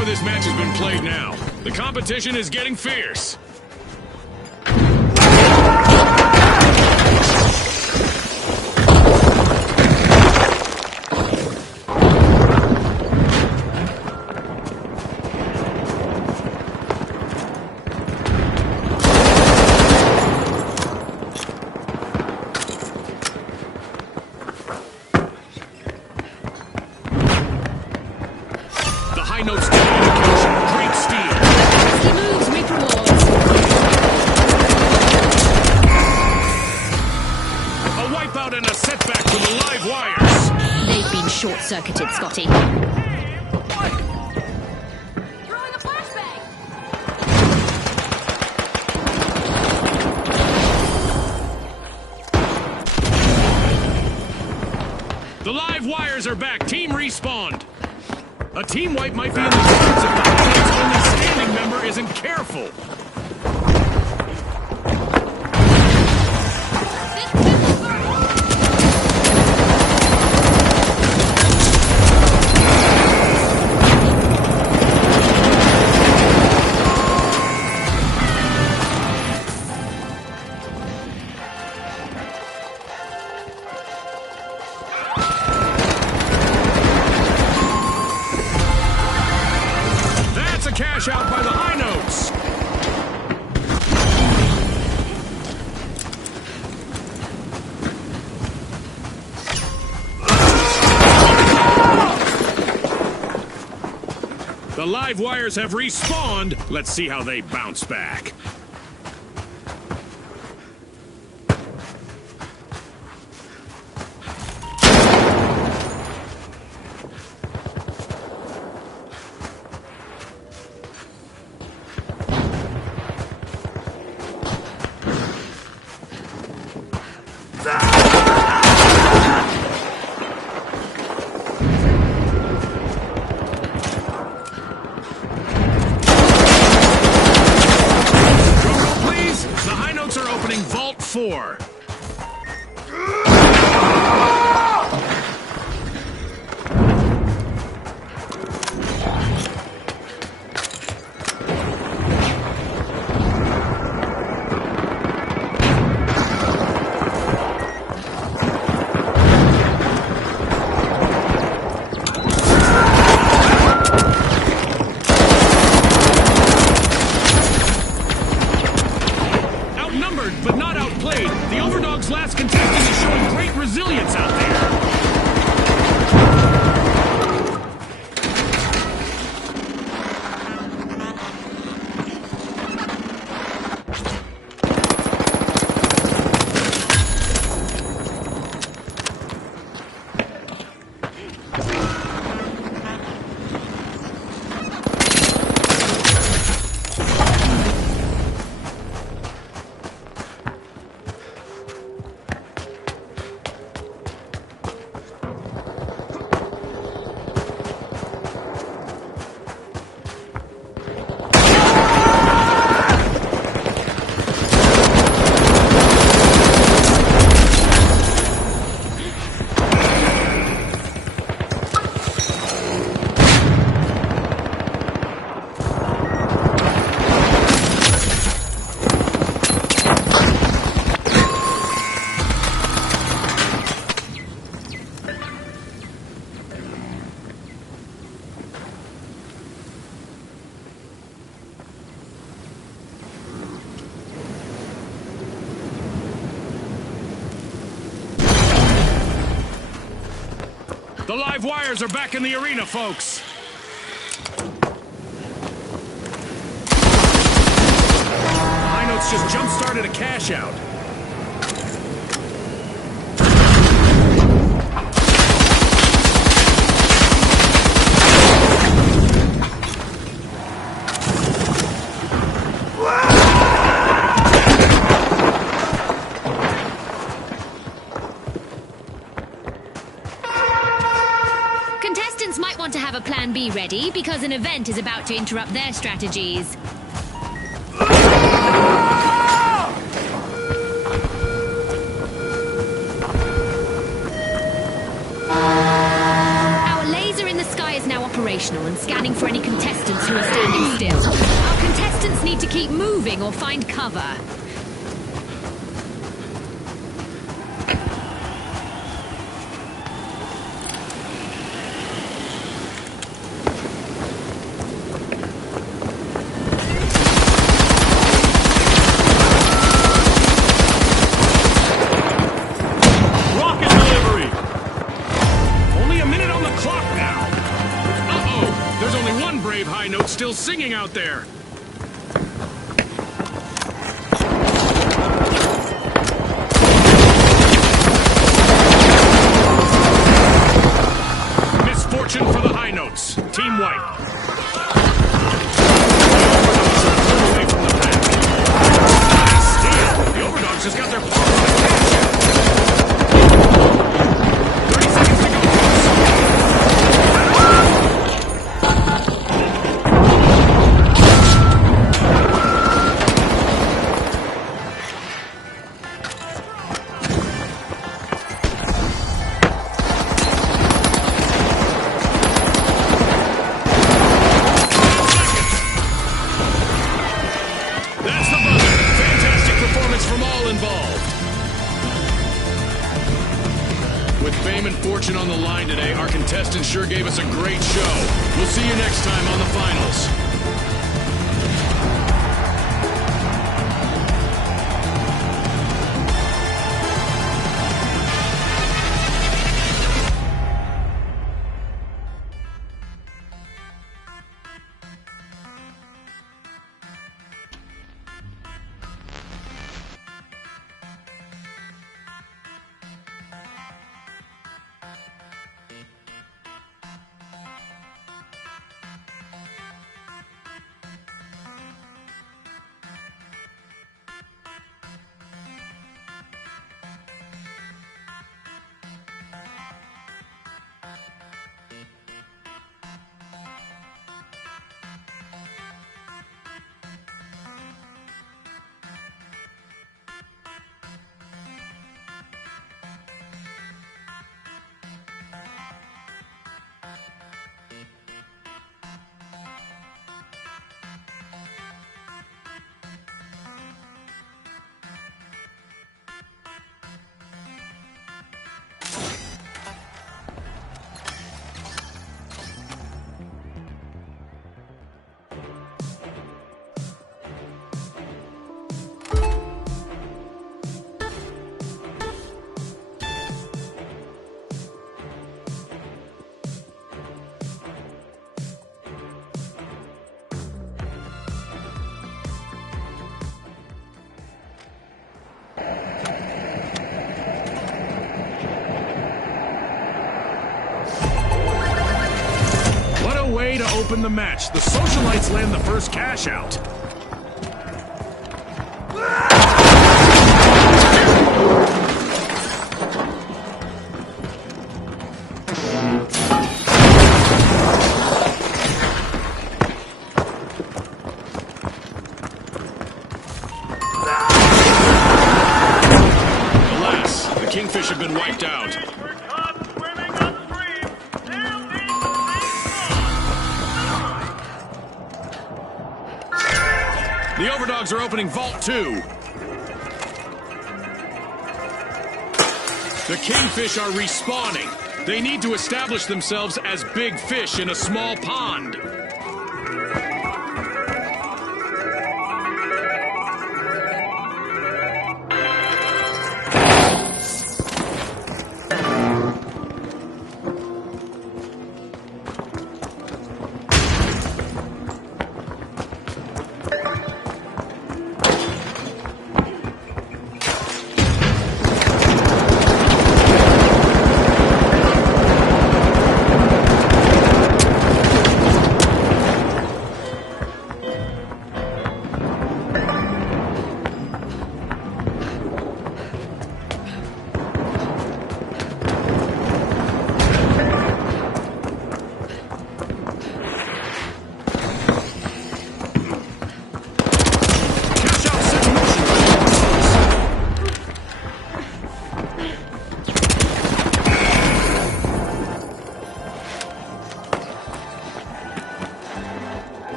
of this match has been played now. The competition is getting fierce. High notes communication. Great steal. He moves, reap rewards. A wipeout and a setback for the live wires. They've been short-circuited, Scotty. Throwing a flashbang. The live wires are back. Team respawned. A team wipe might be in the cards if the Highlight's only standing member isn't careful. Cash out by the high notes. The live wires have respawned. Let's see how they bounce back. Vault 4. But not outplayed. The Overdog's last contestant is showing great resilience out there. The live wires are back in the arena, folks. High Notes just jump-started a cash out. Might want to have a plan B ready because an event is about to interrupt their strategies. Our laser in the sky is now operational. operational and scanning for any contestants who are standing still. Our contestants need to keep moving or find cover. Still singing out there. Misfortune for the high notes. Team White. Away from the pack. Steal. The Overdogs just got their paws on the catch. 30 seconds to go. On the line today, our contestants sure gave us a great show. We'll see you next time on the finals. Way to open the match. The Socialites land the first cash out. Alas, the Kingfish have been wiped out. The Overdogs are opening Vault 2. The Kingfish are respawning. They need to establish themselves as big fish in a small pond.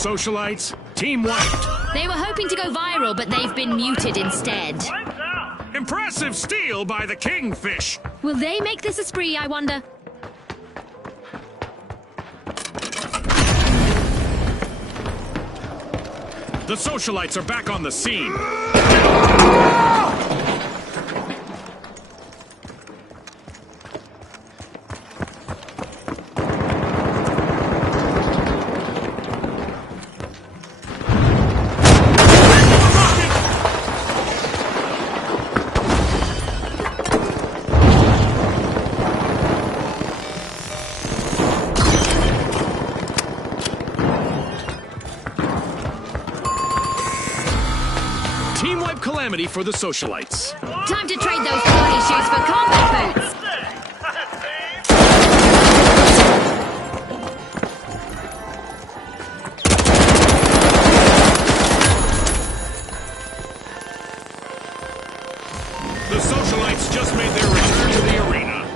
socialites. Team White. They were hoping to go viral, but they've been muted instead. Impressive steal by the Kingfish. Will they make this a spree, I wonder? The socialites are back on the scene. Team Wipe calamity for the socialites. Time to trade those party shoes for combat boots. The socialites just made their return to the arena.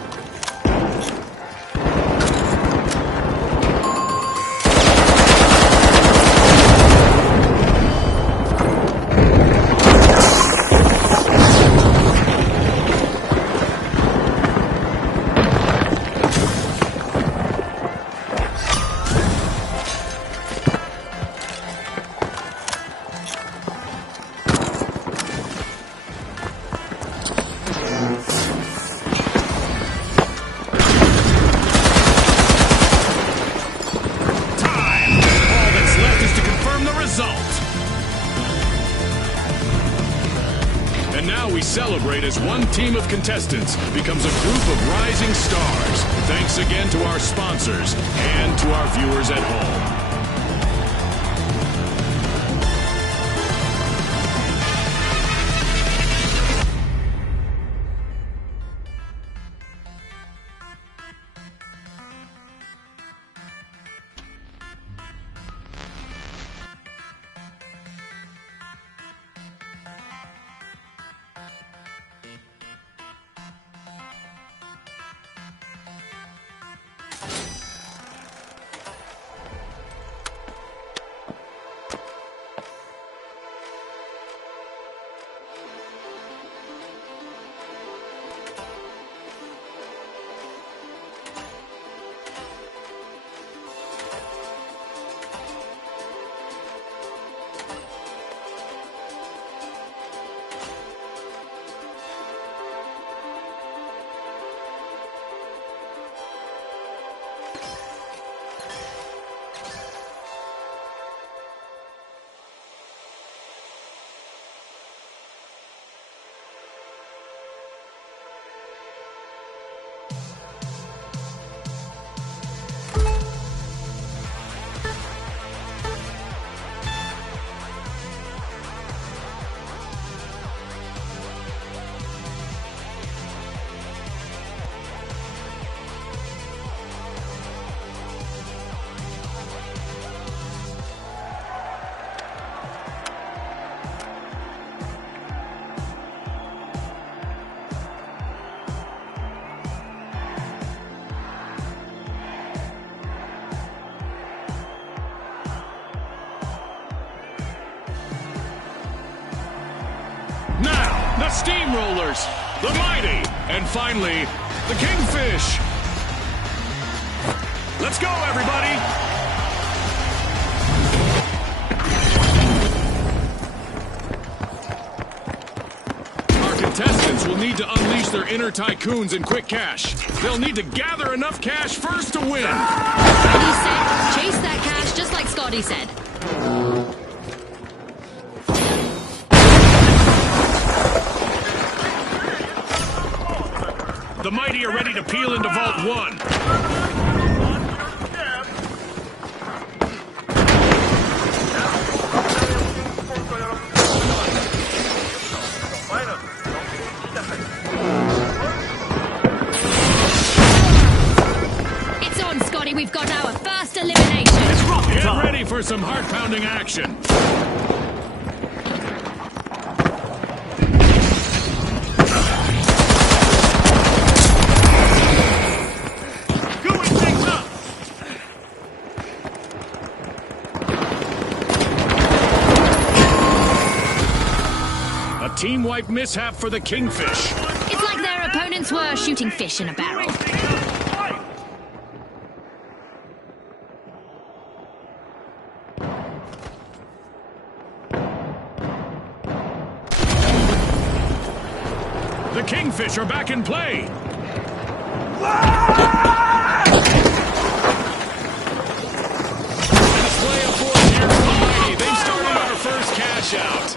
And now we celebrate as one team of contestants becomes a group of rising stars. Thanks again to our sponsors and to our viewers at home. Now, the Steamrollers, the Mighty, and finally, the Kingfish. Let's go, everybody! Our contestants will need to unleash their inner tycoons in quick cash. They'll need to gather enough cash first to win. Ready, set, chase that cash just like Scotty said. The Mighty are ready to peel into Vault 1. It's on, Scotty. We've got our first elimination. Get ready for some heart-pounding action. team wipe mishap for the Kingfish. It's like their opponents were shooting fish in a barrel. The Kingfish are back in play. Display of force here from the Mighty. They've started our first cash out.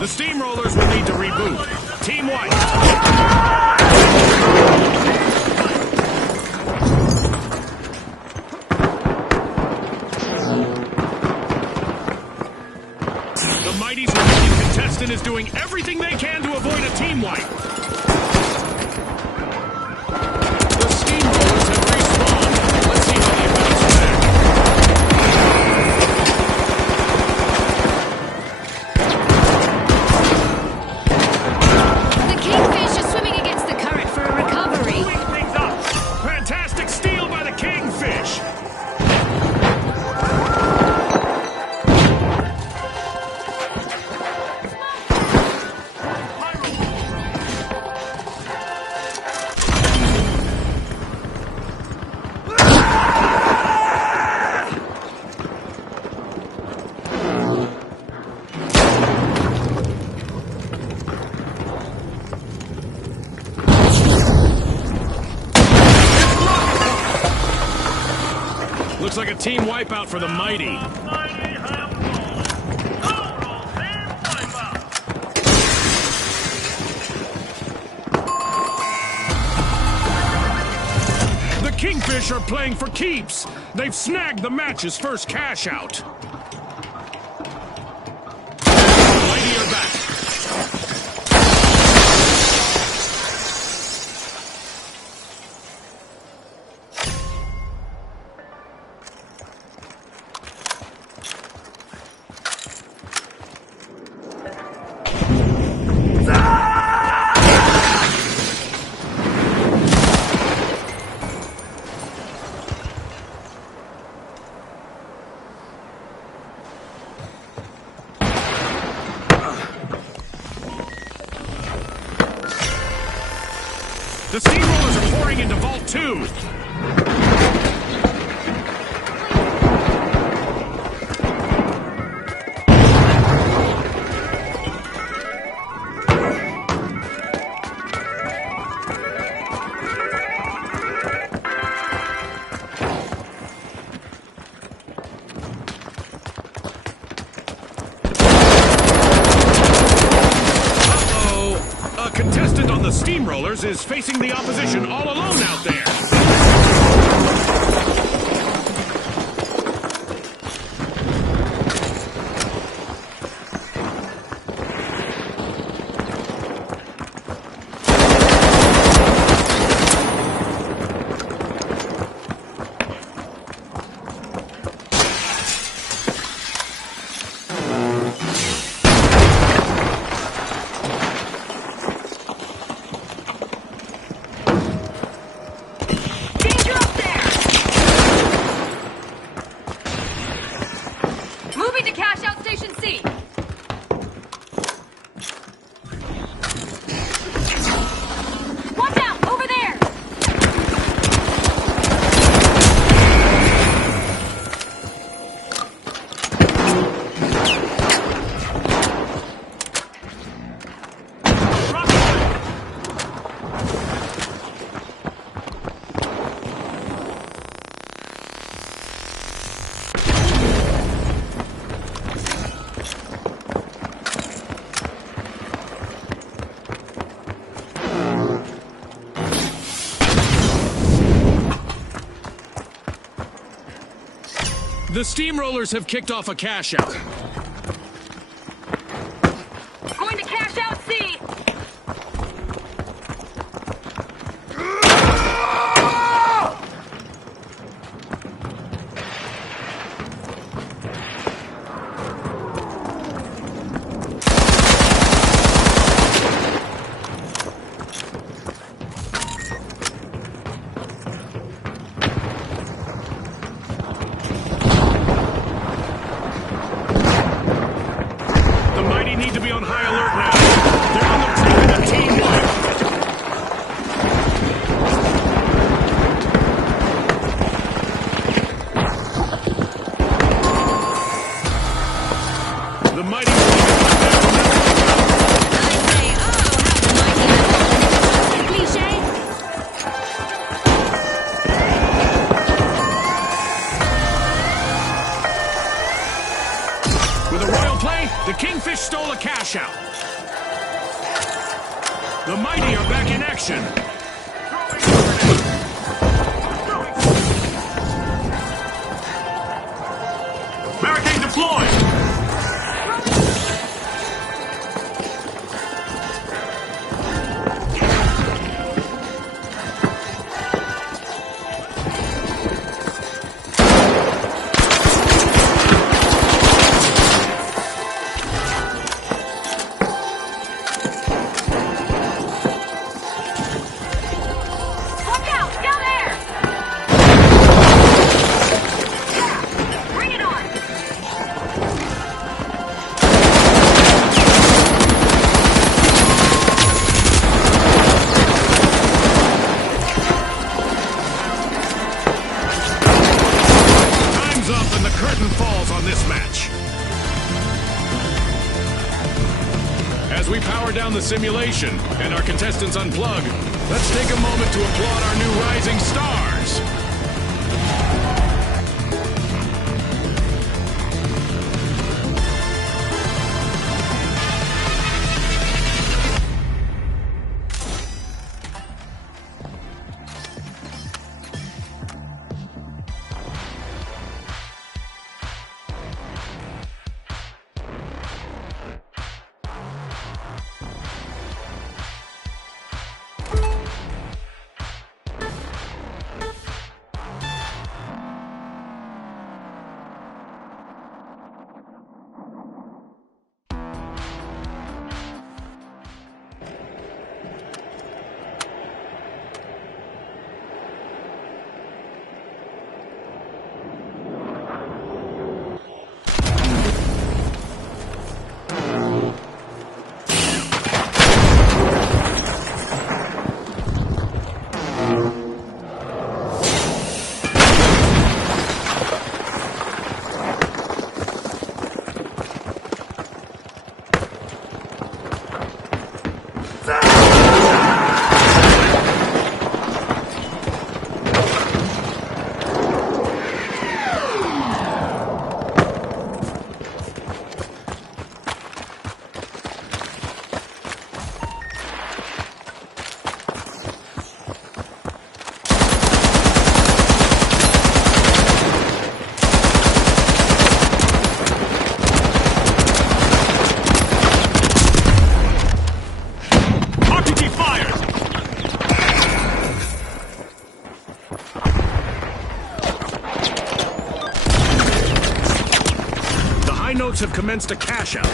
The Steamrollers will need to reboot. Team White. The Mighty's remaining contestant is doing everything they can to avoid a team wipe. The Steamrollers have respawned. Let's see how the opponents react. The Kingfish are swimming against the current for a recovery. Fantastic steal by the Kingfish. Looks like a team wipeout for the Mighty. The Kingfish are playing for keeps. They've snagged the match's first cash out. The Mighty are back. The Steamrollers are pouring into Vault 2. A contestant on the Steamrollers is facing the opposition all alone out there. The Steamrollers have kicked off a cash out. Going to cash out C. Need to be on high alert now. They're on the brink of a team wipe. The mighty will be down. I say, oh, how the mighty have cliche? With a royal play, the Kingfish stole a cash out. The mighty are back in action. Barricade deployed. Look out! Down there! Bring it on! Time's up and the curtain falls on this match. As we power down the simulation and our contestants unplug, let's take a moment to applaud our new rising stars. Notes have commenced a cash out.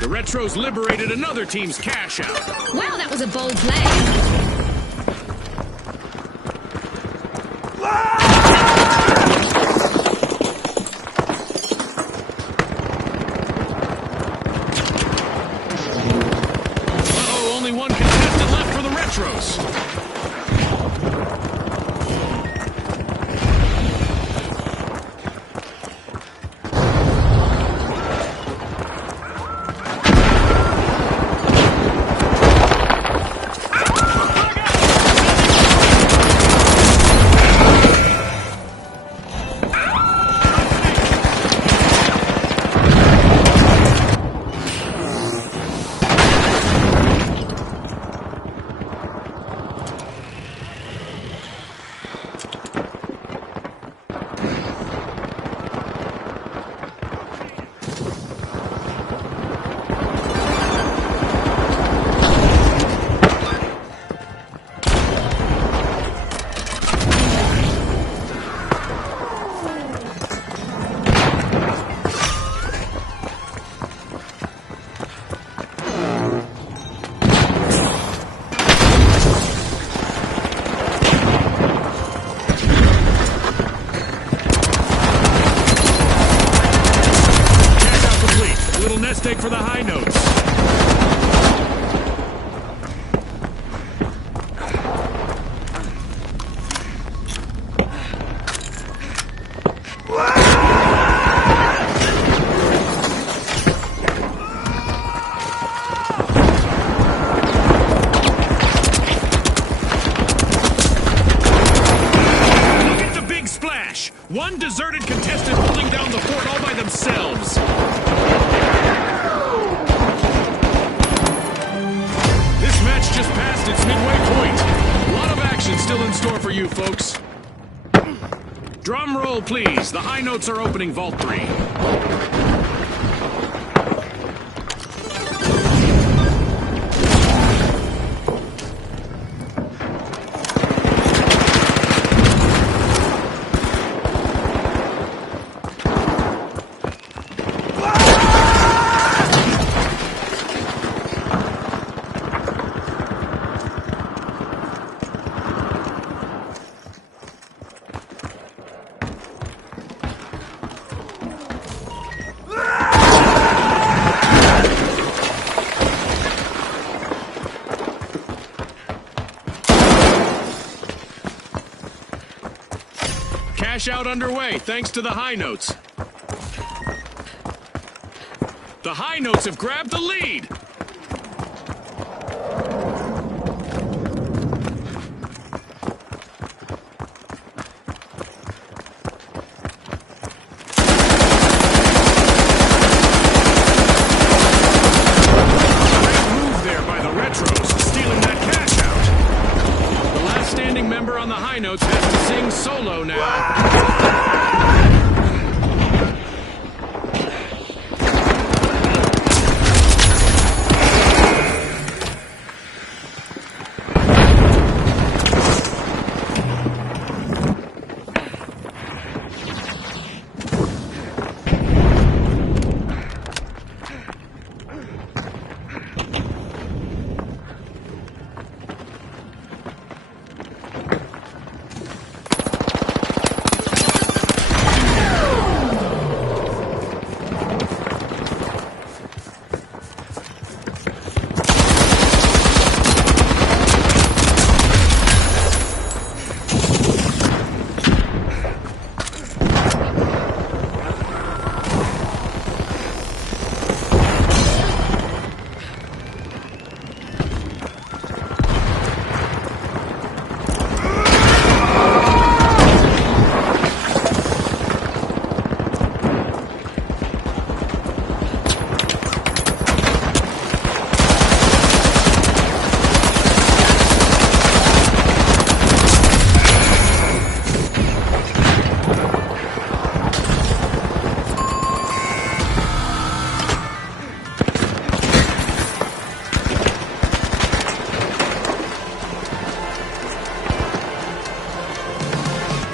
The Retros liberated another team's cash out. Wow, that was a bold play. Only one contestant left for the Retros. sweepstake for the high notes. One deserted contestant holding down the fort all by themselves. This match just passed its midway point. A lot of action still in store for you folks. Drum roll, please. The high notes are opening Vault 3. Cash out underway, thanks to the high notes. The high notes have grabbed the lead. Great move there by the Retros, stealing that cash out. The last standing member on the high notes has to sing solo now.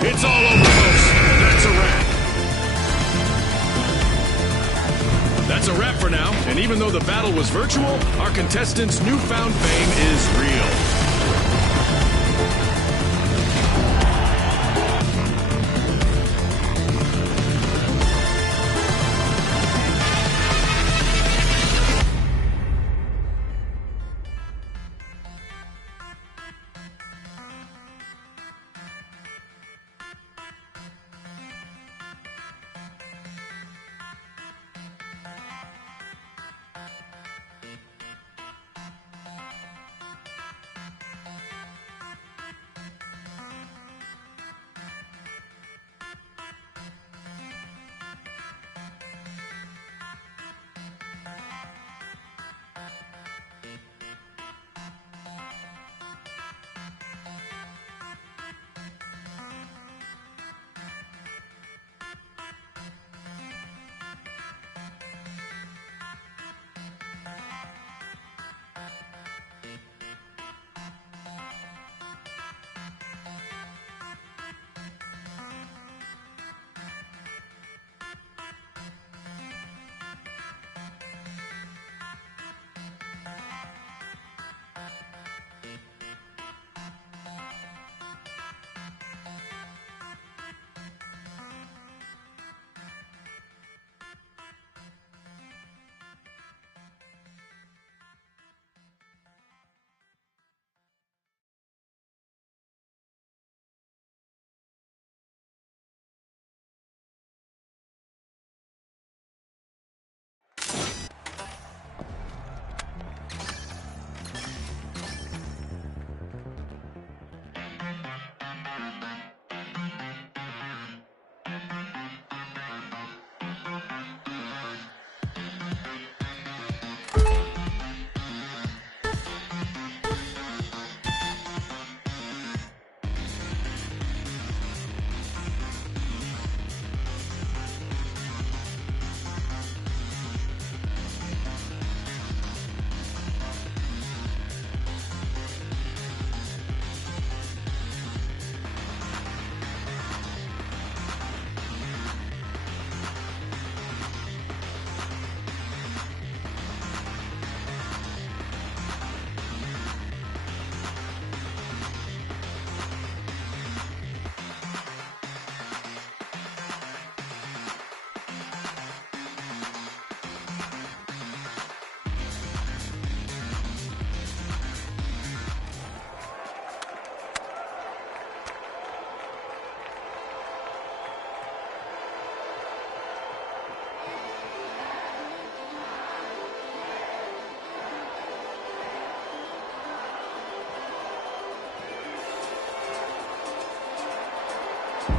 It's all over, folks. That's a wrap. That's a wrap for now, and even though the battle was virtual, our contestants' newfound fame is real.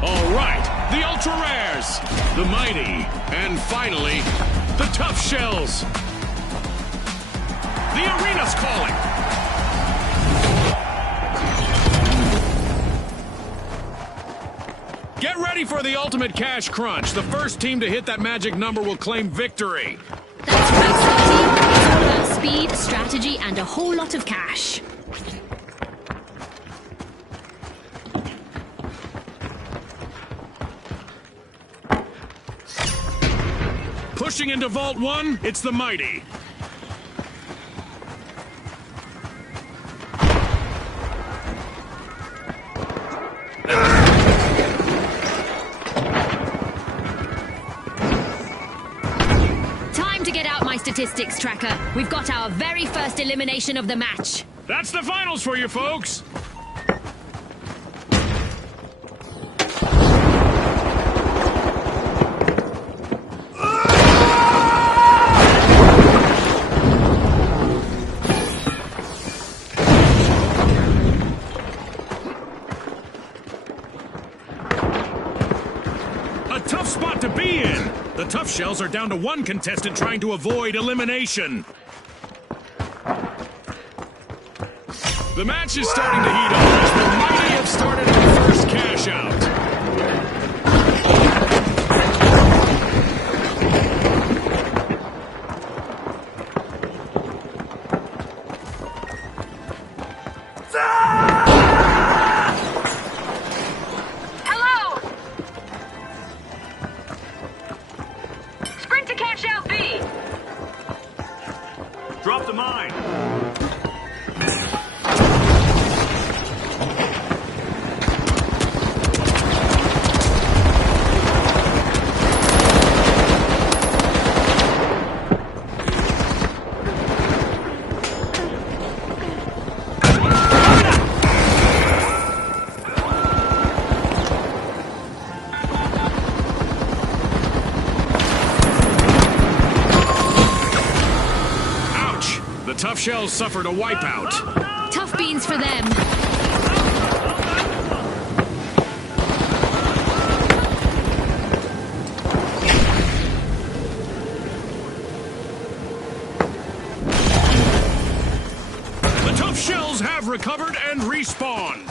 All right, the Ultra Rares, the Mighty, and finally, the Tough Shells. The arena's calling. Get ready for the ultimate cash crunch. The first team to hit that magic number will claim victory. That's right, Salty. It's all about speed, strategy, and a whole lot of cash. Pushing into Vault 1, it's the Mighty. Time to get out my statistics tracker. We've got our very first elimination of the match. That's the finals for you folks. A tough spot to be in. The Tough Shells are down to one contestant trying to avoid elimination. The match is starting to heat up as the Mighty have started their first cash out. Hello! Sprint to cash out B! Drop the mine. The Tough Shells suffered a wipeout. Tough beans for them. The Tough Shells have recovered and respawned.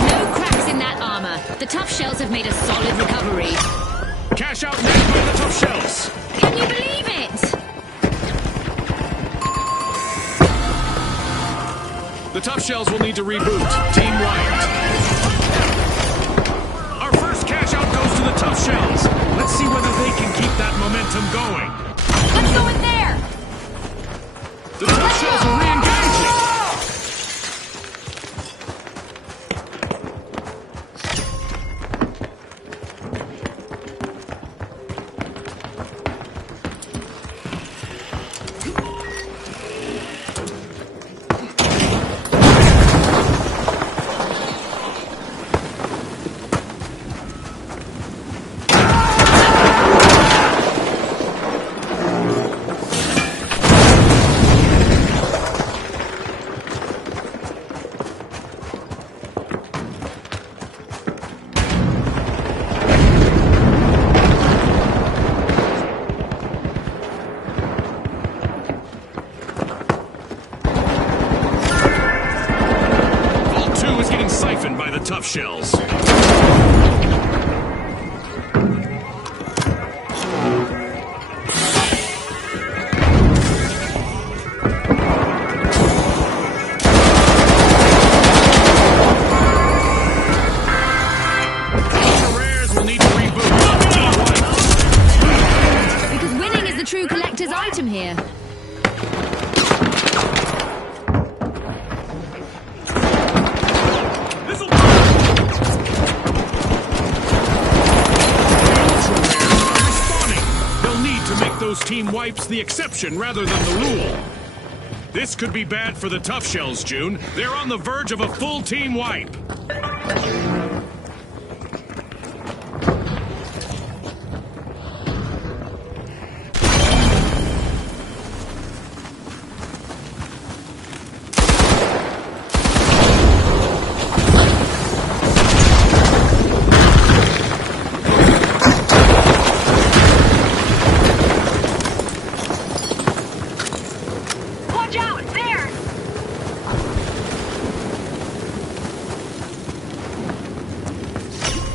No cracks in that armor. The Tough Shells have made a solid recovery. Cash out made by the Tough Shells. Can you believe it? The Tough Shells will need to reboot. Team wiped. Our first cash out goes to the Tough Shells. Let's see whether they can keep that momentum going. Let's go in there! The Tough Shells are re-engaging. those team wipes the exception rather than the rule. This could be bad for the Tough Shells, June. They're on the verge of a full team wipe.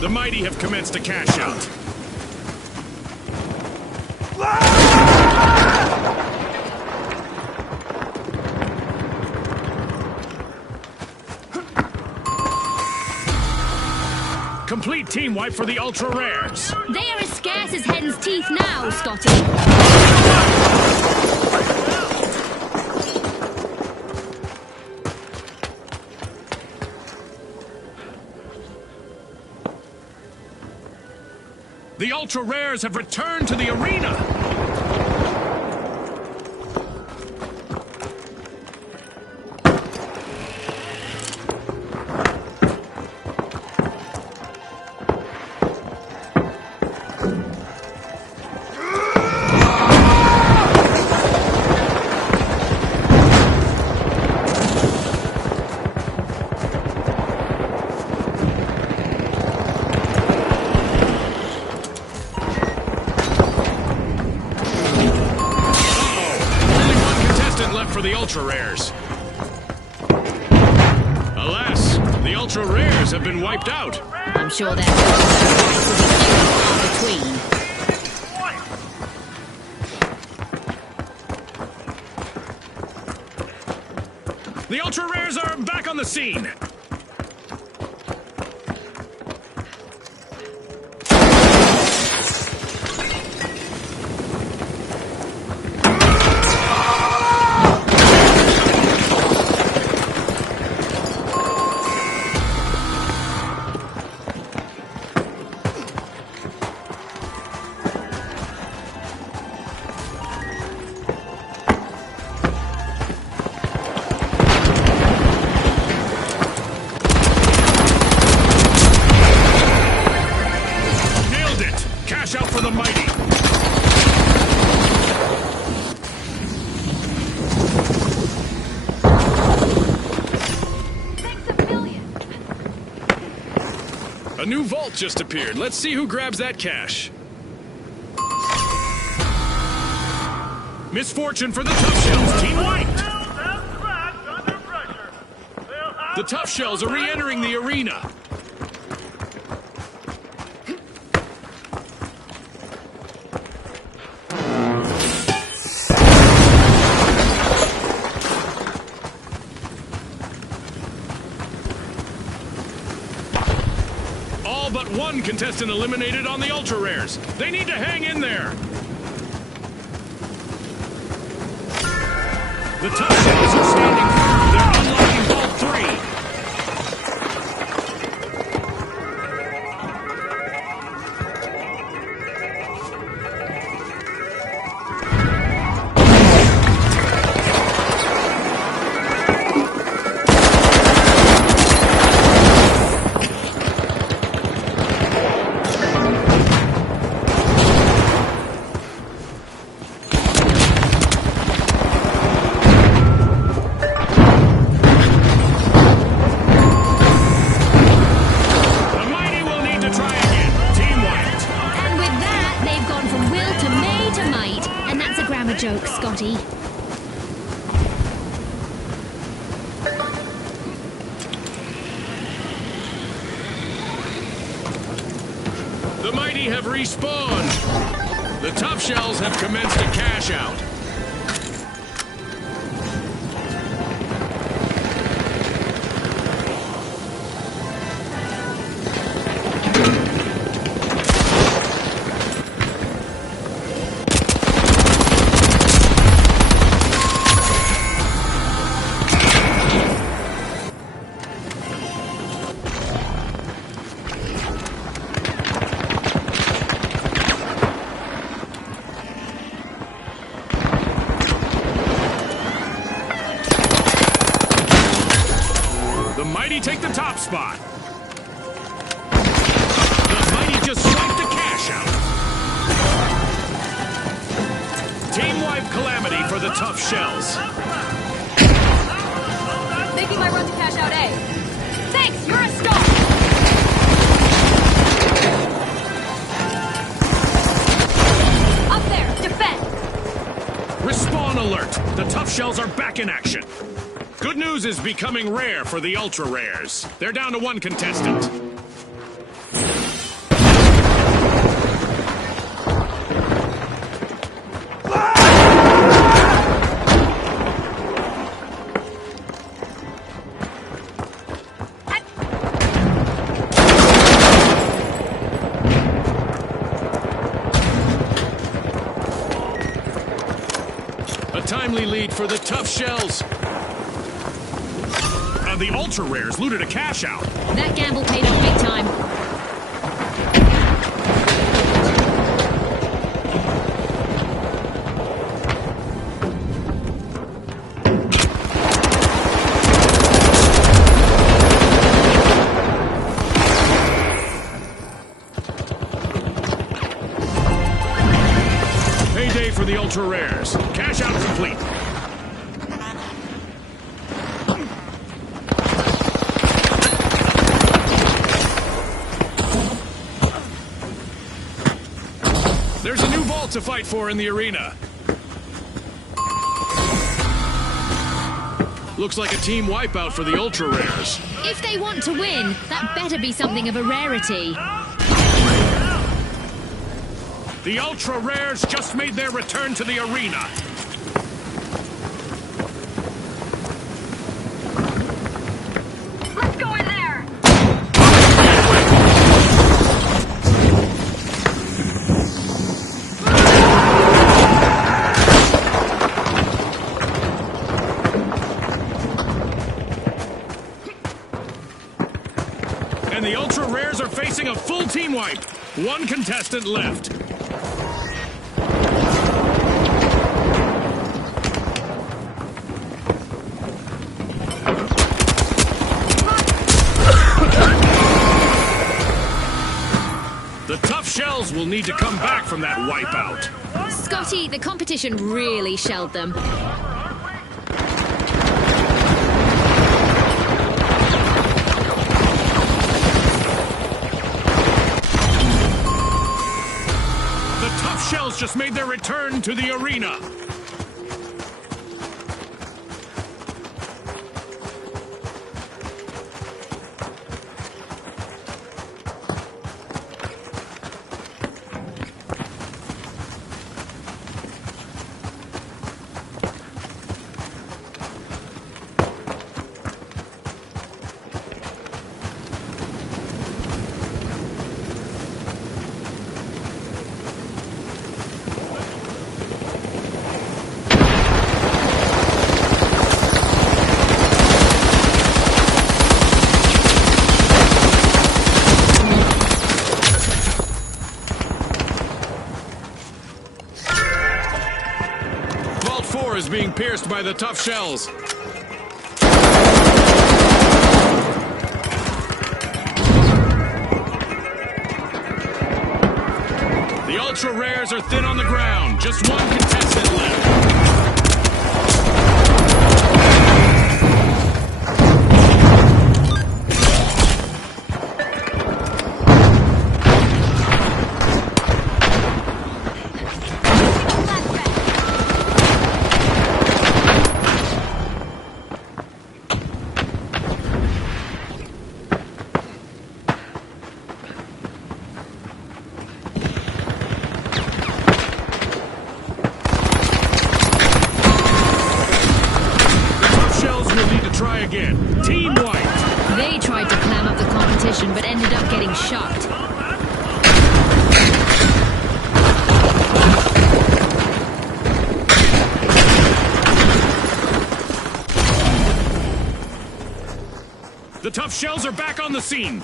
The Mighty have commenced a cash out. Complete team wipe for the Ultra Rares. They are as scarce as hen's teeth now, Scotty. The Ultra Rares have returned to the arena! For the Ultra Rares. Alas, the Ultra Rares have been wiped out. I'm sure their wipes will be few and far between. The Ultra Rares are back on the scene. Out for the Mighty. A new vault just appeared. Let's see who grabs that cash. Misfortune for the Tough Shells. Team wiped. The Tough Shells are re-entering the arena. All but one contestant eliminated on the Ultra Rares. They need to hang in there. The Tough Shells are standing firm. They're unlocking Vault 3. Joke, Scotty. The Mighty have respawned. The Tough Shells have commenced a cash out. top spot. The Mighty just swiped the cash out. Team wipe calamity for the Tough Shells. Making my run to cash out A. Thanks, you're a star! Up there, defend! Respawn alert! The Tough Shells are back in action. Good news is becoming rare for the Ultra Rares. They're down to one contestant. A timely lead for the Tough Shells. The Ultra Rares looted a cash out. That gamble paid off big time. Payday for the Ultra Rares. Cash out complete. There's a new vault to fight for in the arena. Looks like a team wipeout for the Ultra Rares. If they want to win, that better be something of a rarity. The Ultra Rares just made their return to the arena. Let's go in there! And the Ultra Rares are facing a full team wipe. One contestant left. The Tough Shells will need to come back from that wipeout. Scotty, the competition really shelled them. The Tough Shells just made their return to the arena. Vault 4 is being pierced by the Tough Shells. The Ultra Rares are thin on the ground. Just one contestant left. Try again. Team White. They tried to clam up the competition, but ended up getting shot. The Tough Shells are back on the scene.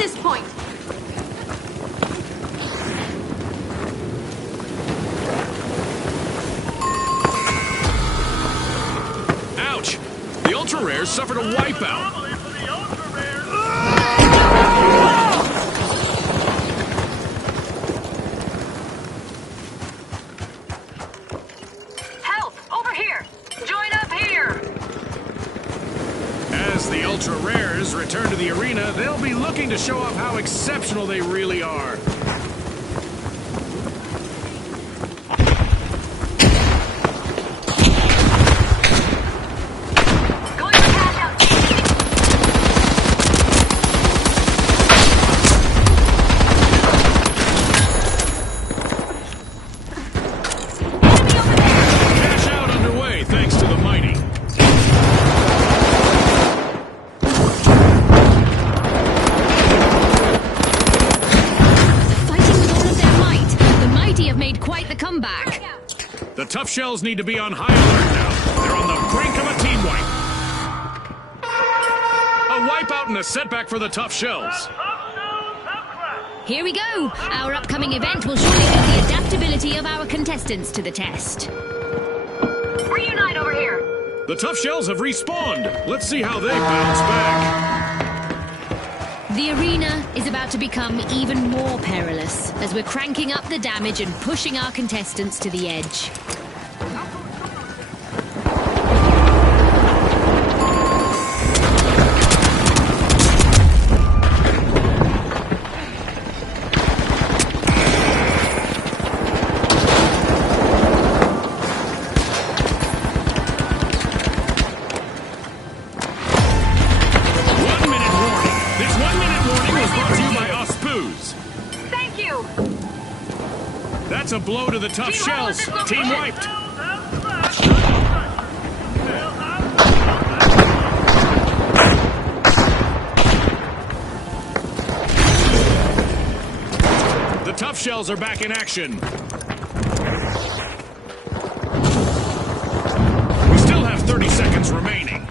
this point. Ouch! The Ultra Rares suffered a wipeout. Help! Over here! Join up here! As the Ultra Rares return to the arena, they'll be looking to show off how exceptional they really are. Going for cash out. Enemy over there! Cash out underway thanks to the mighty. Fighting with all of their might, the mighty have made quite the comeback. The Tough Shells need to be on high alert now. They're on the brink of a team wipe. A wipeout and a setback for the Tough Shells. Here we go. Our upcoming event will surely put the adaptability of our contestants to the test. Reunite over here! The Tough Shells have respawned. Let's see how they bounce back. The arena is about to become even more perilous as we're cranking up the damage and pushing our contestants to the edge. Thank you! That's a blow to the Tough Team Shells. Rollins is Team moving. wiped. The Tough Shells are back in action. We still have 30 seconds remaining.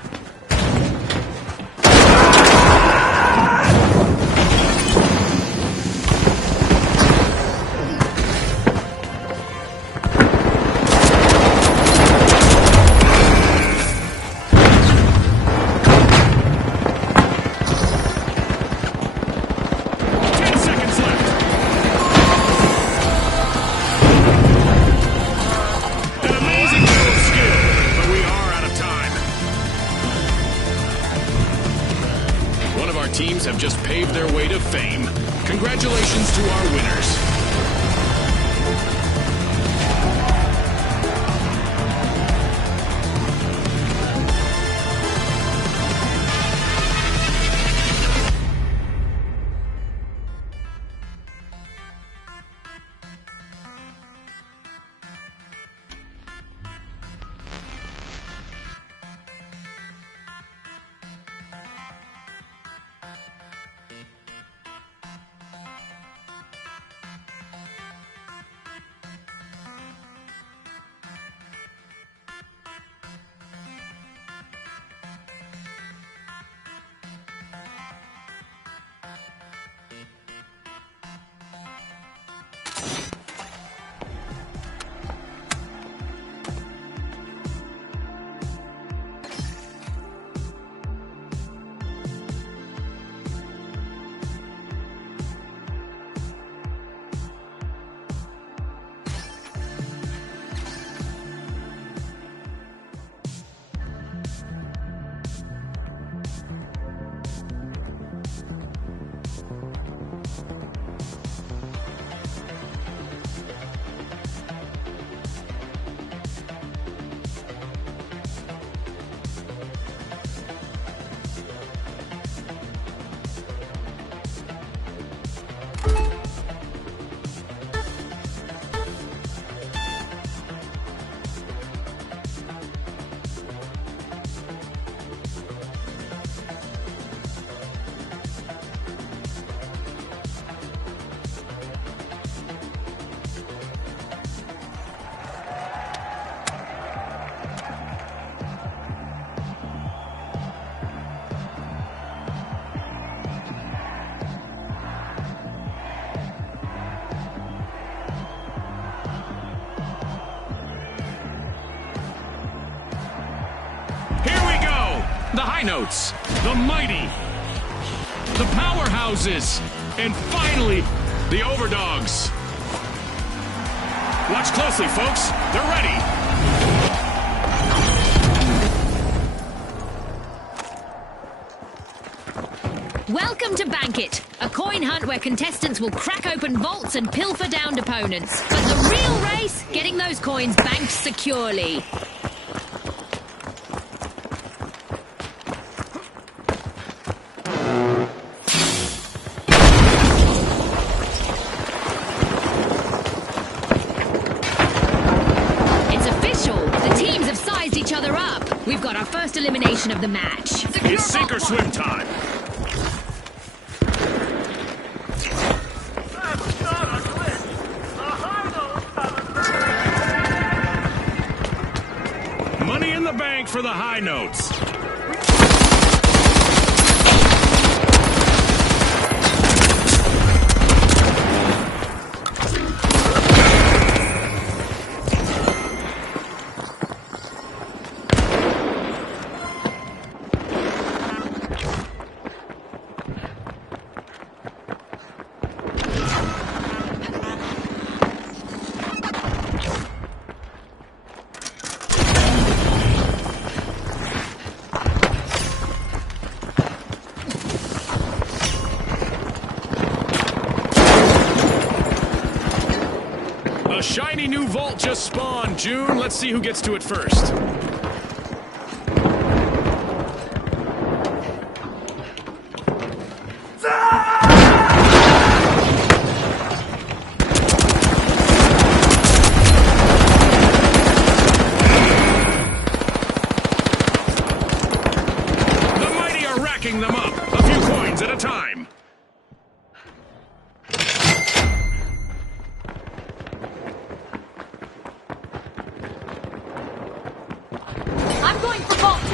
Teams have just paved their way to fame. Congratulations to our winners. high notes, the mighty, the powerhouses, and finally, the overdogs. Watch closely, folks. They're ready. Welcome to Bank-It, a coin hunt where contestants will crack open vaults and pilfer downed opponents. But the real race, getting those coins banked securely. It's official. The teams have sized each other up. We've got our first elimination of the match. It's sink or swim time. Money in the bank for the high notes. A shiny new vault just spawned, June. Let's see who gets to it first. The mighty are racking them up, a few coins at a time. I'm going for Vault 2.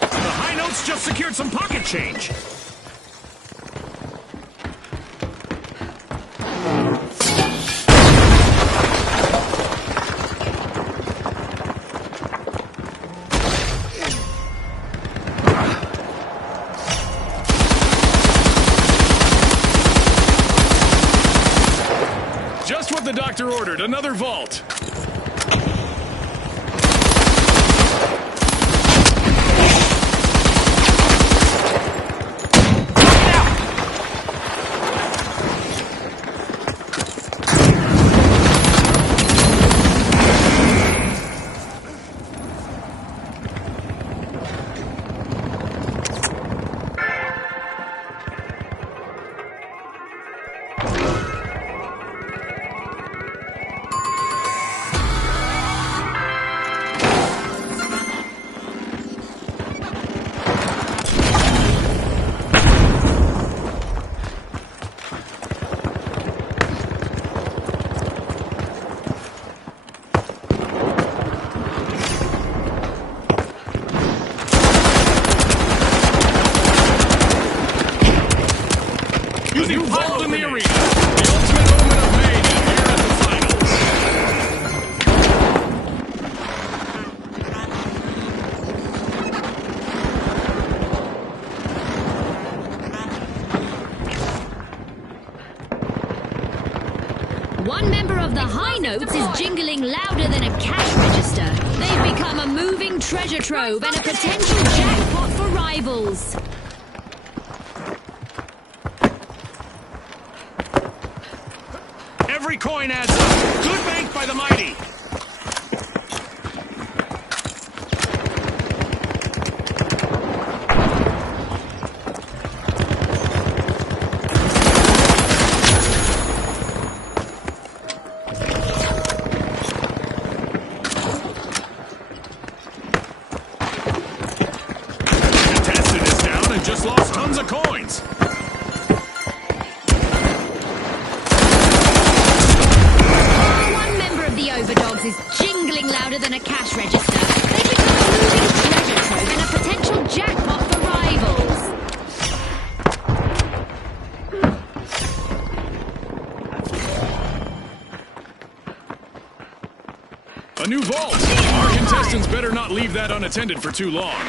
The high notes just secured some pocket change. Just what the doctor ordered, another vault. Using vault in the arena. The ultimate omen of mayhem here at the finals. One member of the high notes is jingling louder than a cash register. They've become a moving treasure trove and a potential jackpot for rivals. Every coin adds up. Good bank by the mighty. Contestant is down and just lost tons of coins. One member of the overdogs is jingling louder than a cash register. They've become a moving treasure trove and a potential jackpot for rivals. A new vault! Our contestants better not leave that unattended for too long.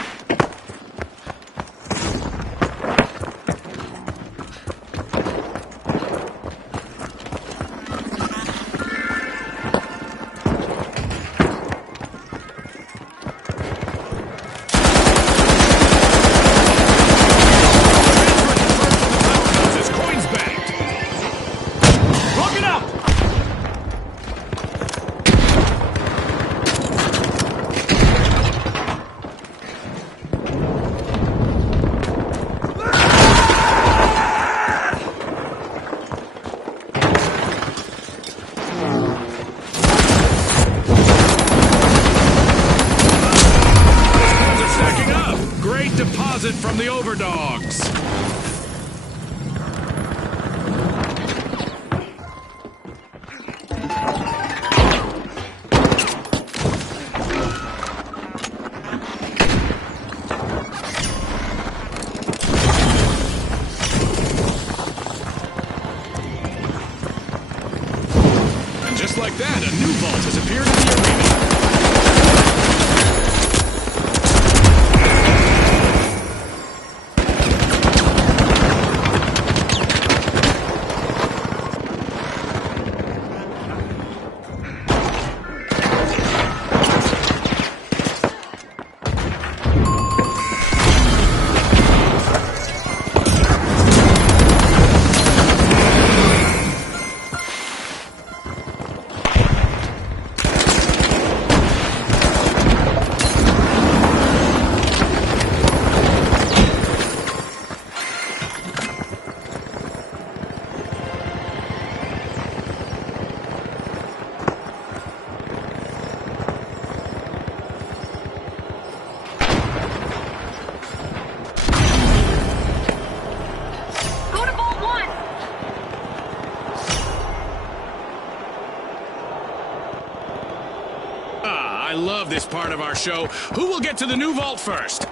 Deposit from the overdogs. And just like that, a new vault has appeared in the arena. I love this part of our show. Who will get to the new vault first?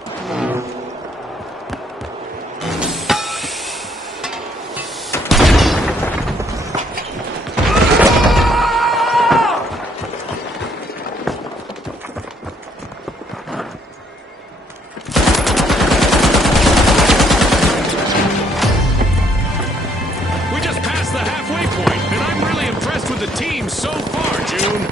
We just passed the halfway point, and I'm really impressed with the team so far, June.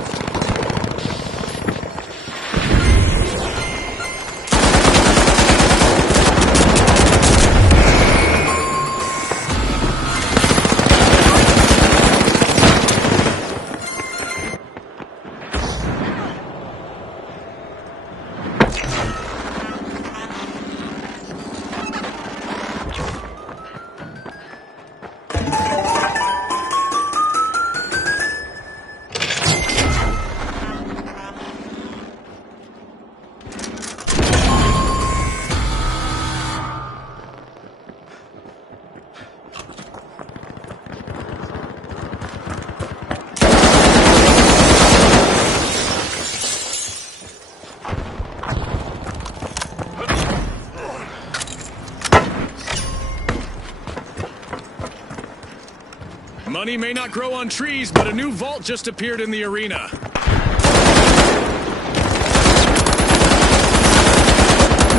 Money may not grow on trees, but a new vault just appeared in the arena.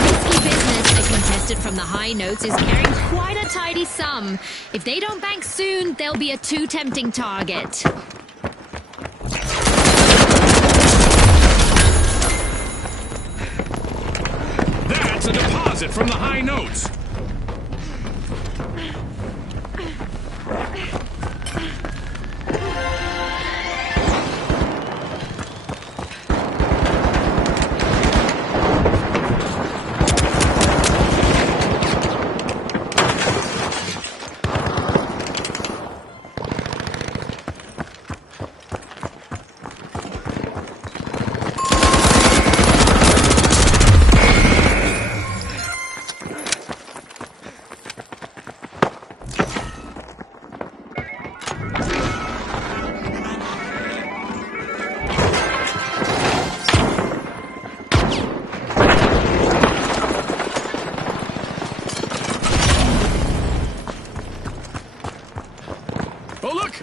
Risky business. A contestant from the high notes is carrying quite a tidy sum. If they don't bank soon, they'll be a too tempting target. That's a deposit from the high notes.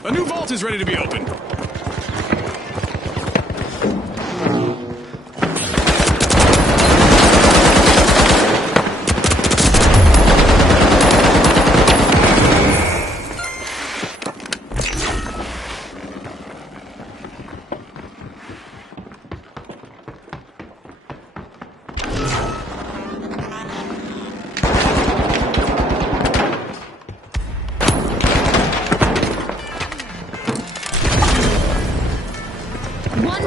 A new vault is ready to be opened.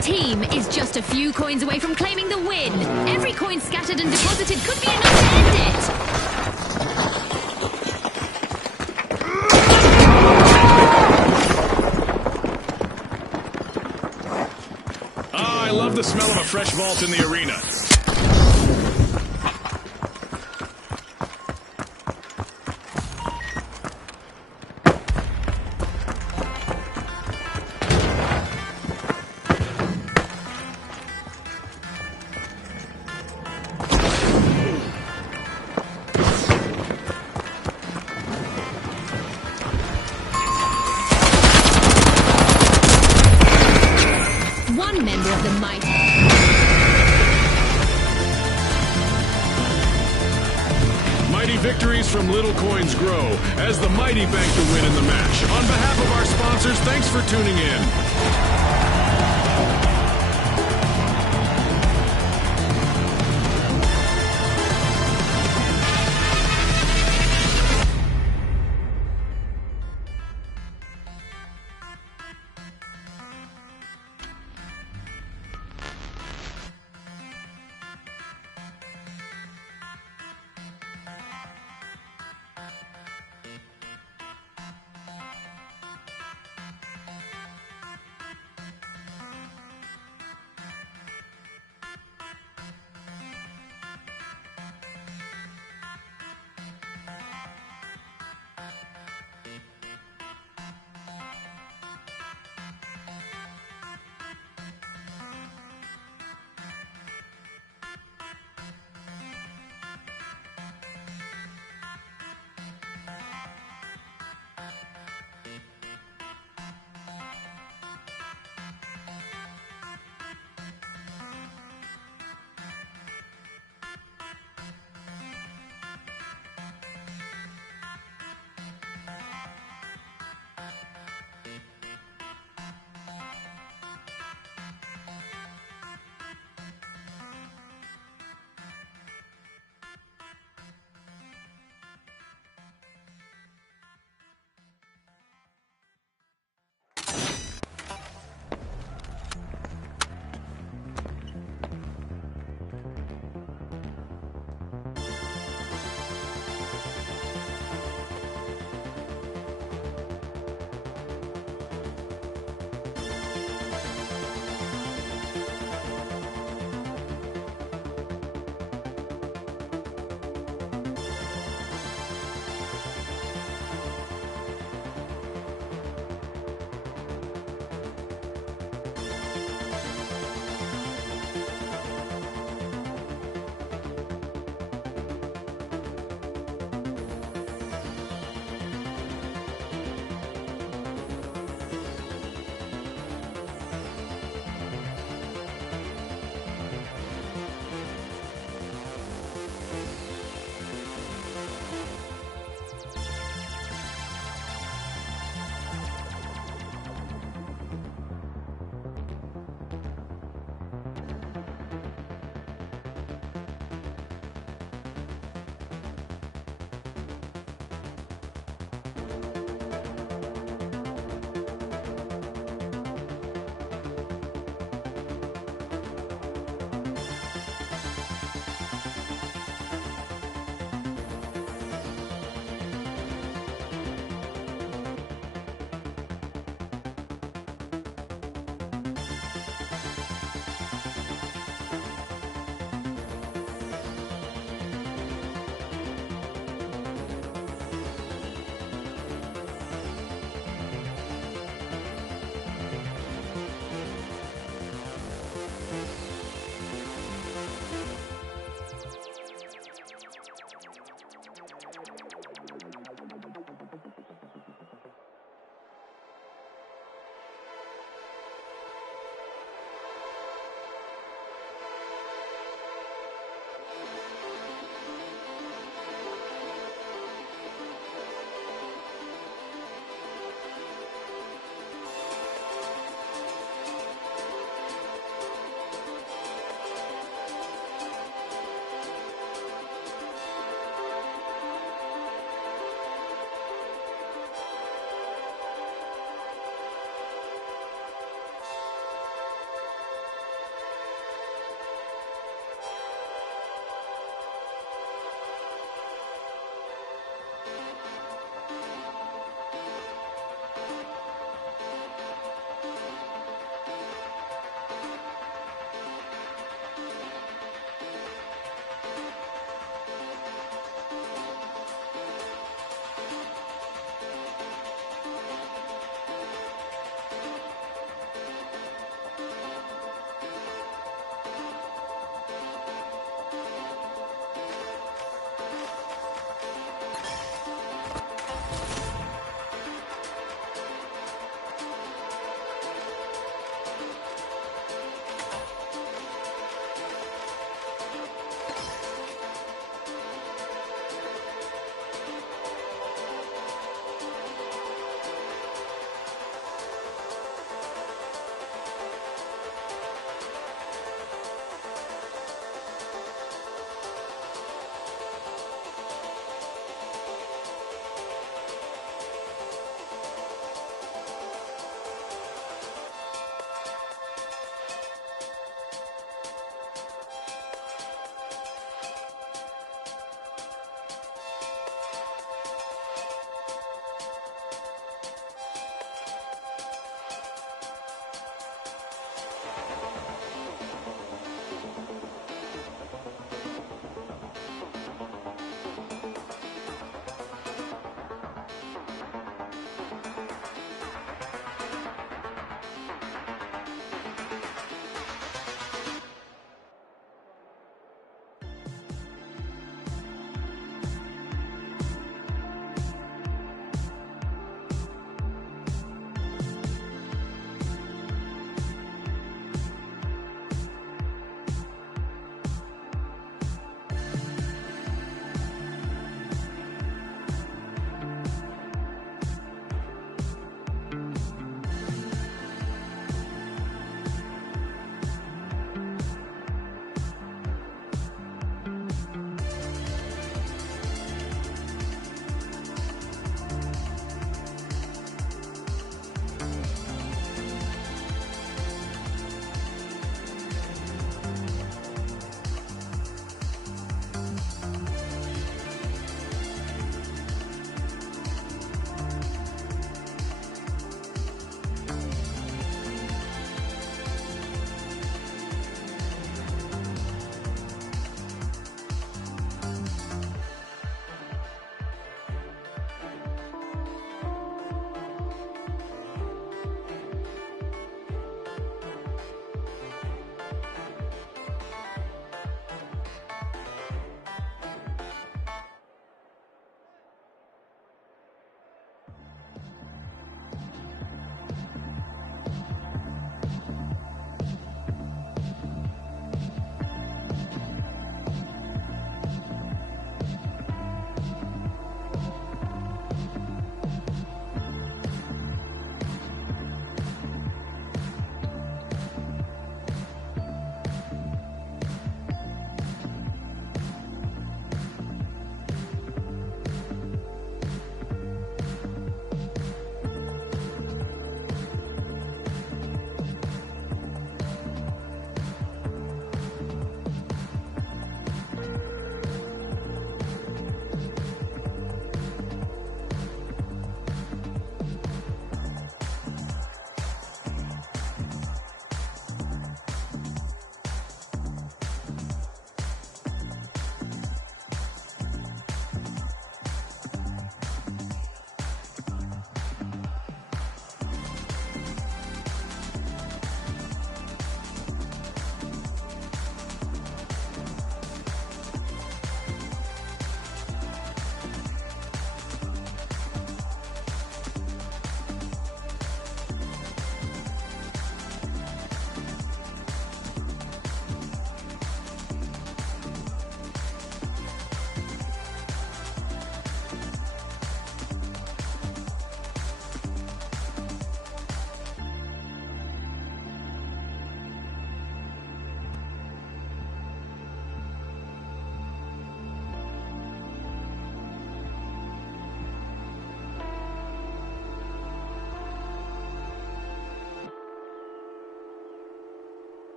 team is just a few coins away from claiming the win. Every coin scattered and deposited could be enough to end it. Ah, I love the smell of a fresh vault in the arena. One member of the mighty... Mighty victories from little coins grow as the mighty bank the win in the match. On behalf of our sponsors, thanks for tuning in.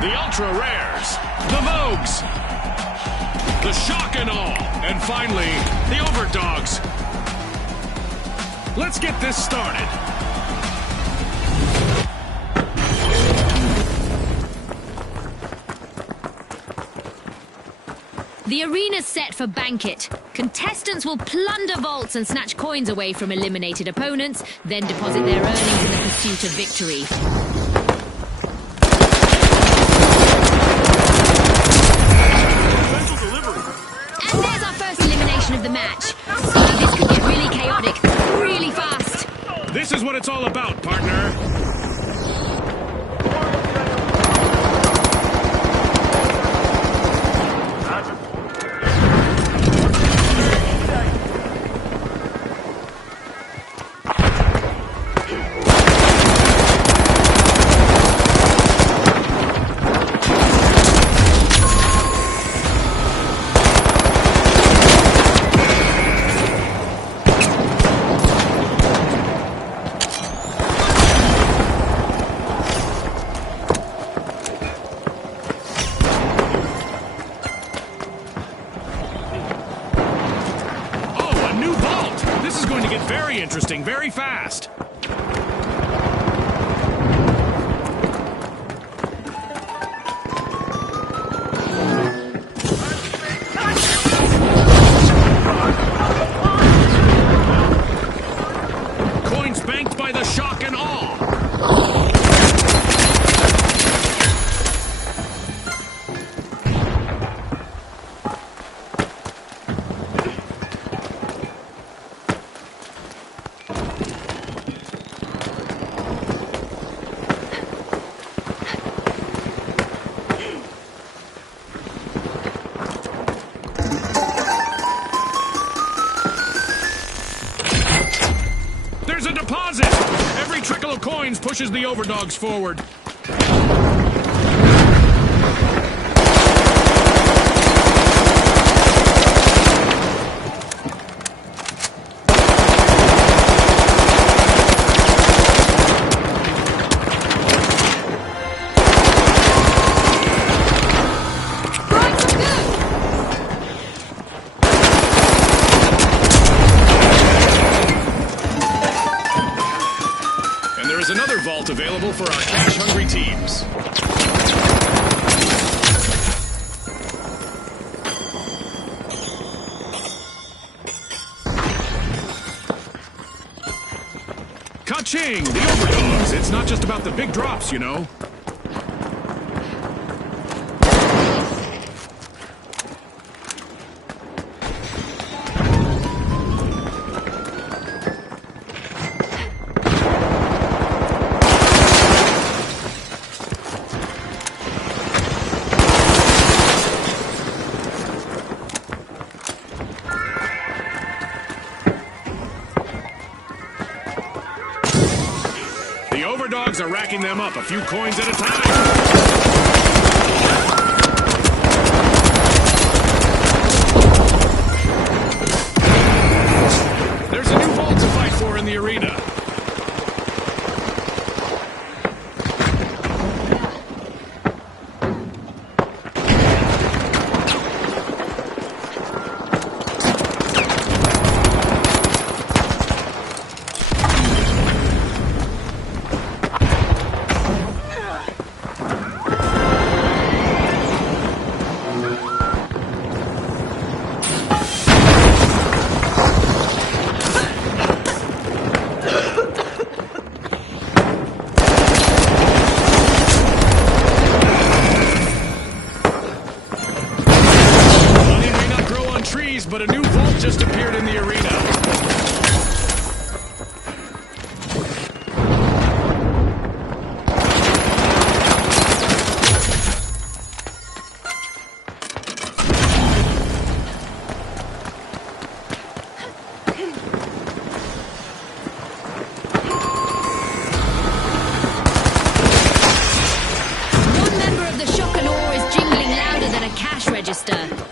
the ultra rares, the Vogues, the shock and awe, and finally, the overdogs. Let's get this started. The arena's set for Banquet. Contestants will plunder vaults and snatch coins away from eliminated opponents, then deposit their earnings in the pursuit of victory. And there's our first elimination of the match. This could get really chaotic, really fast. This is what it's all about, partner. Very interesting, very fast. Coins banked by the shock and awe. There's a deposit! Every trickle of coins pushes the overdogs forward. There's another vault available for our cash-hungry teams. Ka-ching! The overdogs! It's not just about the big drops, you know. The overdogs are racking them up a few coins at a time. There's a new vault to fight for in the arena. But a new vault just appeared in the arena.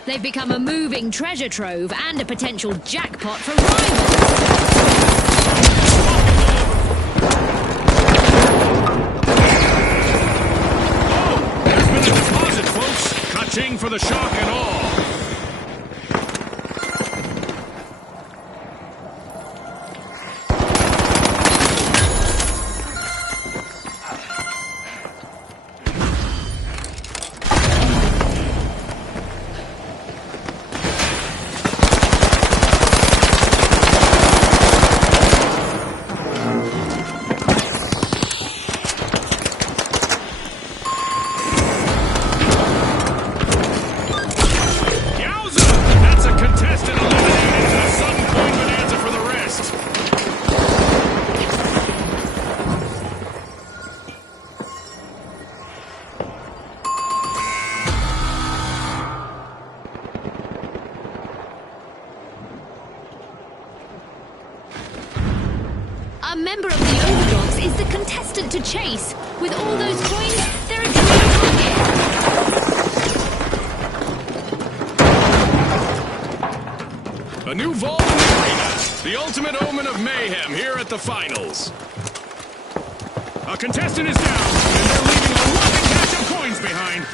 They've become a moving treasure trove and a potential jackpot for rivals. There's been down for the shock and awe. A member of the Overdogs is the contestant to chase. With all those coins, they're a dream target. A new vault in the arena. The ultimate omen of mayhem here at the finals. A contestant is down, and they're leaving a whopping batch of coins behind.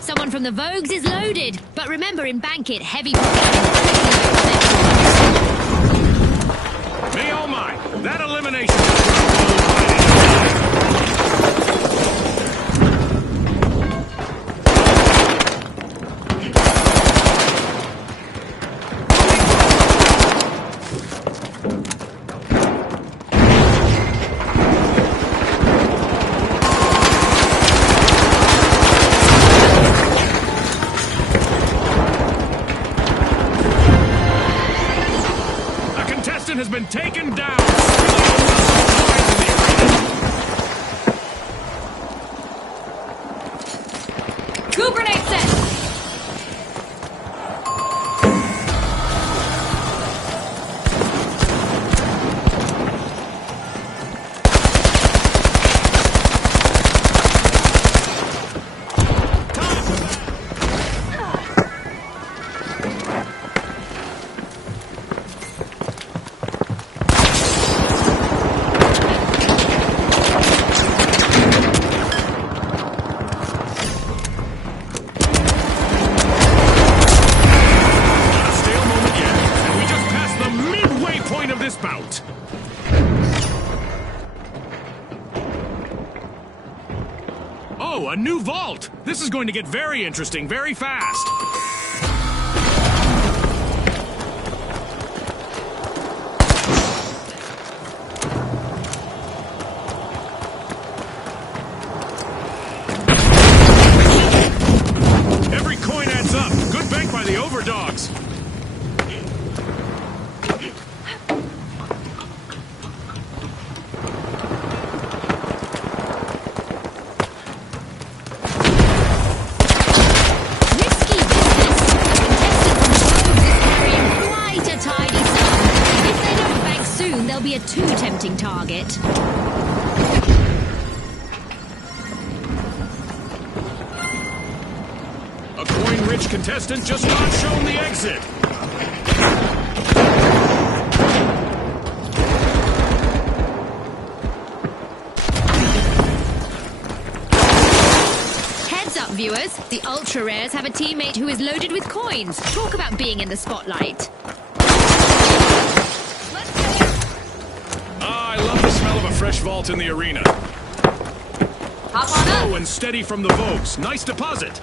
Someone from the Vogues is loaded. But remember, in Bankit, heavy... Me oh my, that elimination... has been taken down. Coup grenade set. Bout. Oh, a new vault! This is going to get very interesting very fast. Every coin adds up. Good bank by the Overdogs. Be a too tempting target. A coin-rich contestant just not shown the exit. Heads up, viewers. The ultra rares have a teammate who is loaded with coins. Talk about being in the spotlight. Fresh vault in the arena. Hop on up. Slow and steady from the Vogues. Nice deposit.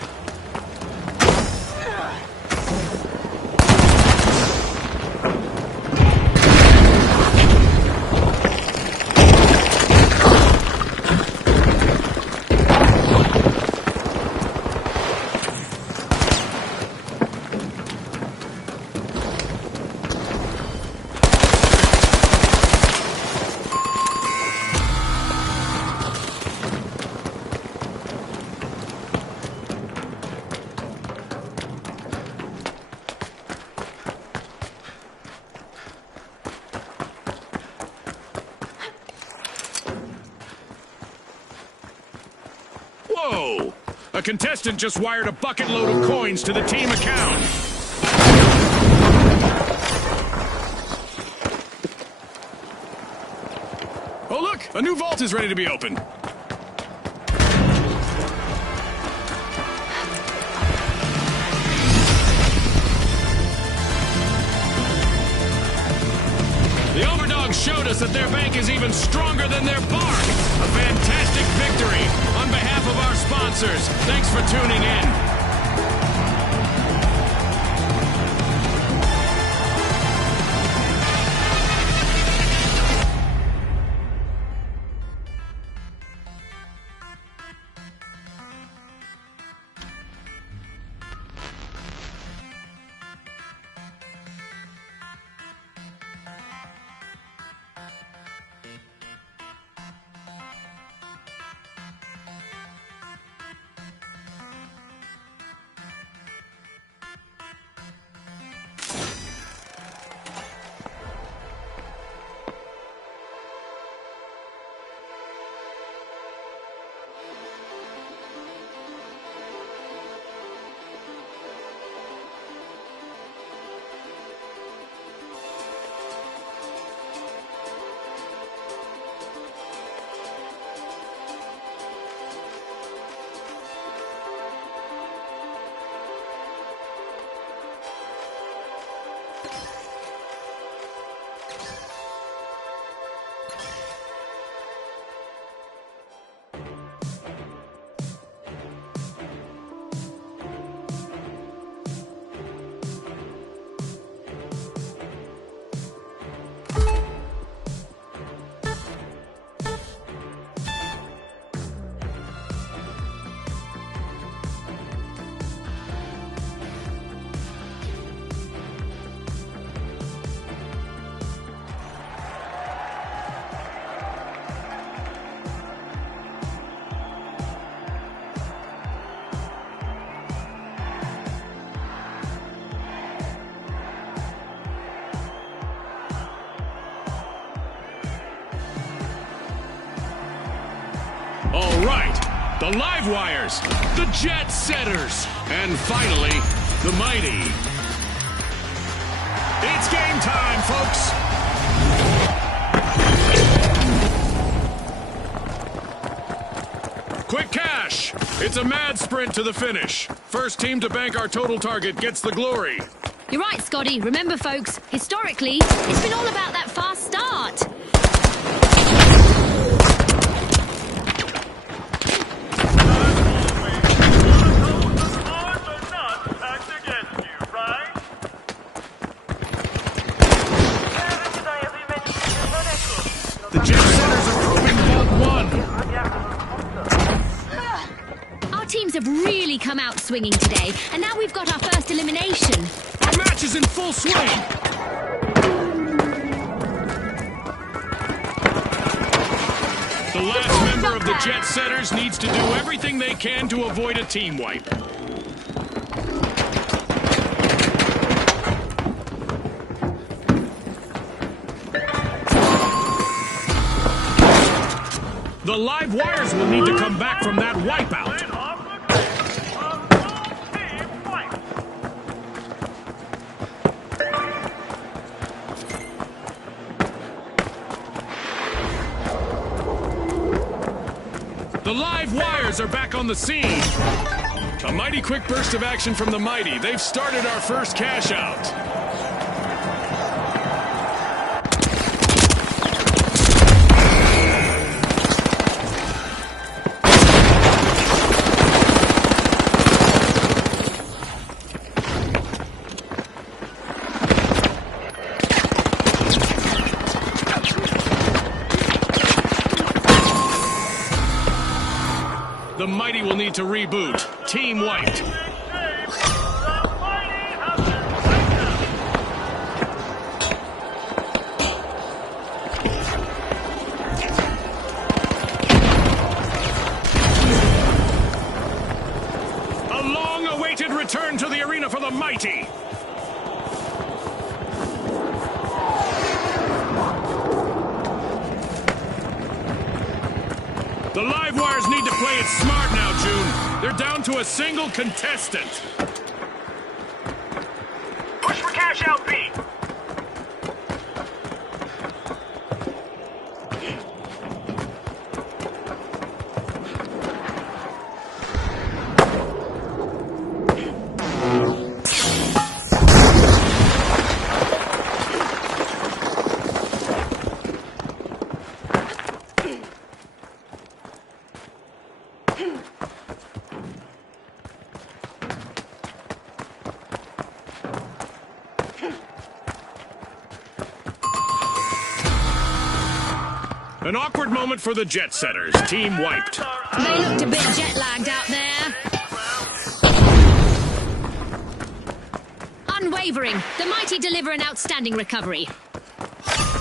Whoa! A contestant just wired a bucket load of coins to the team account. A new vault is ready to be opened. The Overdogs showed us that their bank is even stronger than their bark. A fantastic victory on behalf of our sponsors. Thanks for tuning in. All right, the Live Wires, the Jet Setters, and finally, the Mighty. It's game time, folks. Quick cash. It's a mad sprint to the finish. First team to bank our total target gets the glory. You're right, Scotty. Remember, folks, historically, it's been all about that fast start. The Jet Setters are probing Vault 1. Our teams have really come out swinging today, and now we've got our first elimination. Our match is in full swing. The last member of the Jet Setters needs to do everything they can to avoid a team wipe. The Live Wires will need to come back from that wipeout. The Live Wires are back on the scene. A mighty quick burst of action from the Mighty. They've started our first cash out. The Mighty will need to reboot. Team wiped. A long-awaited return to the arena for the Mighty. The Live Wires need to play it smart now, June. They're down to a single contestant. Push for cash out, B. An awkward moment for the Jet Setters. Team wiped. They looked a bit jet-lagged out there. Unwavering, the mighty deliver an outstanding recovery.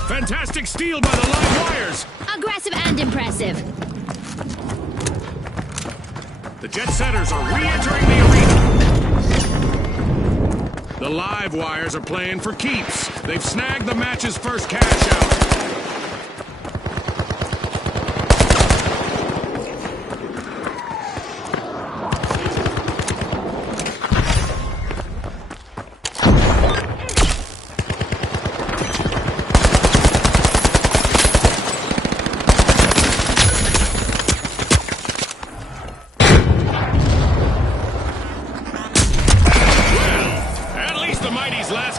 Fantastic steal by the live wires. Aggressive and impressive. The Jet Setters are re-entering the arena. The live wires are playing for keeps. They've snagged the match's first cash out.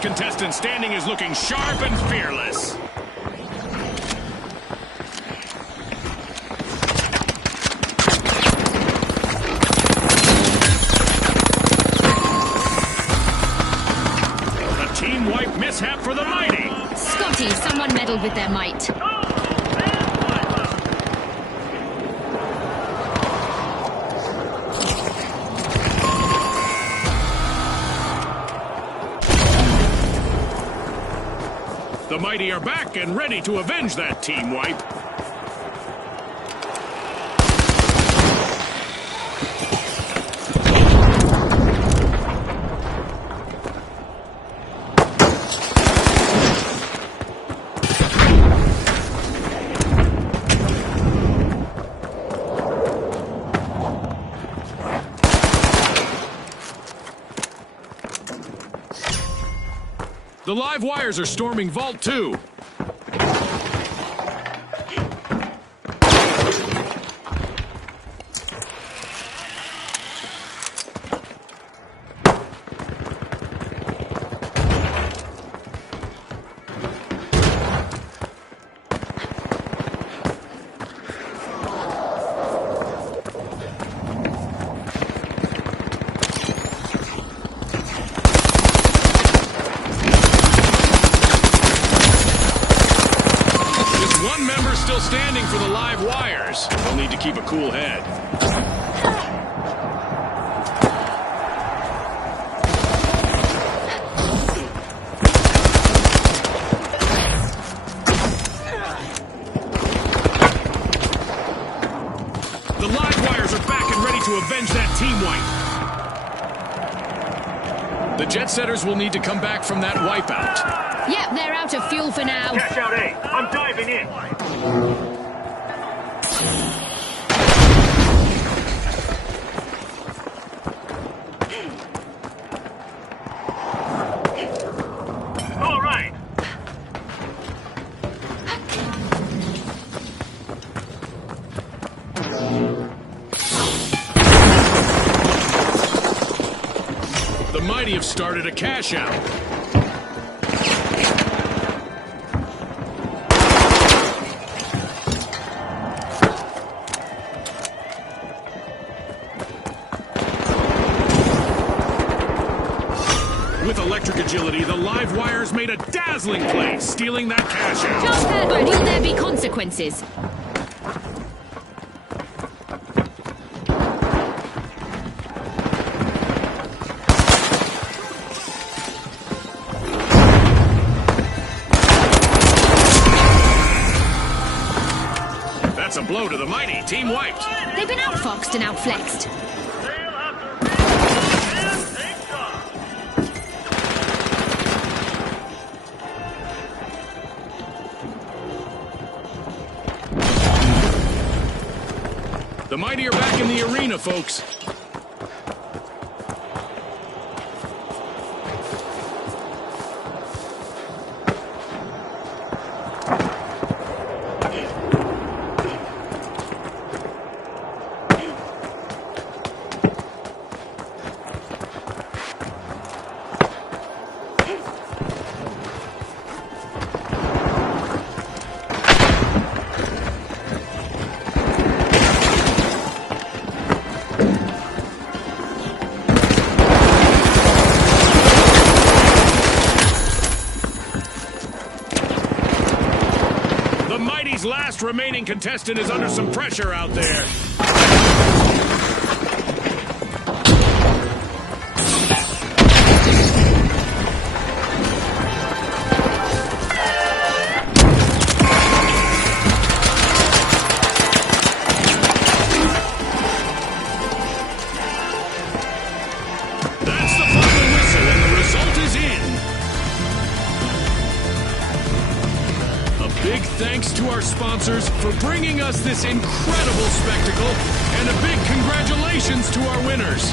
Contestant standing is looking sharp and fearless. A team wipe mishap for the mighty. Scotty, someone meddled with their might. The mighty are back and ready to avenge that team wipe. The live wires are storming Vault 2. Still standing for the live wires. They'll need to keep a cool head. The live wires are back and ready to avenge that team wipe. The Jet Setters will need to come back from that wipeout. Yep, they're out of fuel for now. Cash out A. I'm diving in. All right. The mighty have started a cash out. With electric agility, the live wires made a dazzling play, stealing that cash out. Just heard, but will there be consequences? That's a blow to the mighty. Team wiped. They've been outfoxed and outflexed. The mighty are back in the arena, folks. remaining contestant is under some pressure out there. That's the final whistle, and the result is in. A big thanks to our sponsors for bringing us this incredible spectacle, and a big congratulations to our winners.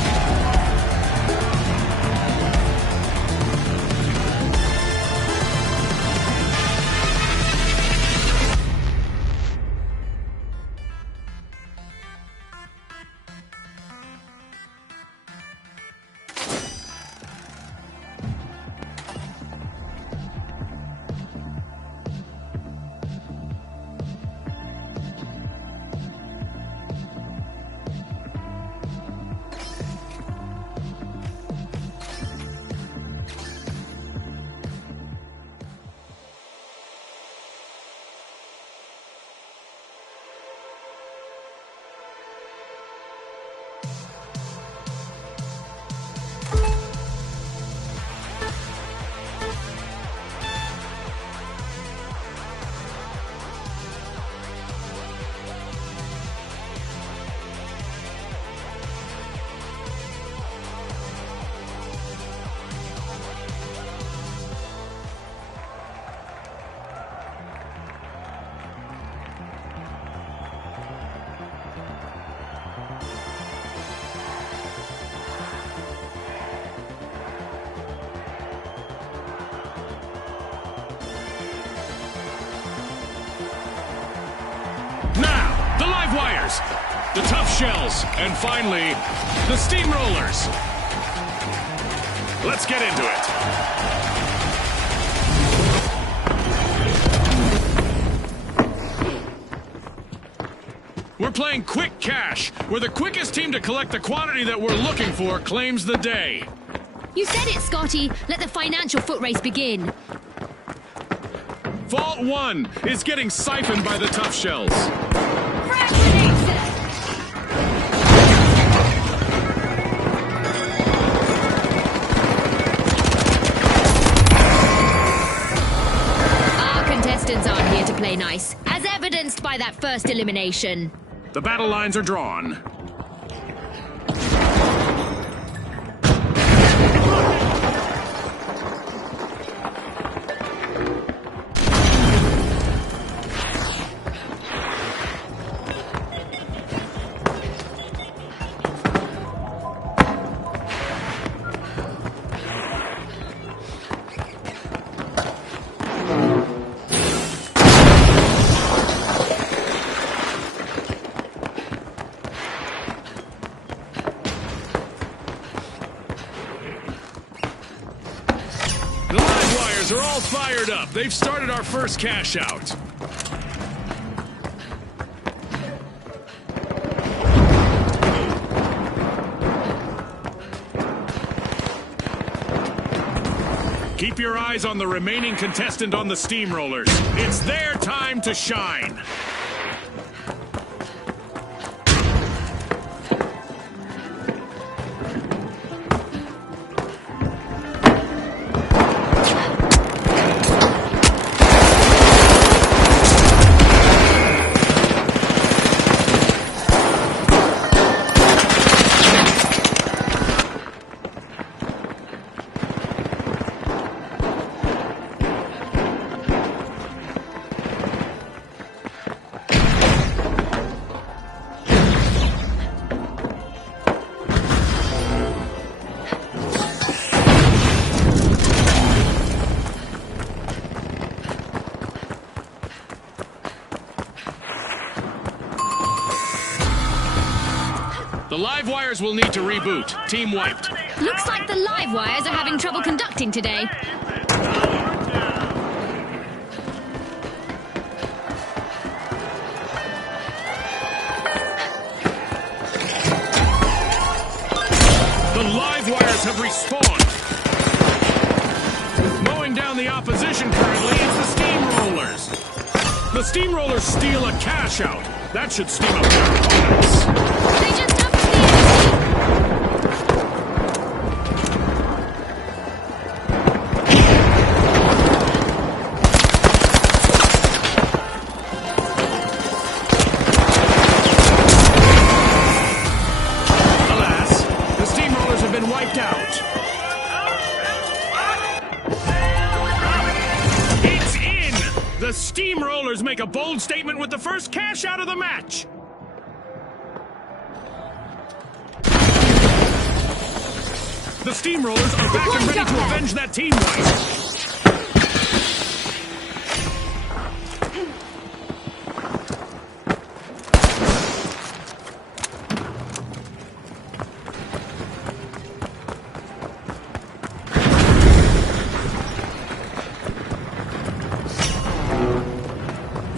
Now, the live wires, the tough shells, and finally, the steamrollers. Let's get into it. We're playing Quick Cash, where the quickest team to collect the quantity that we're looking for claims the day. You said it, Scotty. Let the financial foot race begin. Vault 1 is getting siphoned by the tough shells. Our contestants aren't here to play nice, as evidenced by that first elimination. The battle lines are drawn. The live wires are all fired up. They've started our first cash out. Keep your eyes on the remaining contestant on the steamrollers. It's their time to shine. The live wires will need to reboot. Team wiped. Looks like the live wires are having trouble conducting today. The live wires have respawned. Mowing down the opposition currently is the steamrollers. The The Steamrollers steal a cash out. That should steam up their opponents. They just dumped the enemy. Alas, the Steamrollers have been wiped out. It's in! The Steamrollers make a bold statement with the first cash out of the match. The Steamrollers are back and ready to avenge that team wipe.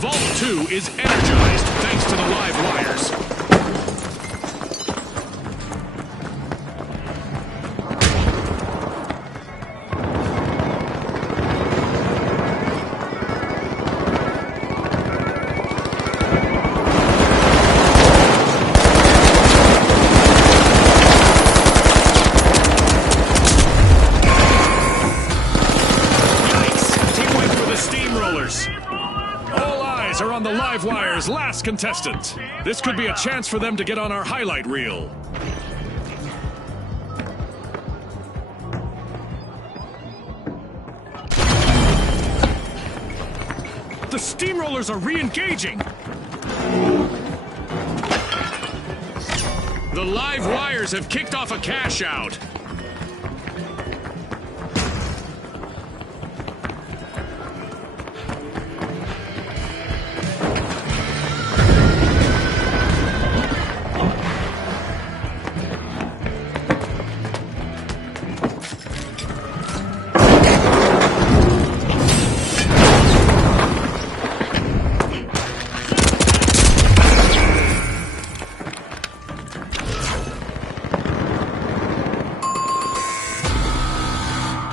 Vault 2 is energized thanks to the live wires. Yikes! Team wipe for the Steamrollers. All eyes are on the live wire's last contestant. This could be a chance for them to get on our highlight reel. The Steamrollers are re-engaging. The live wires have kicked off a cash out.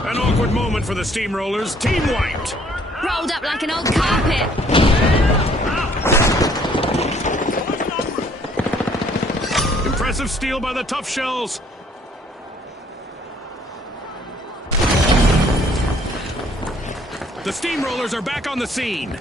An awkward moment for the Steamrollers. Team wiped. Rolled up like an old carpet. Impressive steal by the Tough Shells. The Steamrollers are back on the scene.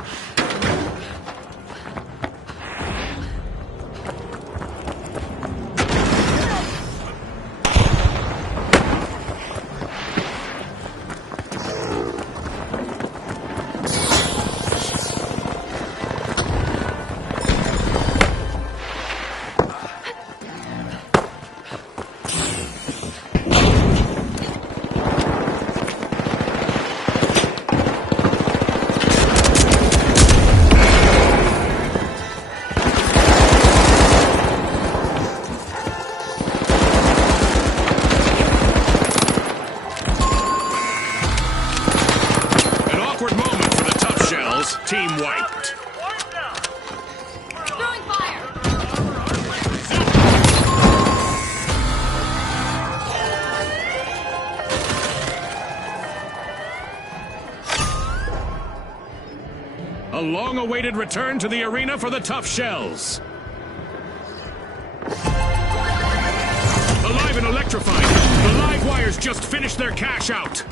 An awkward moment for the Tough Shells. Team wiped. Throwing fire! A long-awaited return to the arena for the Tough Shells. Alive and electrified, the live wires just finished their cash out.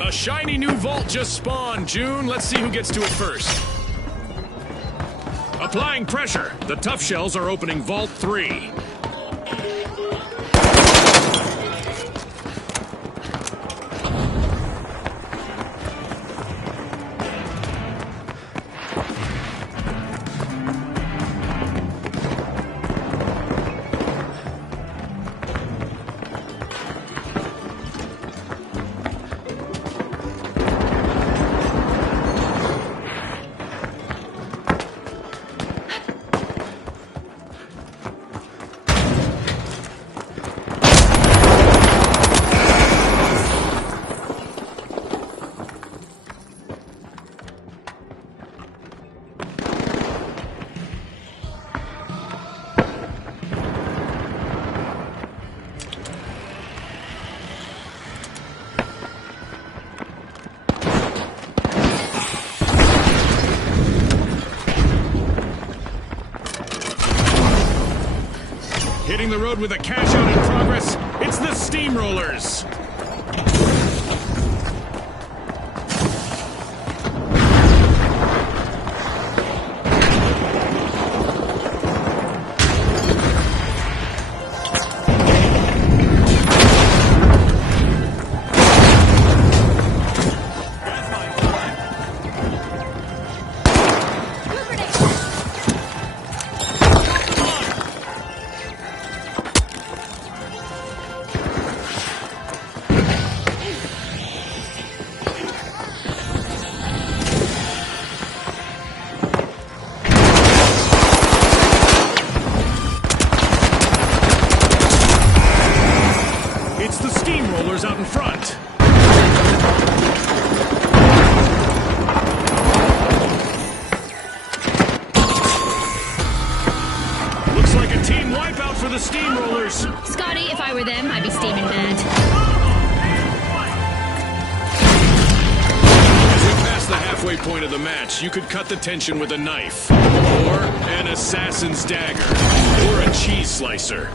A shiny new vault just spawned, June. Let's see who gets to it first. Applying pressure, the Tough Shells are opening Vault 3. Hitting the road with a cash out in progress, it's the Steamrollers. It's the Steamrollers out in front. Looks like a team wipeout for the Steamrollers. Scotty, if I were them, I'd be steaming mad. As we pass the halfway point of the match, you could cut the tension with a knife, or an assassin's dagger, or a cheese slicer.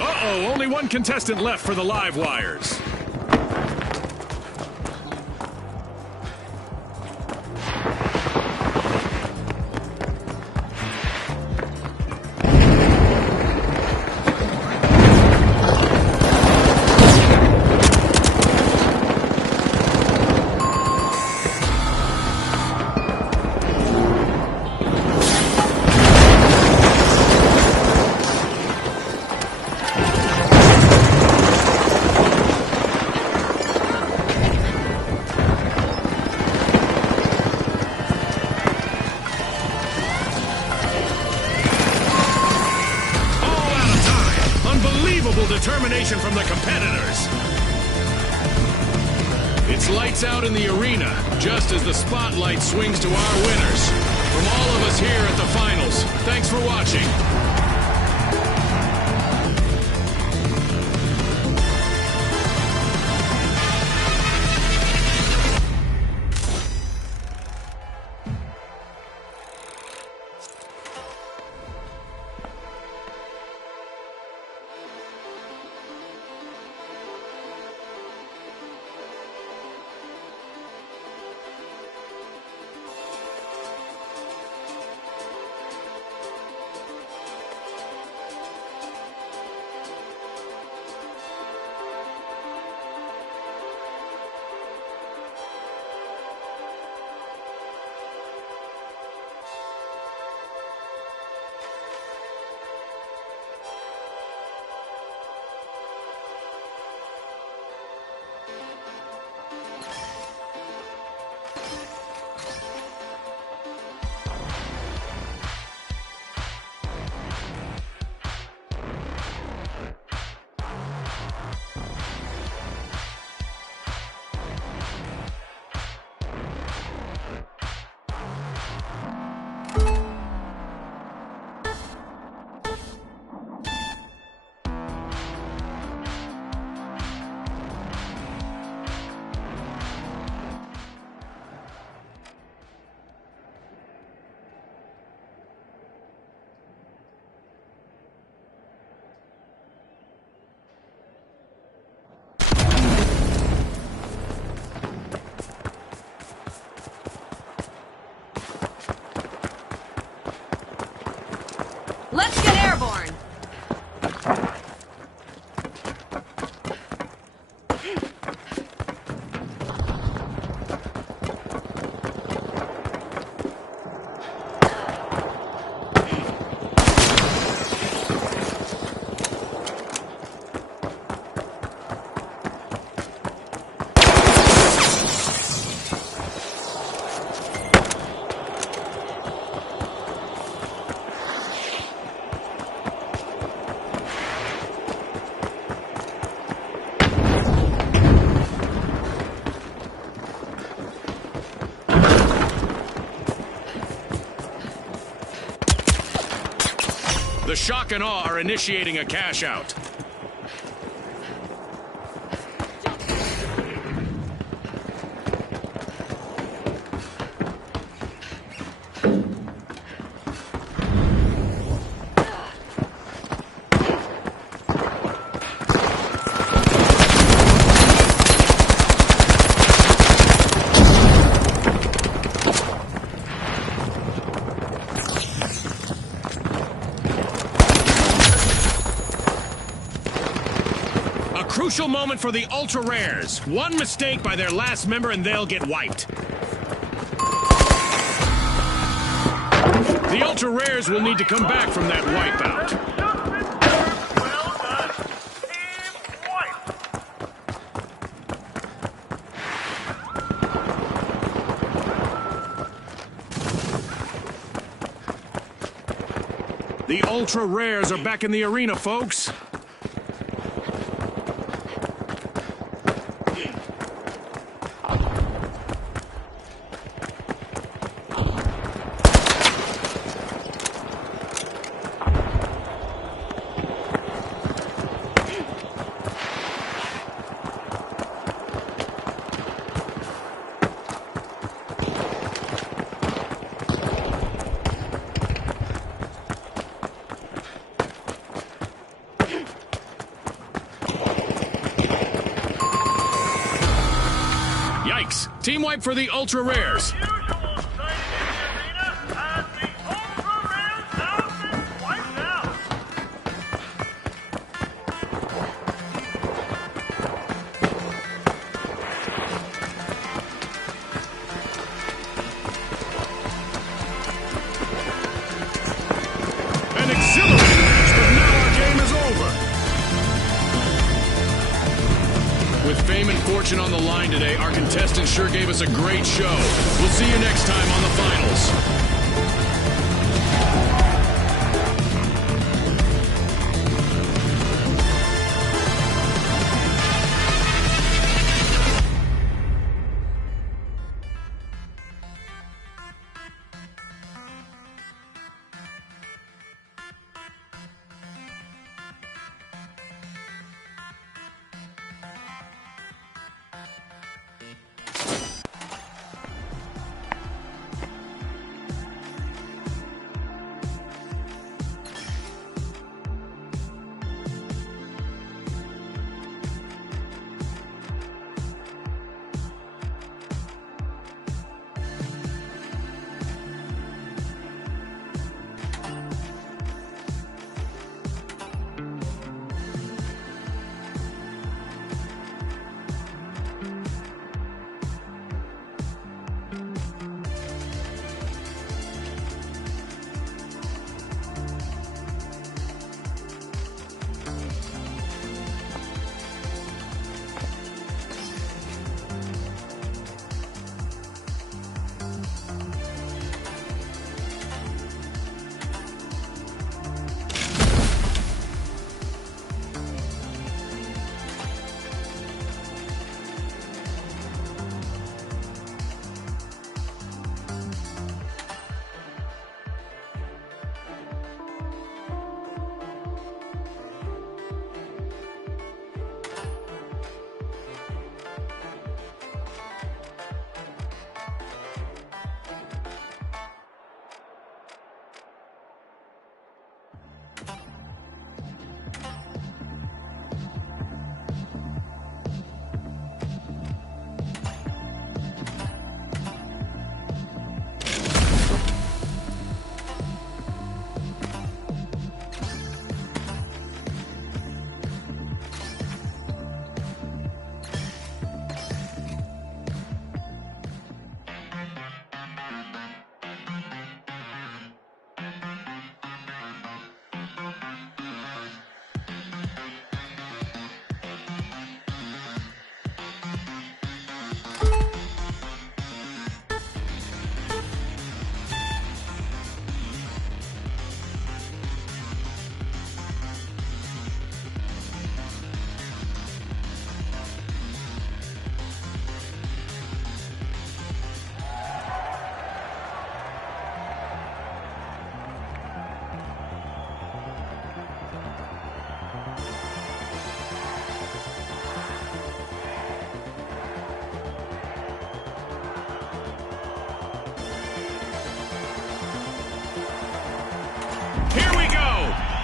Uh-oh, only one contestant left for the live wires. Determination from the competitors. It's lights out in the arena, just as the spotlight swings to our winners. From all of us here at the finals, thanks for watching. Let's get airborne! The Shock and Awe are initiating a cash out. crucial moment for the Ultra Rares. One mistake by their last member and they'll get wiped. The Ultra Rares will need to come back from that wipeout. Well done. Team wipe. The Ultra Rares are back in the arena, folks. Yikes! Team wipe for the Ultra Rares. Usual sight in the arena as the Ultra Rares have been wiped out. An exhilarating match, but now our game is over. With fame and fortune on the line today, our contestants sure gave us a great show. We'll see you next time on the finals.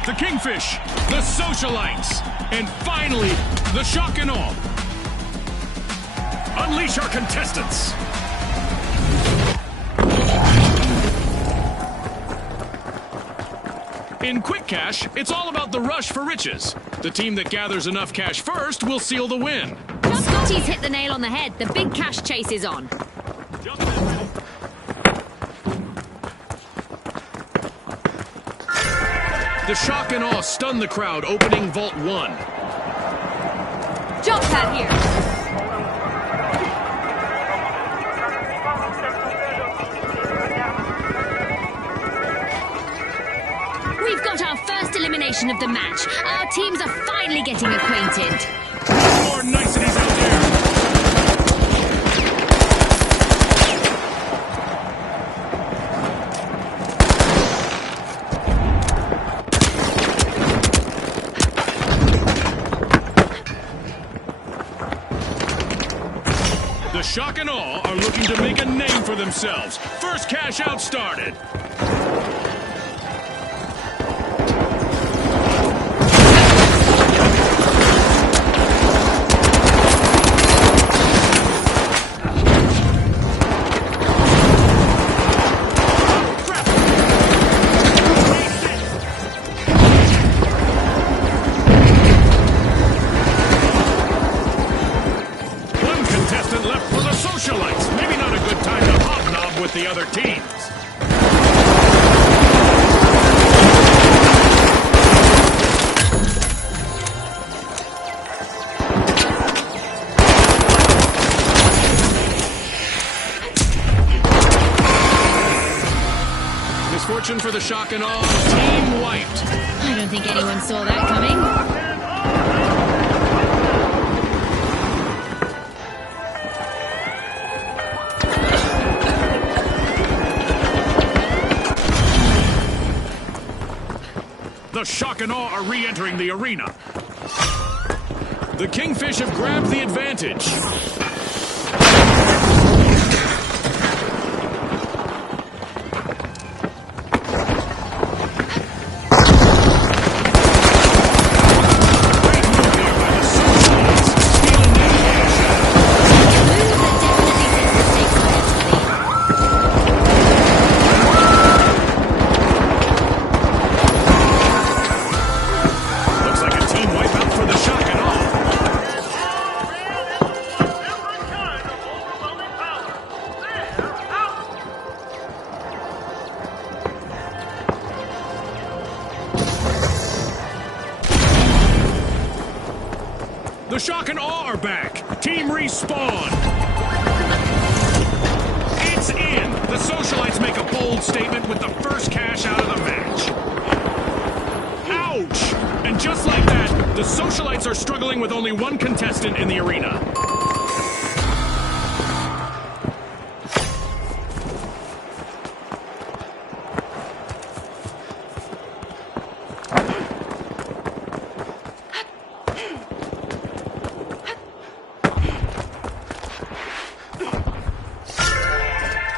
the Kingfish, the Socialites, and finally, the Shock and Awe. Unleash our contestants. In Quick Cash, it's all about the rush for riches. The team that gathers enough cash first will seal the win. Scotty's hit the nail on the head. The big cash chase is on. The shock and awe stun the crowd, opening Vault 1. Jump pad here. We've got our first elimination of the match. Our teams are finally getting acquainted. More niceties out there. The shock and awe are looking to make a name for themselves. First cash out started. Left for the socialites. Maybe not a good time to hobnob with the other teams. Misfortune for the shock and awe. Team wiped. I don't think anyone saw that coming. The shock and awe are re-entering the arena. The Kingfish have grabbed the advantage. The shock and awe are back. Team respawn. It's in. The socialites make a bold statement with the first cash out of the match. Ouch! And just like that, the socialites are struggling with only one contestant in the arena.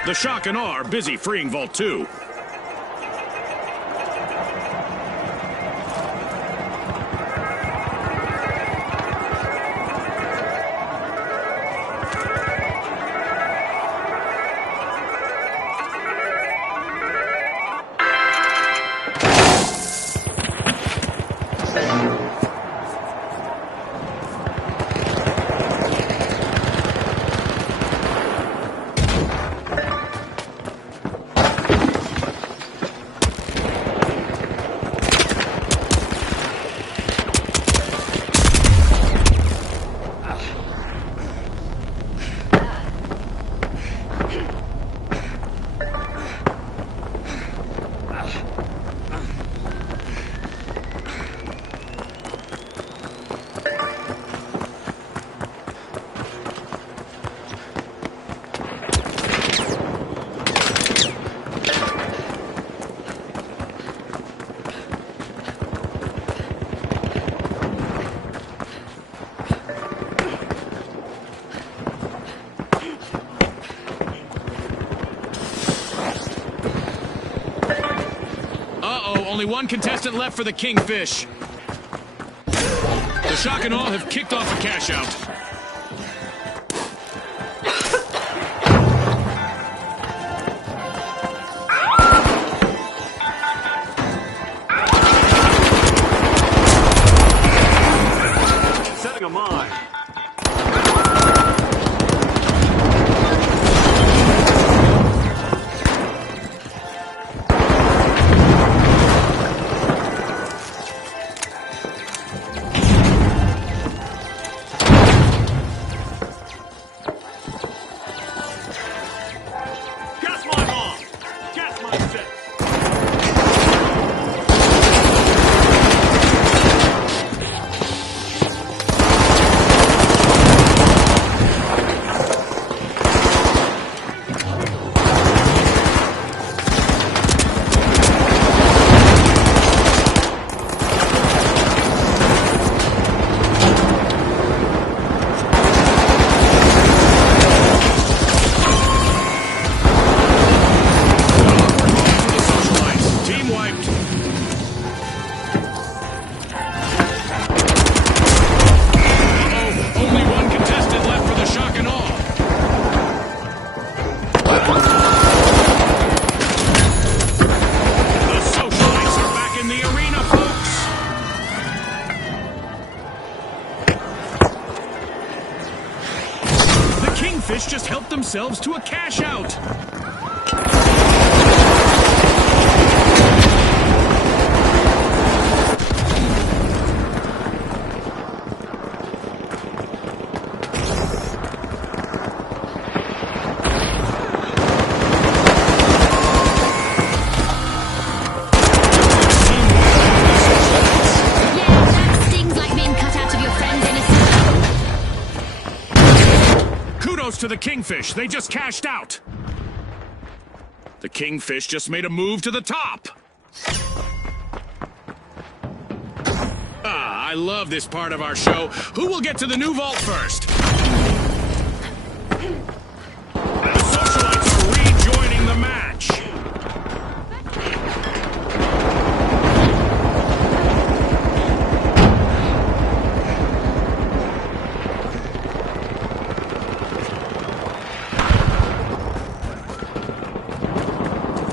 The shock and awe are busy freeing Vault 2. Only one contestant left for the Kingfish. The shock and awe have kicked off a cash out. help themselves to a cash out. Yeah, that stings like being cut out of your friend's innocence. Kudos to the Kingfish. They just cashed out. The Kingfish just made a move to the top. I love this part of our show. Who will get to the new vault first? The Socialites are rejoining the match.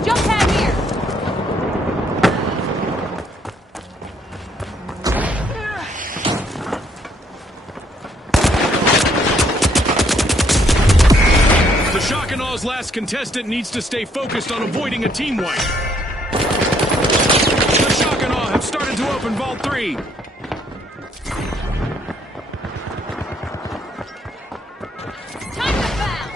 Jump pad here. The Shock and Aw's last contestant needs to stay focused on avoiding a team wipe. The Shock and Awe have started to open Vault 3. Time to bounce.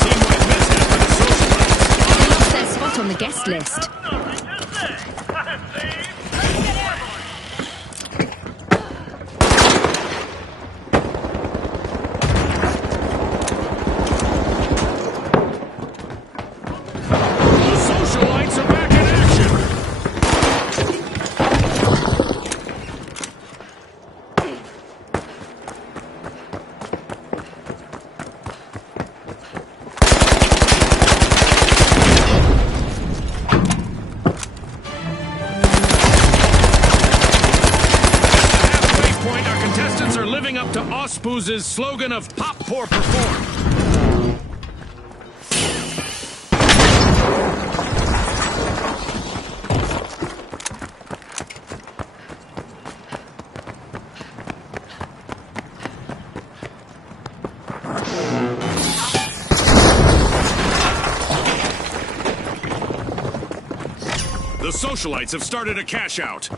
Team wipe mishap for the Socialites. Lost their spot on the guest list. Nothing to say. See? Let's get airborne. The Socialites are back in action. Halfway point, our contestants are living up to Ospooz's slogan of pop, pour, perform. The Socialites have started a cash out.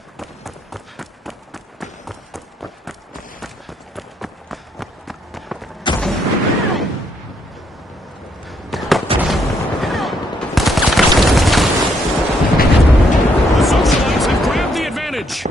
The Socialites have grabbed the advantage.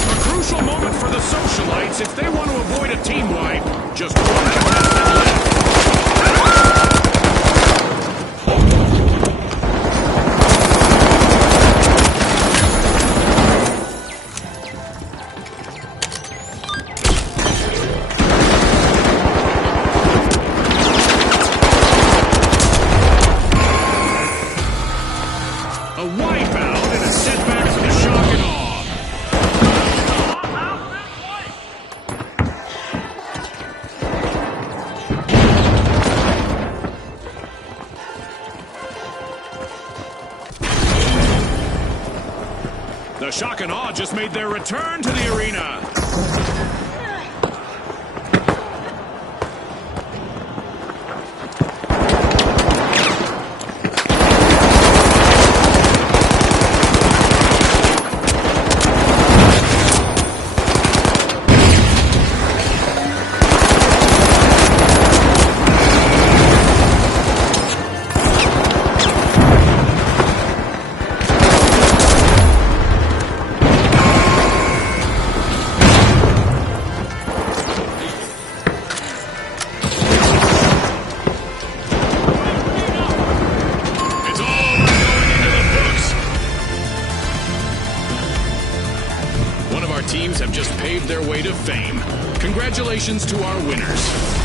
A crucial moment for the Socialites if they want to avoid a team wipe. Just one contestant left. A wipeout and a setback for the Shock and Awe. How's this white? The Shock and Awe just made their return to the arena. teams have just paved their way to fame. Congratulations to our winners.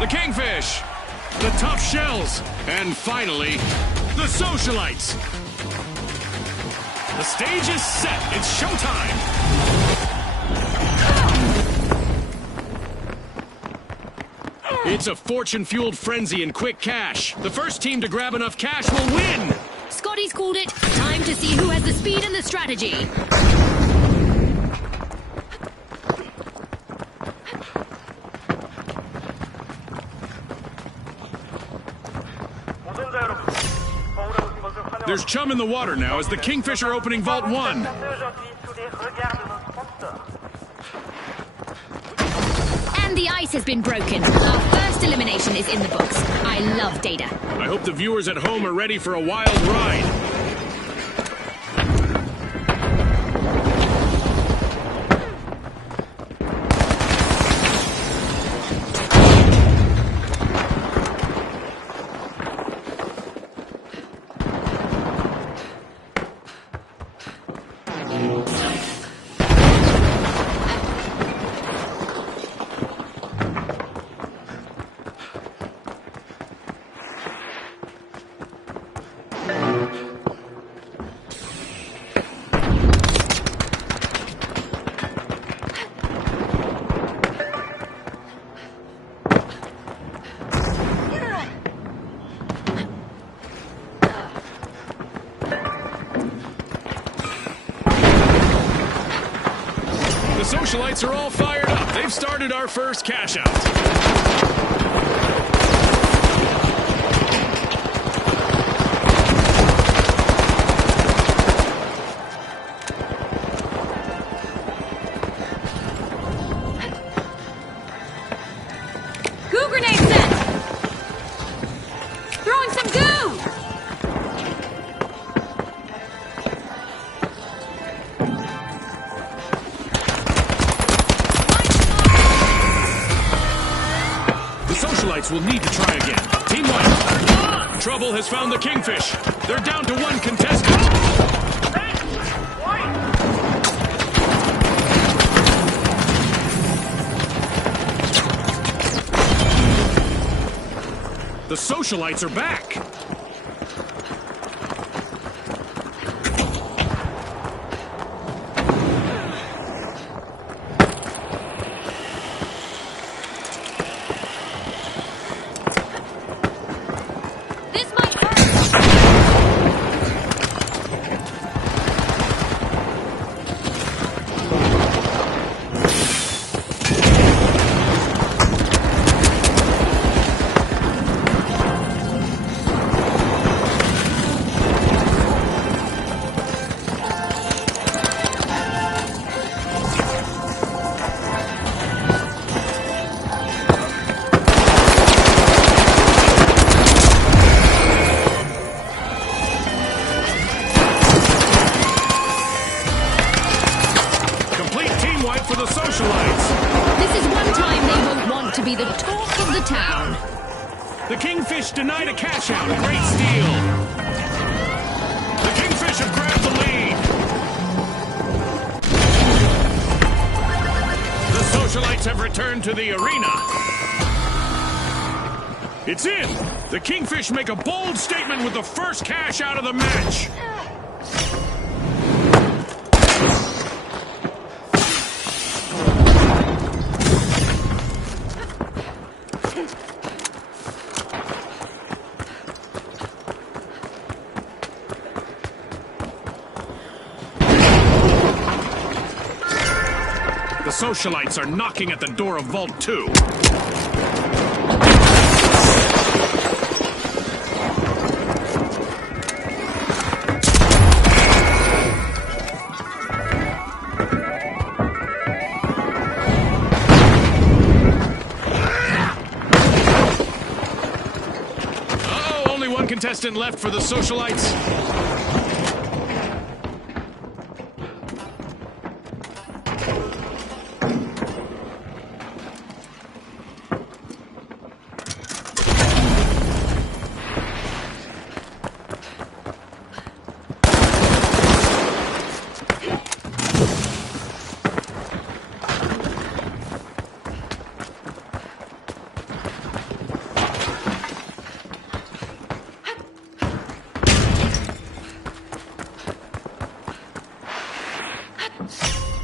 The Kingfish, the Tough Shells, and finally, the Socialites. The stage is set. It's showtime. It's a fortune-fueled frenzy in quick cash. The first team to grab enough cash will win. Scotty's called it. Time to see who has the speed and the strategy. There's chum in the water now as the Kingfish are opening Vault 1. And the ice has been broken. Our first elimination is in the books. I love data. I hope the viewers at home are ready for a wild ride. The Socialites are all fired up. They've started our first cash out. Goo grenade set! Throwing some goo! The Socialites will need to try again. Team White. Trouble has found the Kingfish. They're down to one contestant. The Socialites are back. This might hurt! The Kingfish denied a cash out. Great steal. The Kingfish have grabbed the lead. The Socialites have returned to the arena. It's in. The Kingfish make a bold statement with the first cash out of the match. The Socialites are knocking at the door of Vault 2. Uh-oh, only one contestant left for the Socialites.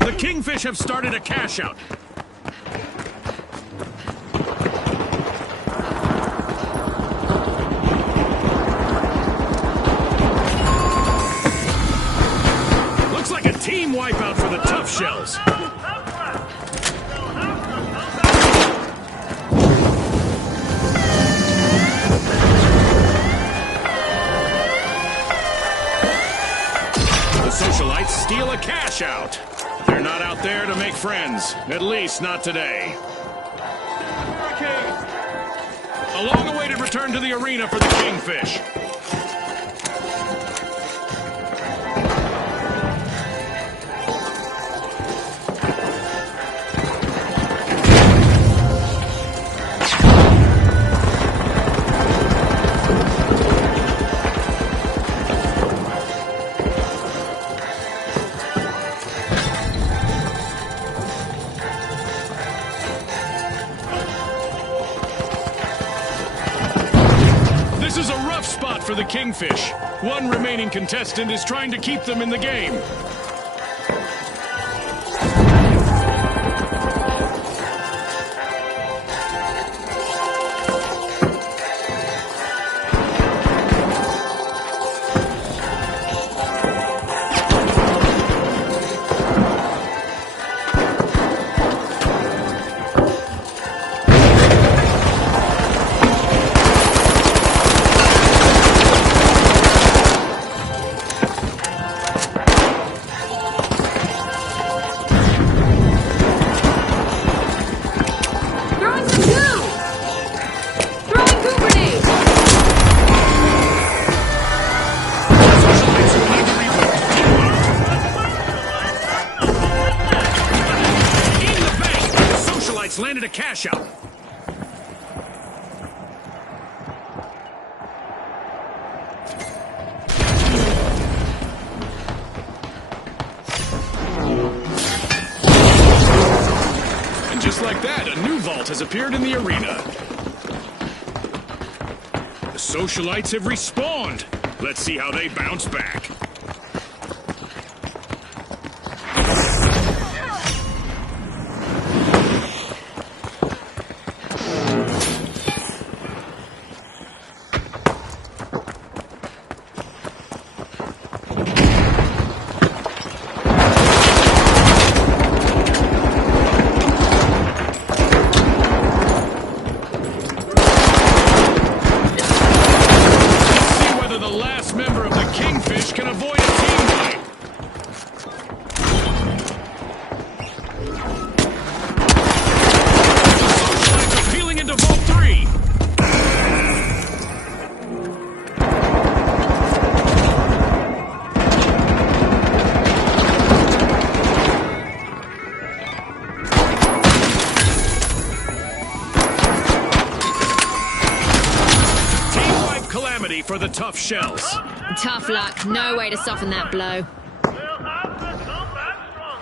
The Kingfish have started a cash out. Looks like a team wipeout for the Tough Shells. The Socialites steal a cash out. They're not out there to make friends, at least not today. A long-awaited return to the arena for the Kingfish. This is a rough spot for the Kingfish. One remaining contestant is trying to keep them in the game. Throwing some goo! Throwing goo grenades! Socialites will need to reboot. In the bank, the Socialites landed a cash out. And just like that, a new vault has appeared in the arena. The Socialites have respawned. Let's see how they bounce back. See whether the last member of the Kingfish can avoid calamity for the tough shells. Tough luck. No way to soften that blow. They'll have to come back strong.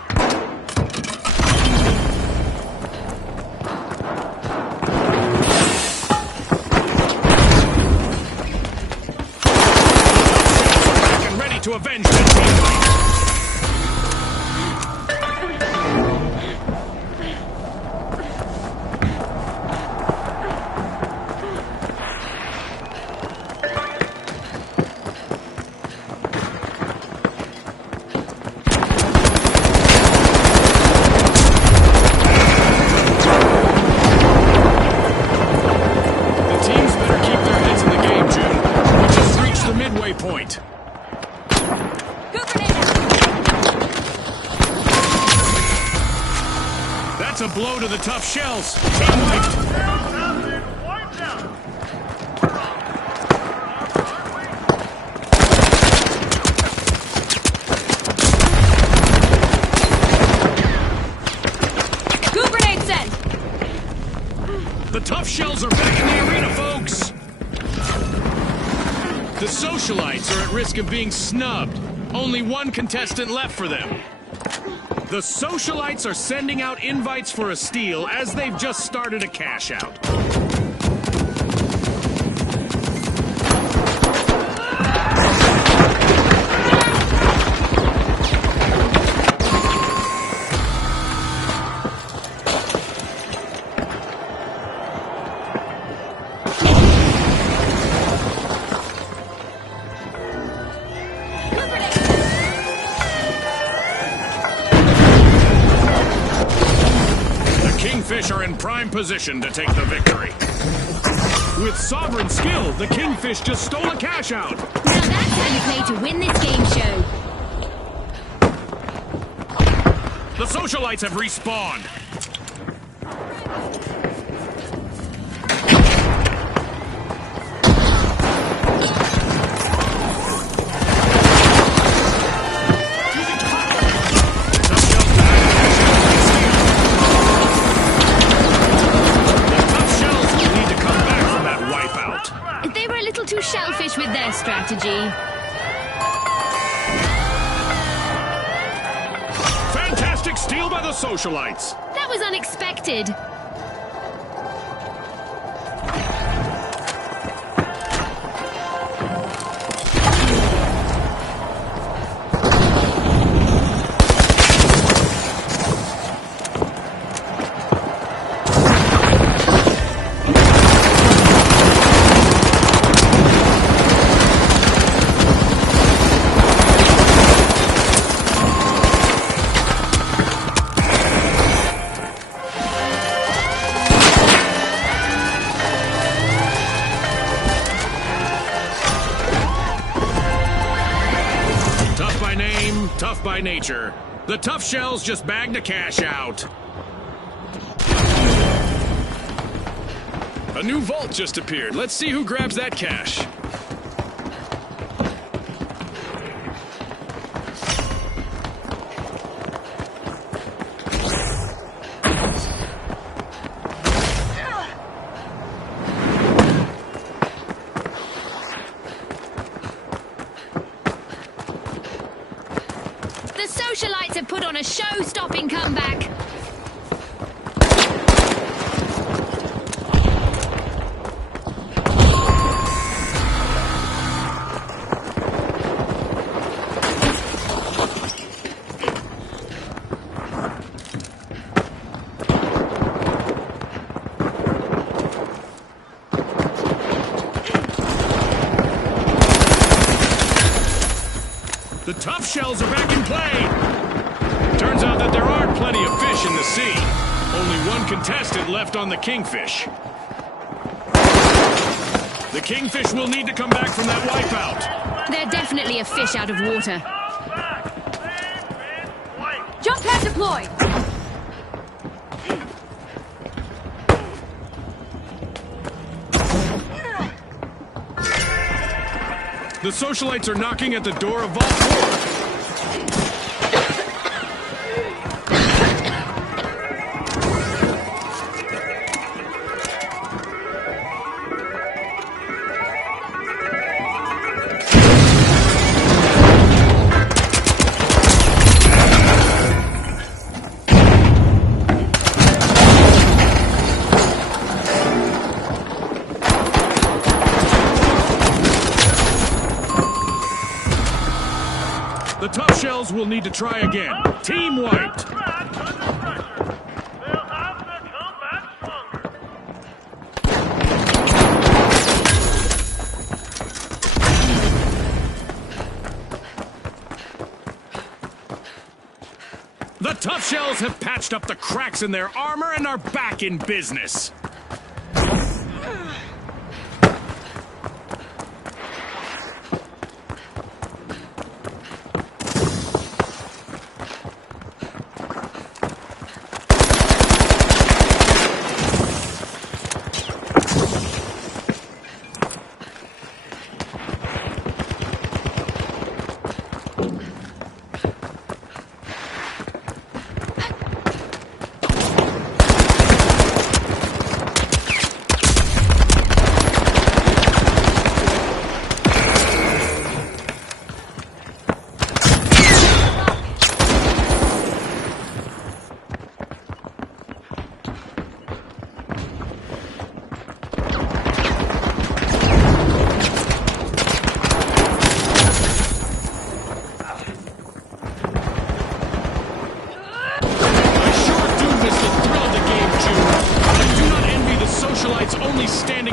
Back and ready to avenge that teammate. Point. That's a blow to the tough shells. Team wiped. Have been wiped out. Goo grenade sent! The tough shells are back in the arena, folks. The socialites are at risk of being snubbed. Only one contestant left for them. The socialites are sending out invites for a steal as they've just started a cash out. Kingfish are in prime position to take the victory. With sovereign skill, the Kingfish just stole a cash out. Now that's how you play to win this game show. The socialites have respawned. Too shellfish with their strategy. Fantastic steal by the socialites. That was unexpected. Tough by nature. The tough shells just bagged a cash out. A new vault just appeared. Let's see who grabs that cash. The socialites have put on a show-stopping comeback. The tough shells are back in play. Turns out that there are plenty of fish in the sea. Only one contestant left on the Kingfish. The Kingfish will need to come back from that wipeout. They're definitely a fish out of water. Jump pad deployed! The socialites are knocking at the door of Vault 4. Tough Shells will need to try again. Team wiped. Trapped under pressure. They'll have to come back stronger. The Tough Shells have patched up the cracks in their armor and are back in business.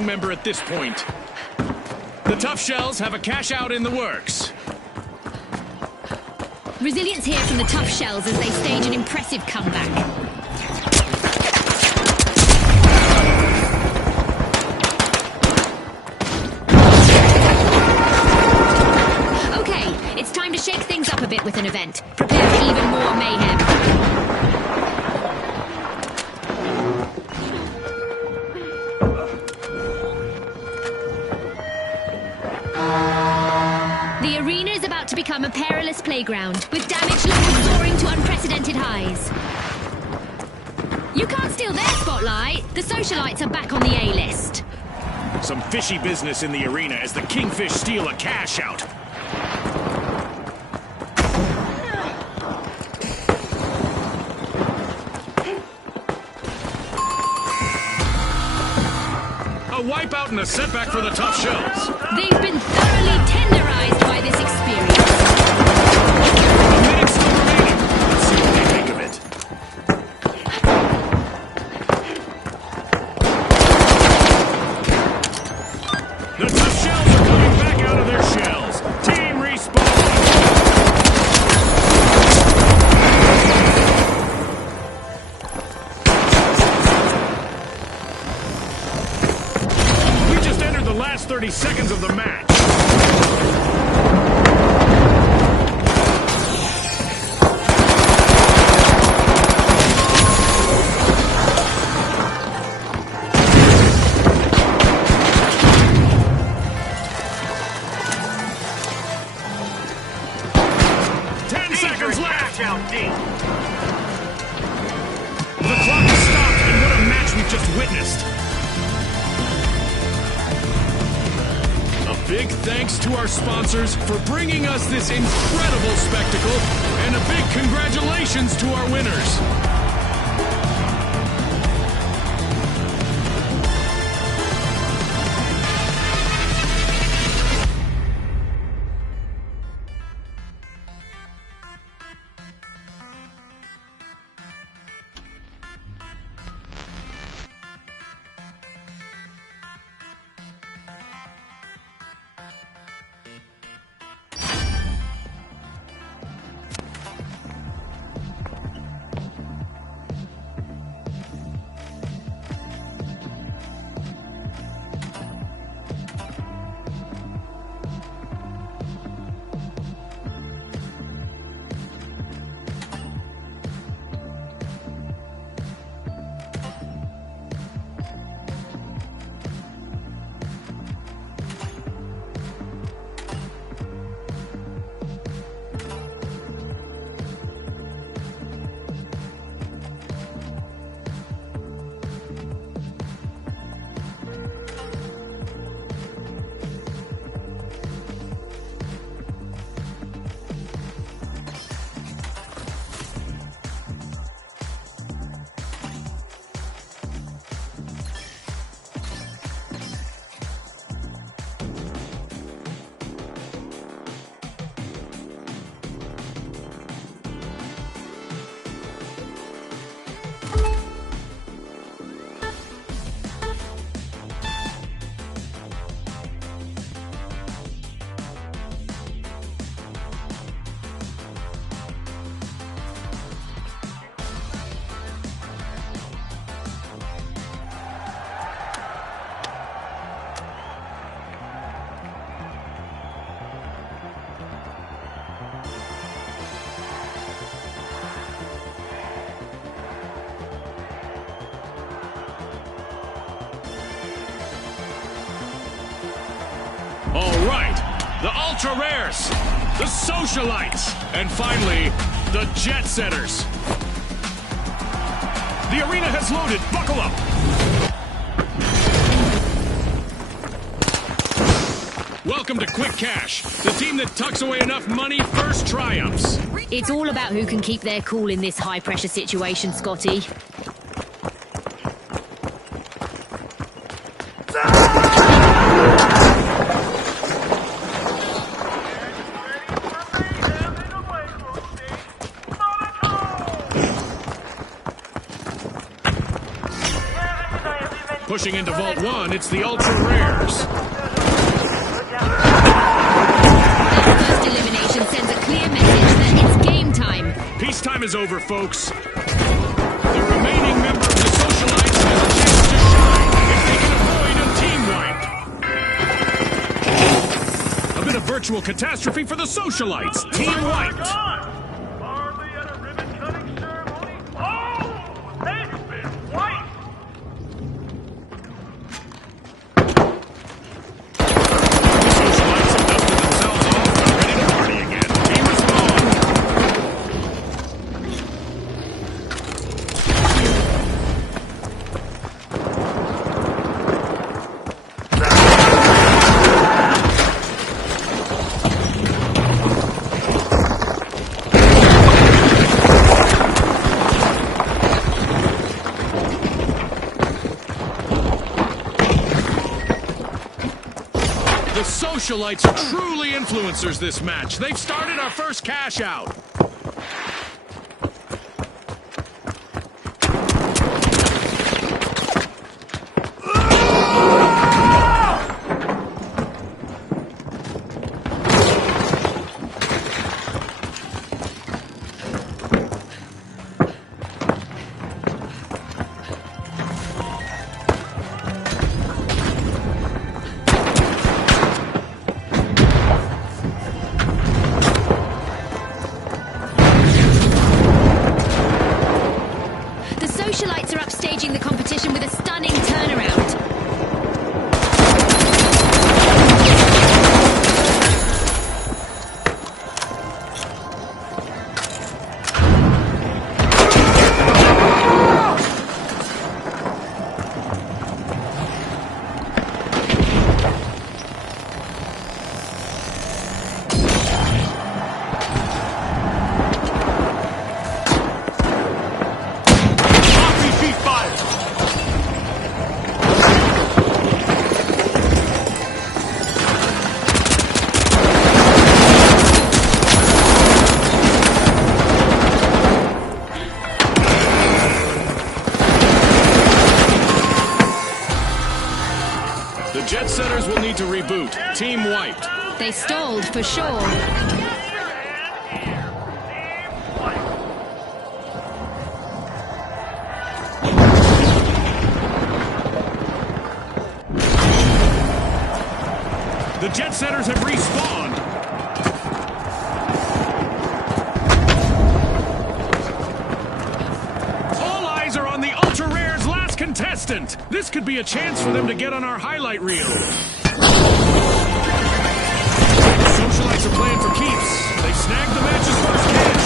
Member at this point. The Tough Shells have a cash out in the works. Resilience here from the Tough Shells as they stage an impressive comeback. Okay, it's time to shake things up a bit with an event. Prepare for even more mayhem. The arena is about to become a perilous playground, with damage levels soaring to unprecedented highs. You can't steal their spotlight. The socialites are back on the A-list. Some fishy business in the arena as the Kingfish steal a cash out. A wipeout and a setback for the Tough Shells. They've been thoroughly tenderized by this experience. A minute still remaining. Let's see what they think of it. The Tough Shells are coming back out of their shells. Team respawn. We just entered the last 30 seconds of the match. Big thanks to our sponsors for bringing us this incredible spectacle, and a big congratulations to our winners. the Ultra Rares, the Socialites, and finally, the Jet Setters. The arena has loaded. Buckle up. Welcome to Quick Cash, the team that tucks away enough money first triumphs. It's all about who can keep their cool in this high-pressure situation, Scotty. Pushing into Vault 1, it's the Ultra Rares. First elimination sends a clear message that it's game time. Peacetime is over, folks. The remaining member of the Socialites has a chance to shine if they can avoid a team wipe. A bit of virtual catastrophe for the Socialites. Team wiped. Hardly at a ribbon-cutting ceremony. Oh, they've been wiped. The Socialites have dusted themselves off and are ready to party again. Team Respawn. The Socialites are truly influencers this match. They've started our first cash out. The Socialites are upstaging the competition with a stunning turnaround. The Jet Setters will need to reboot. Team wiped. They stalled for sure. The Jet Setters have respawned. All eyes are on the Ultra Rare's last contestant. This could be a chance for them to get on our highlight reel. The Socialites are playing for keeps. They snagged the match's first cash.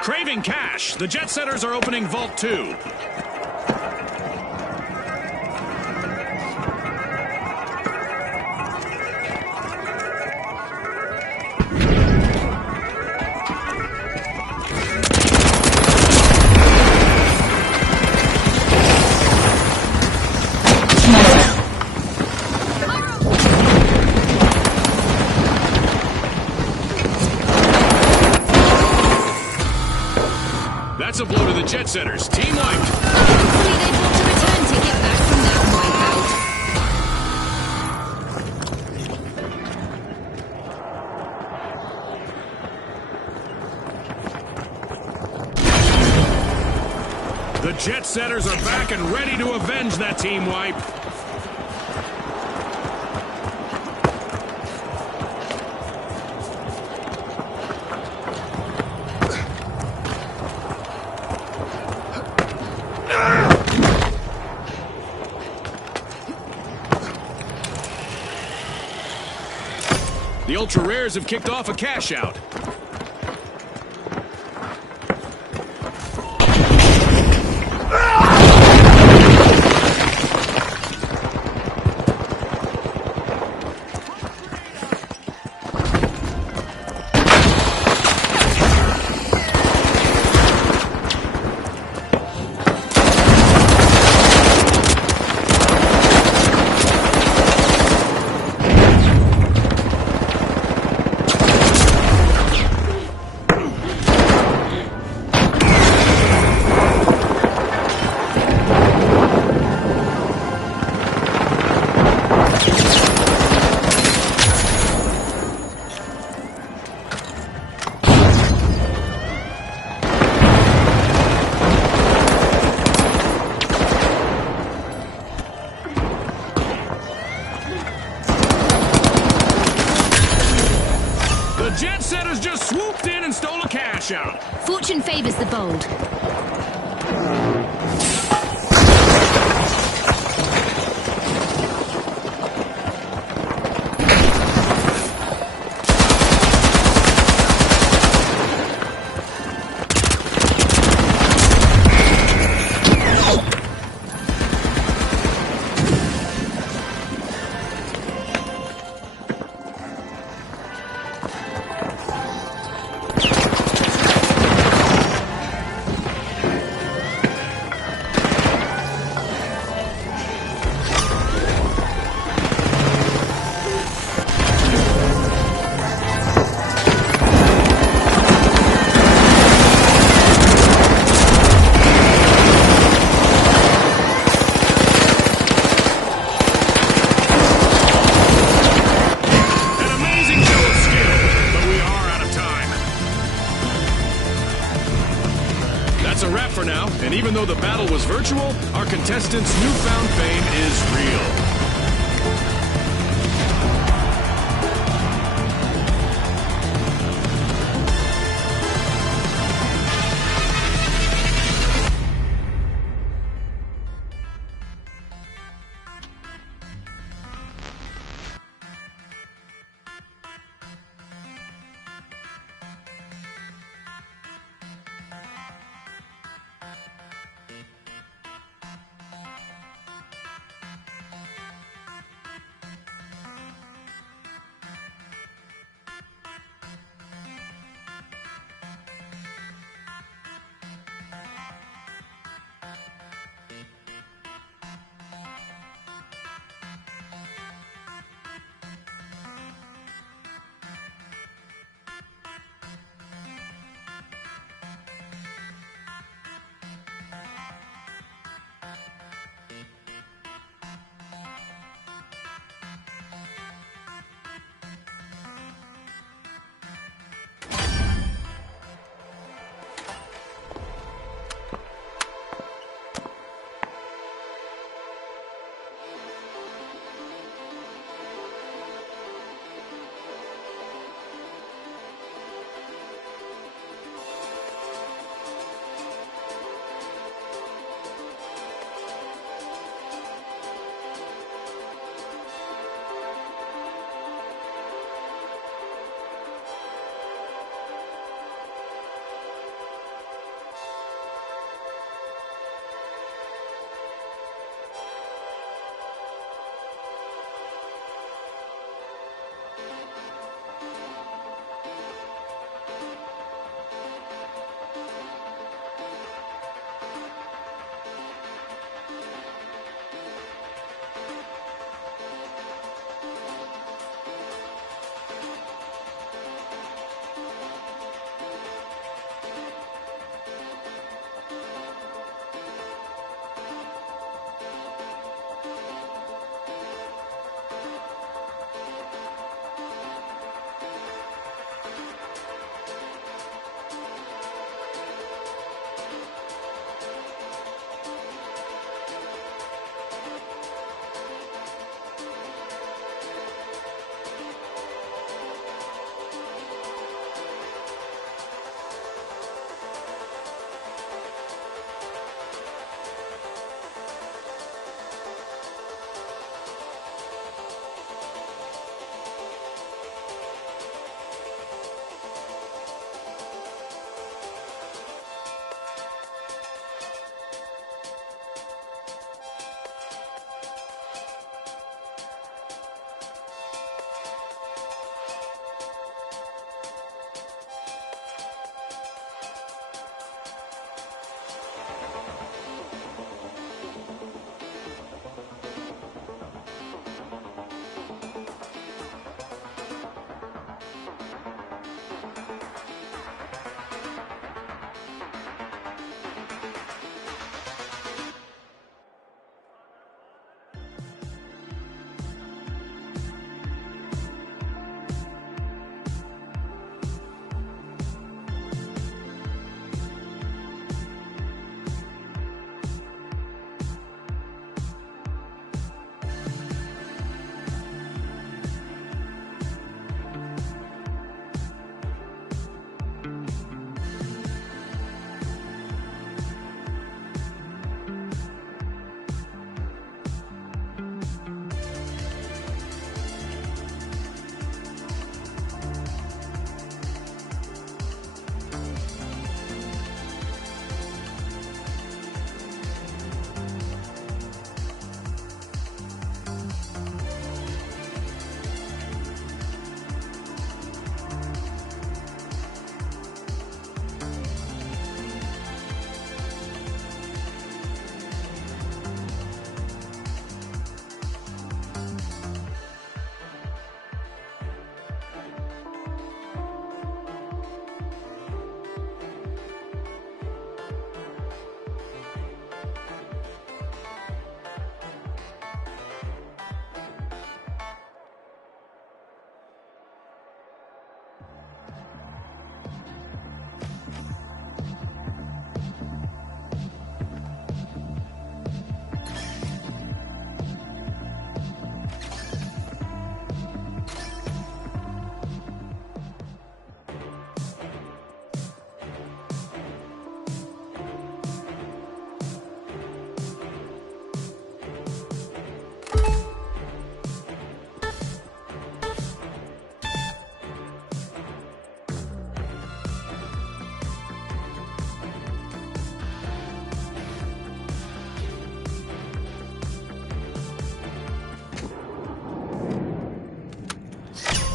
Craving cash, the Jet Setters are opening Vault 2. That's a blow to the Jet Setters. Team wiped. Hopefully they've got a return ticket back from that wipeout. The Jet Setters are back and ready to avenge that team wipe. The Ultra Rares have kicked off a cash out. Jet Setters just swooped in and stole a cash out. Fortune favors the bold. That's a wrap for now, and even though the battle was virtual, our contestants' newfound fame is real.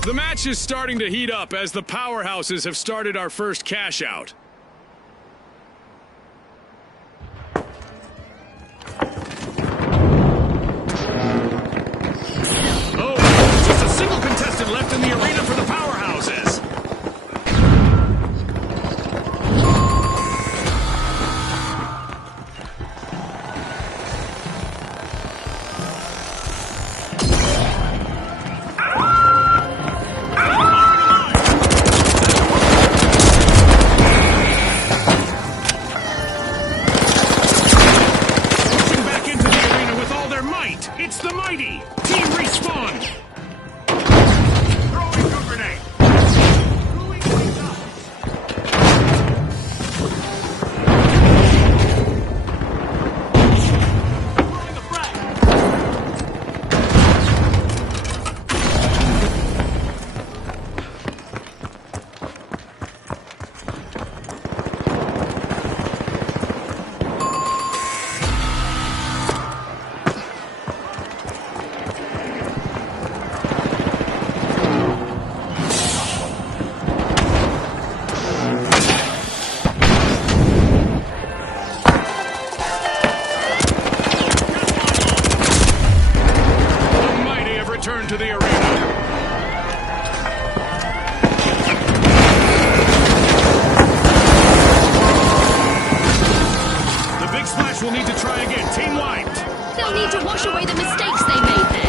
The match is starting to heat up as the powerhouses have started our first cash out. Oh, just a single contestant left in the arena for the powerhouses. It's the mighty Team Respawn! Throwing a grenade! Throwing things up! Throwing a frag! Return to the arena. The Big Splash will need to try again. Team wiped. They'll need to wash away the mistakes they made there.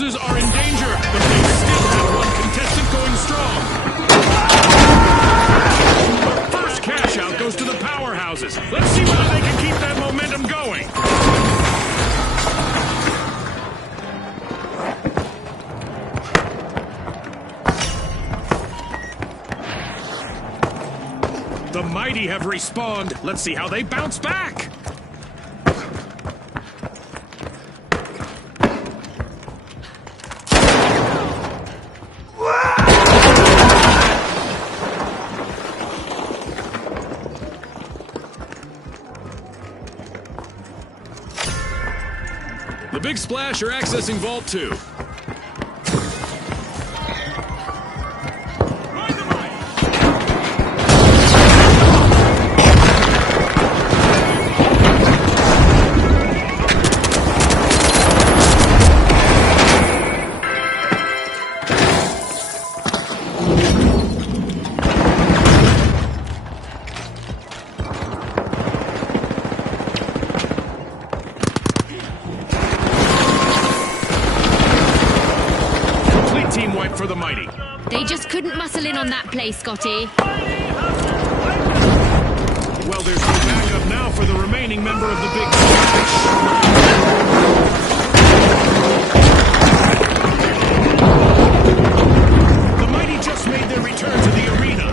Are in danger, but they still have one contestant going strong. Our first cash out goes to the powerhouses. Let's see whether they can keep that momentum going. The mighty have respawned. Let's see how they bounce back. The Big Splash are accessing Vault 2. Team wipe for the mighty. They just couldn't muscle in on that play, Scotty. Well, there's no backup now for the remaining member of the Big Splash. The mighty just made their return to the arena.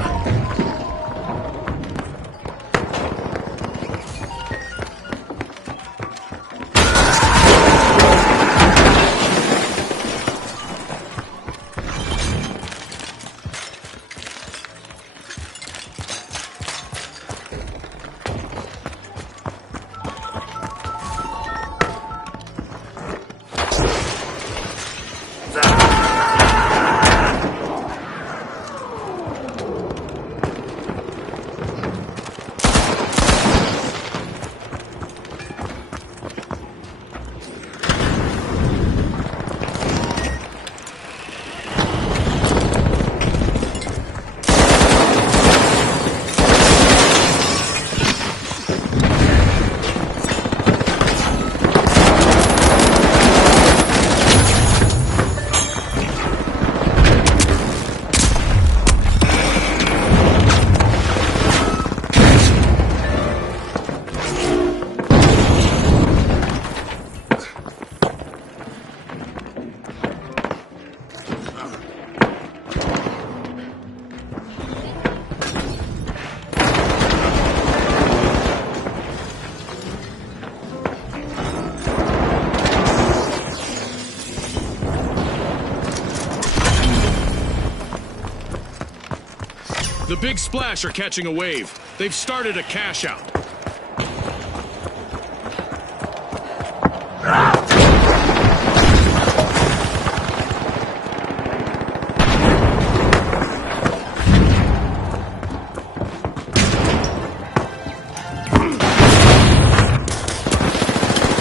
The Big Splash are catching a wave. They've started a cash out.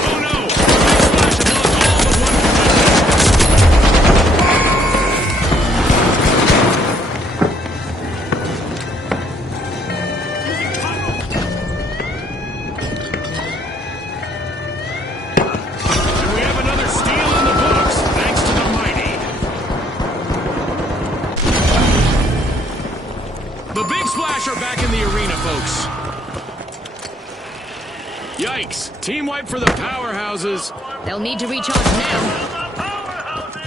Oh no! The Big Splash have lost all but one contestant. And we have another steal in the books, thanks to the mighty. The Big Splash are back in the arena, folks. Yikes! Team wipe for the powerhouses. They'll need to recharge now. The powerhouses!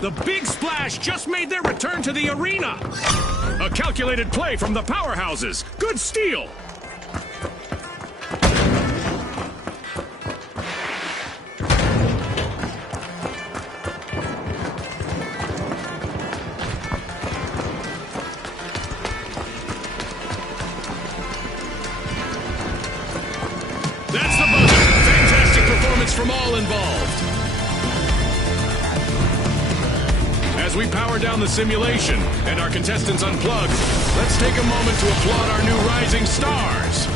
The Big Splash just made their return to the arena. A calculated play from the powerhouses. Good steal. That's the buzzer. Fantastic performance from all involved. As we power down the simulation and our contestants unplug, let's take a moment to applaud our new rising stars.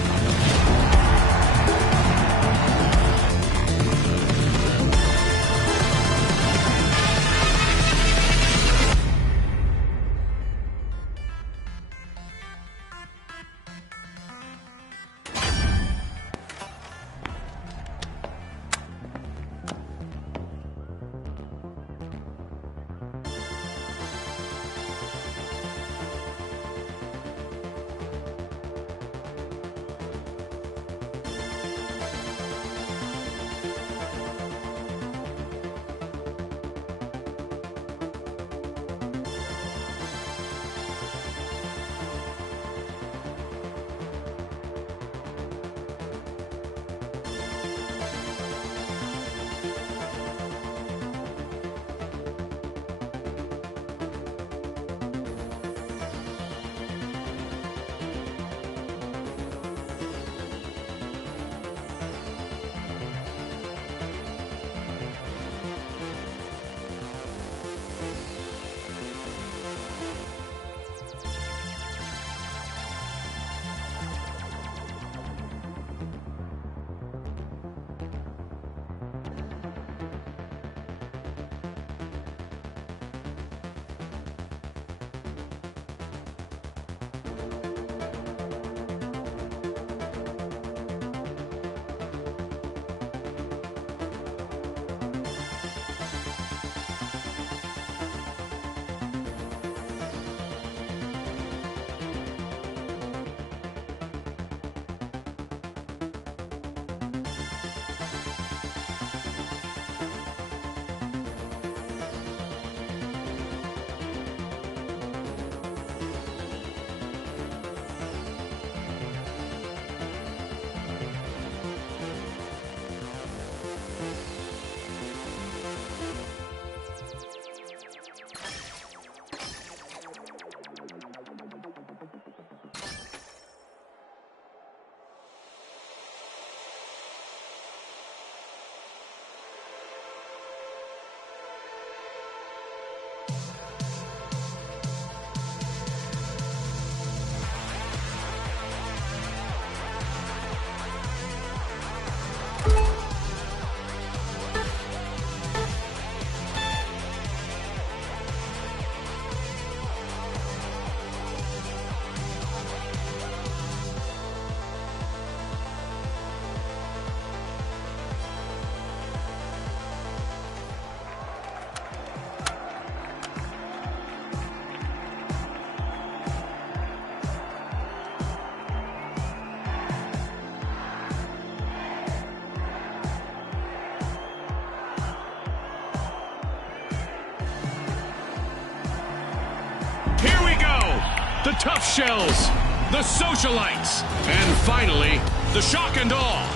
the Tough Shells, the Socialites, and finally, the Shock and Awe.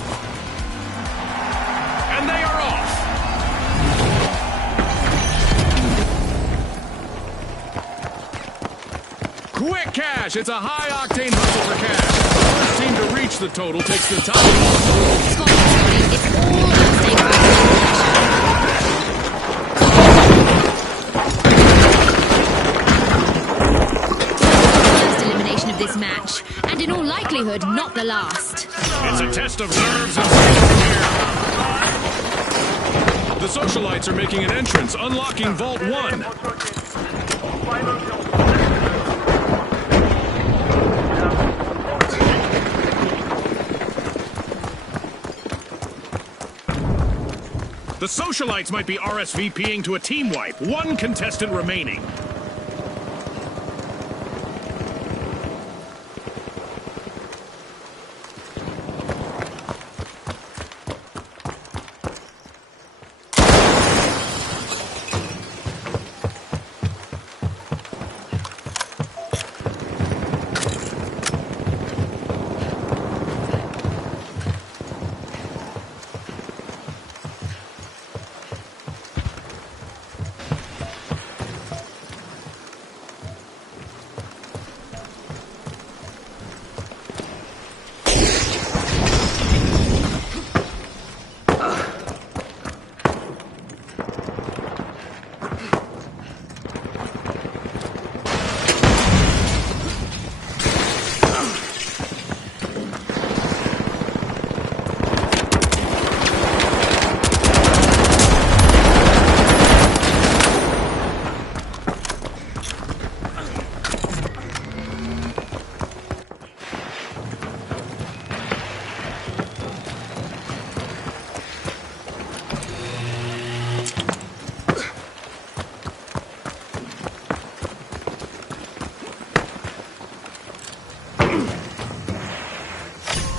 And they are off. Quick cash! It's a high-octane hustle for cash. The first team to reach the total takes the top off. Scotty, it's all about staying first elimination of this match, and in all likelihood, not the last. It's a test of nerves and skill. The Socialites are making an entrance, unlocking Vault 1. The Socialites might be RSVPing to a team wipe. One contestant remaining.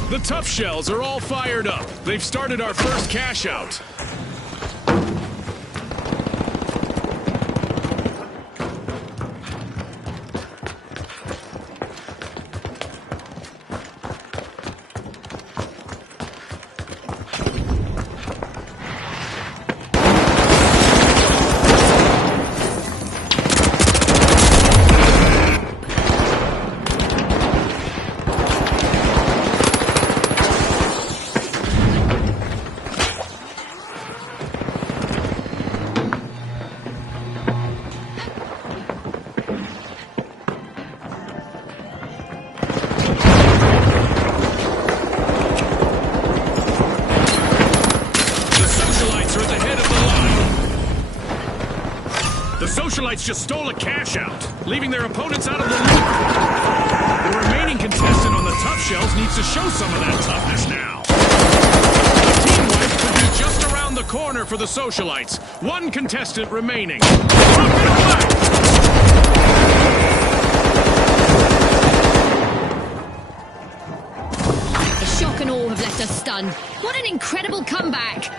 The Tough Shells are all fired up. They've started our first cash out. The Socialites just stole a cash out, leaving their opponents out of the loop. The remaining contestant on the Tough Shells needs to show some of that toughness now. The team wipe could be just around the corner for the Socialites. One contestant remaining. Broken away! The Shock and Awe have left us stunned. What an incredible comeback!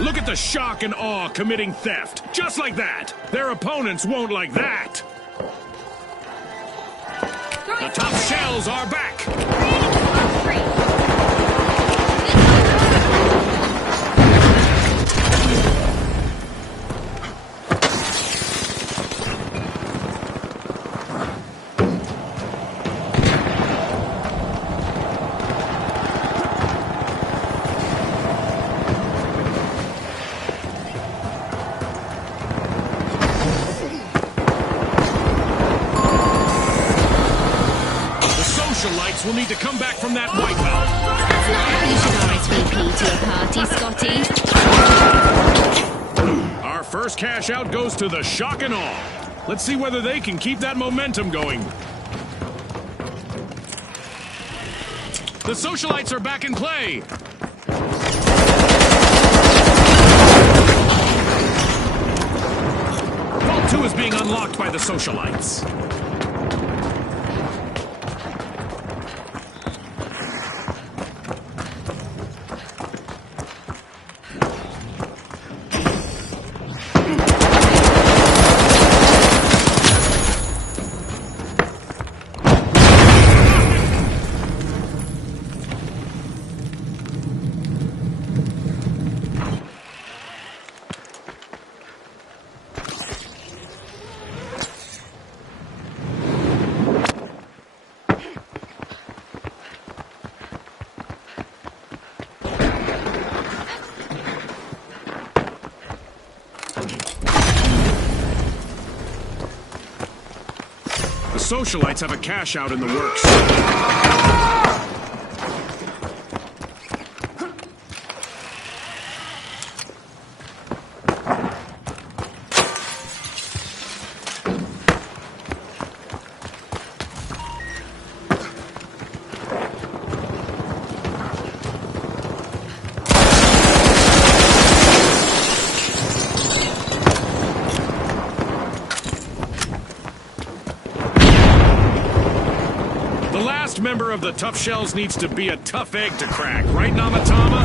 Look at the Shock and Awe committing theft. Just like that. Their opponents won't like that. The Tough Shells are back. Socialites will need to come back from that wipeout. That's not how you should RSVP to a party, Scotty. Our first cash out goes to the Shock and Awe. Let's see whether they can keep that momentum going. The Socialites are back in play. Vault 2 is being unlocked by the Socialites. socialites have a cash out in the works. The last member of the Tough Shells needs to be a tough egg to crack, right, Namatama?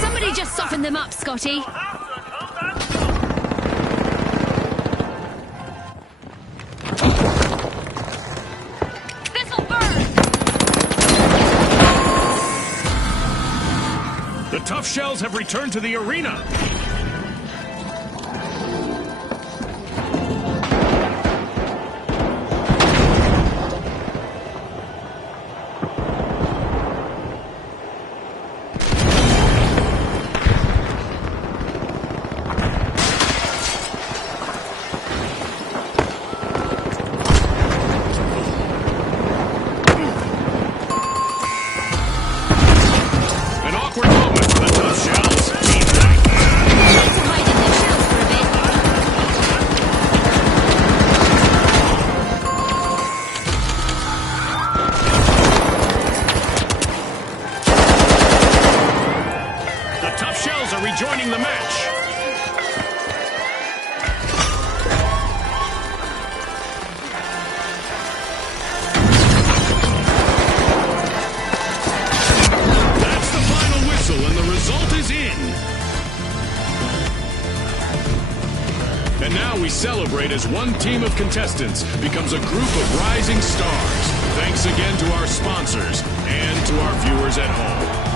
Somebody just soften them up, Scotty. This'll burn! The Tough Shells have returned to the arena. An awkward moment for the Tough Shells. Let's hide in their shells for a bit. The Tough Shells are rejoining the match. That's the final whistle, and the result is in. And now we celebrate as one team of contestants becomes a group of rising stars. Thanks again to our sponsors and to our viewers at home.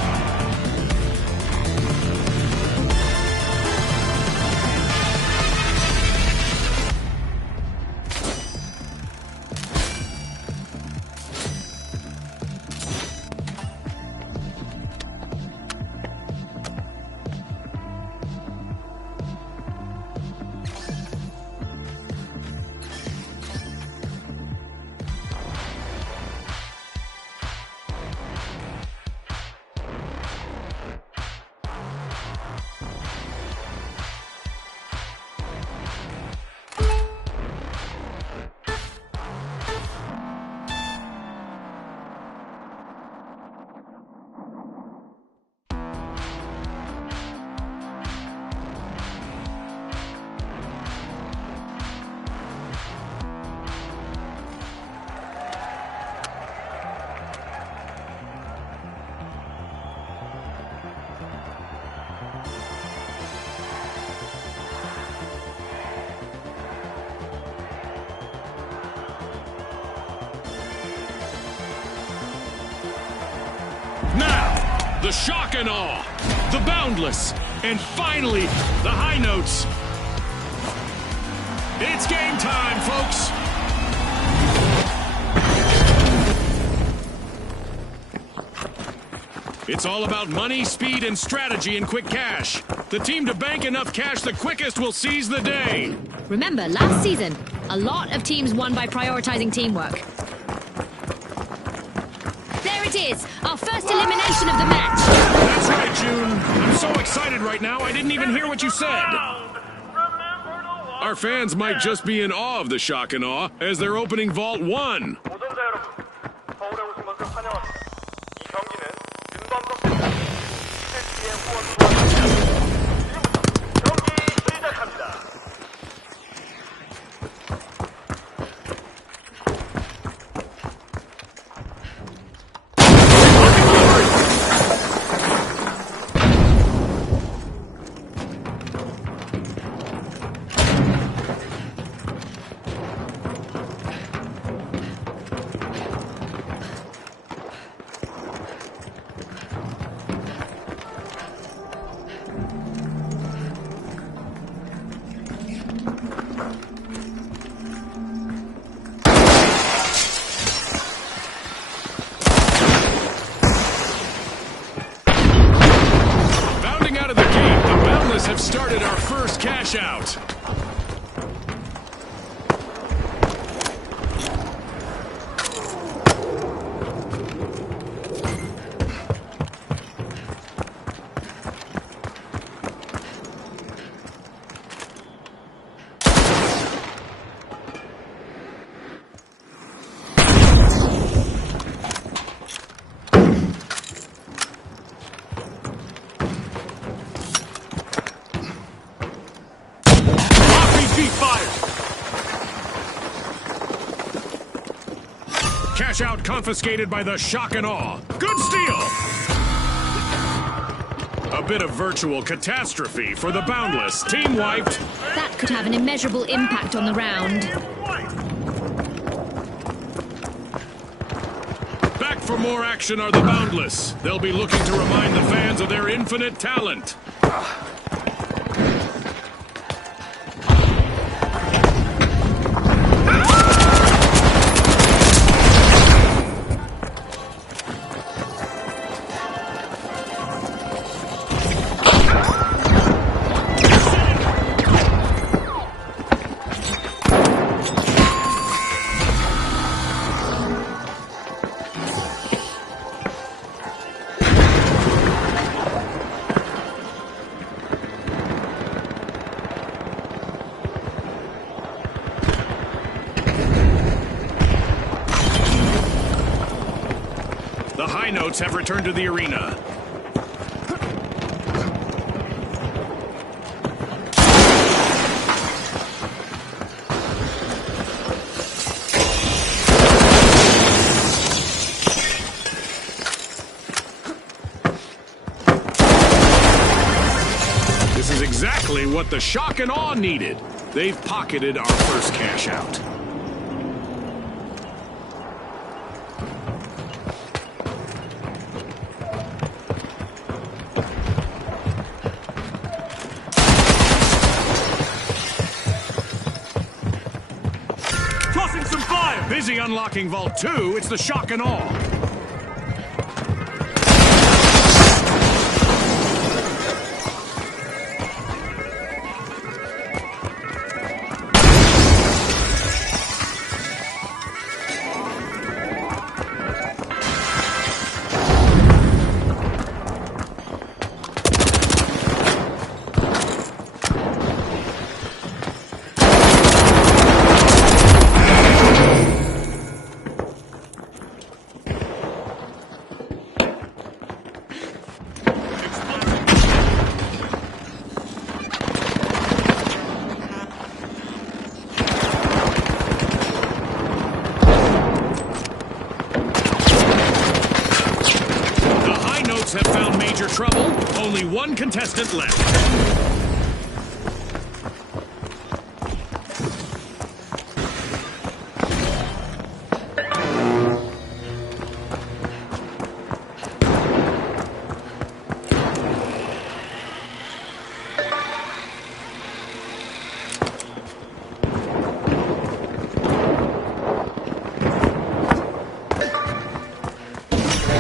Now, the shock and awe, the boundless, and finally, the high notes. It's game time, folks. It's all about money, speed, and strategy in quick cash. The team to bank enough cash the quickest will seize the day. Remember, last season, a lot of teams won by prioritizing teamwork. There it is, our first elimination of the match. That's right, June. I'm so excited right now, I didn't even hear what you said. Our fans might just be in awe of the shock and awe as they're opening Vault 1. 도전자 여러분, 서울에 오신 것을 환영합니다. 이 경기는 윤범석 CS의 후원과 지금부터 경기 시작합니다. started our first cash out. Cash out confiscated by the Shock and Awe. Good steal! A bit of virtual catastrophe for the Boundless. Team wiped. That could have an immeasurable impact on the round. Back for more action are the Boundless. They'll be looking to remind the fans of their infinite talent. The High Notes have returned to the arena. This is exactly what the Shock and Awe needed. They've pocketed our first cash out. Busy unlocking Vault 2, it's the Shock and Awe. Have found major trouble. Only one contestant left.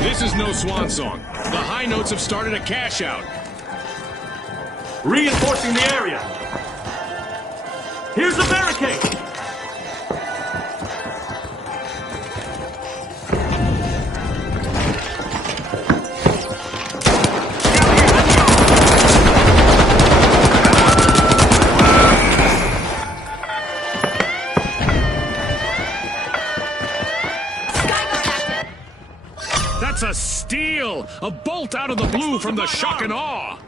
This is no swan song. The High Notes have started a cash out. Reinforcing the area. Here's the barricade. That's a steal! A bolt out of the blue from the Shock and Awe!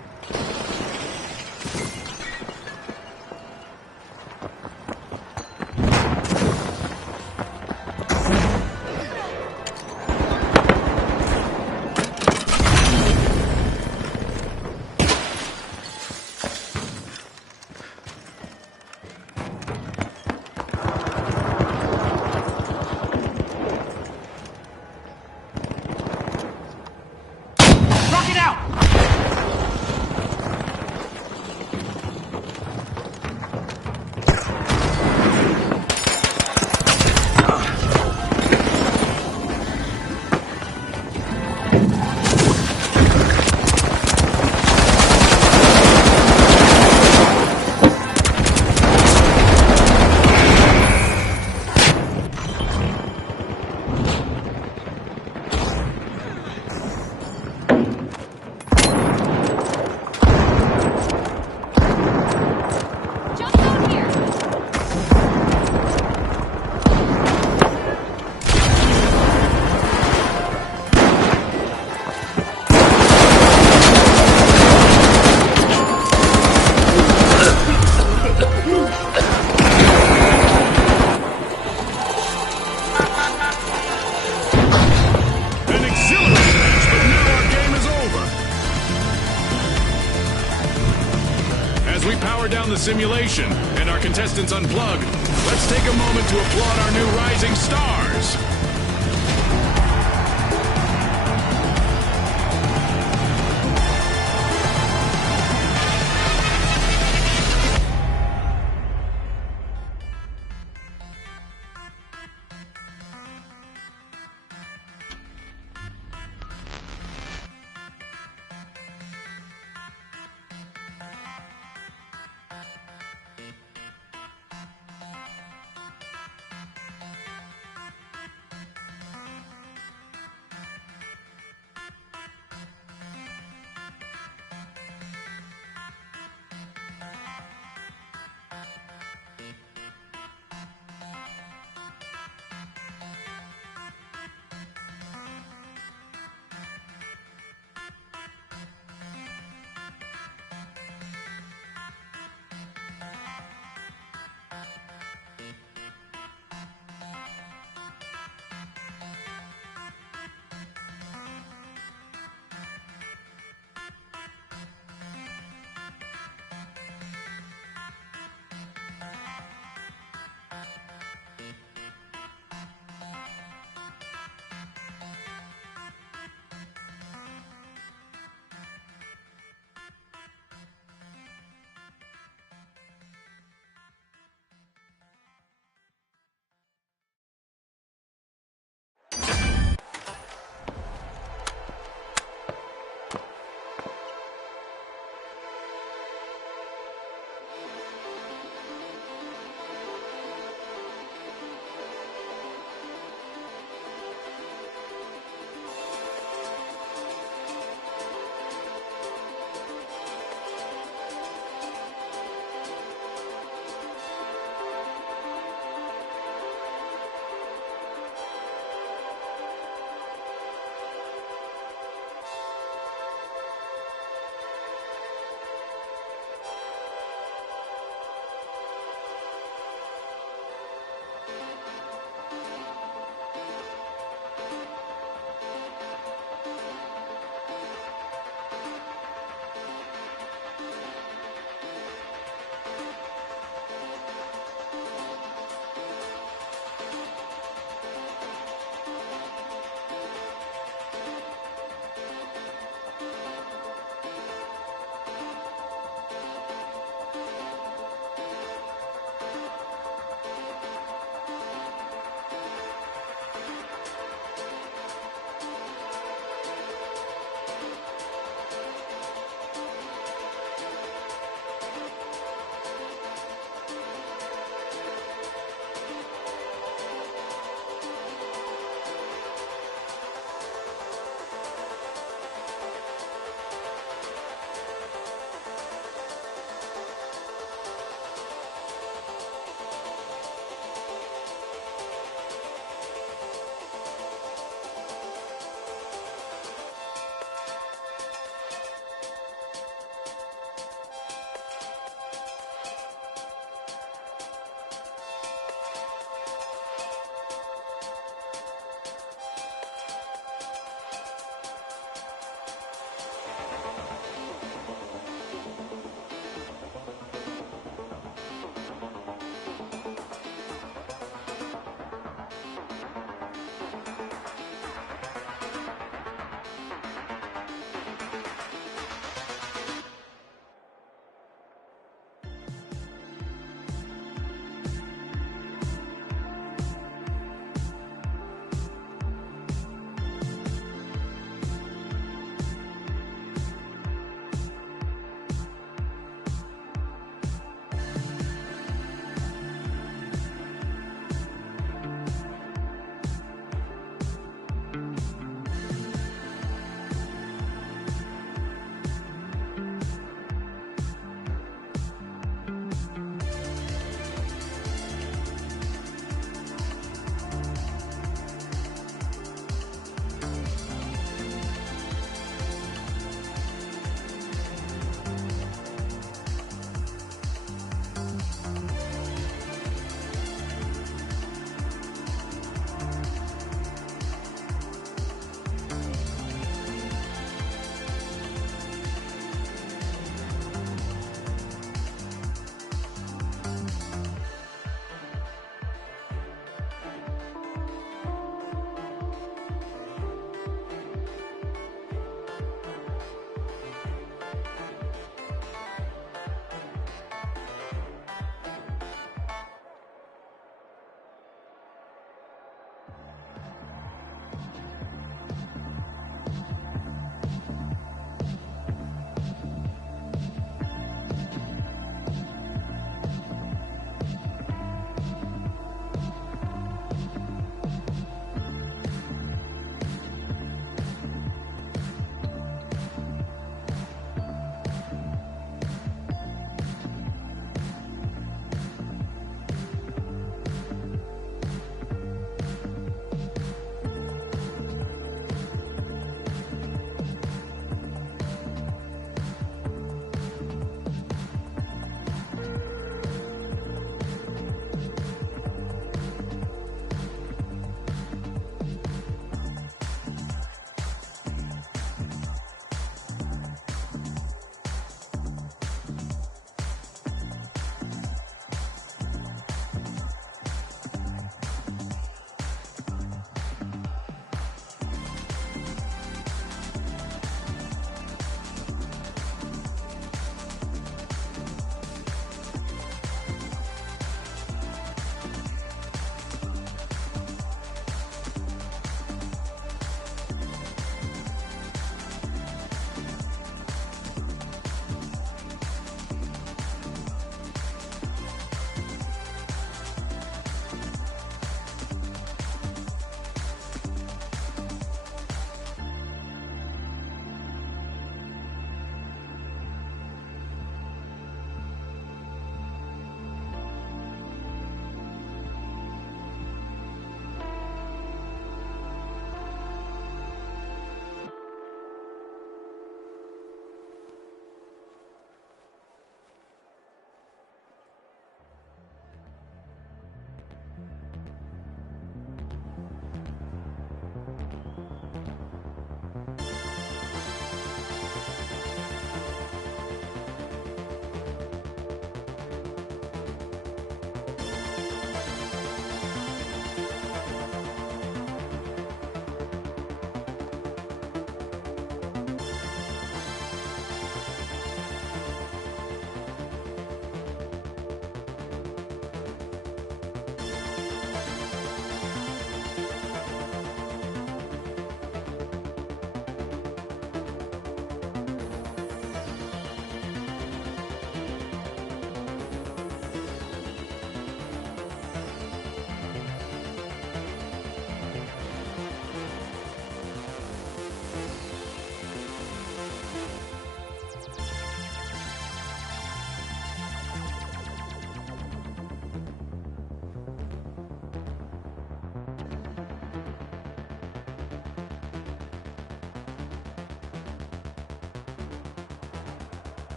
As we power down the simulation and our contestants unplug, let's take a moment to applaud our new rising stars.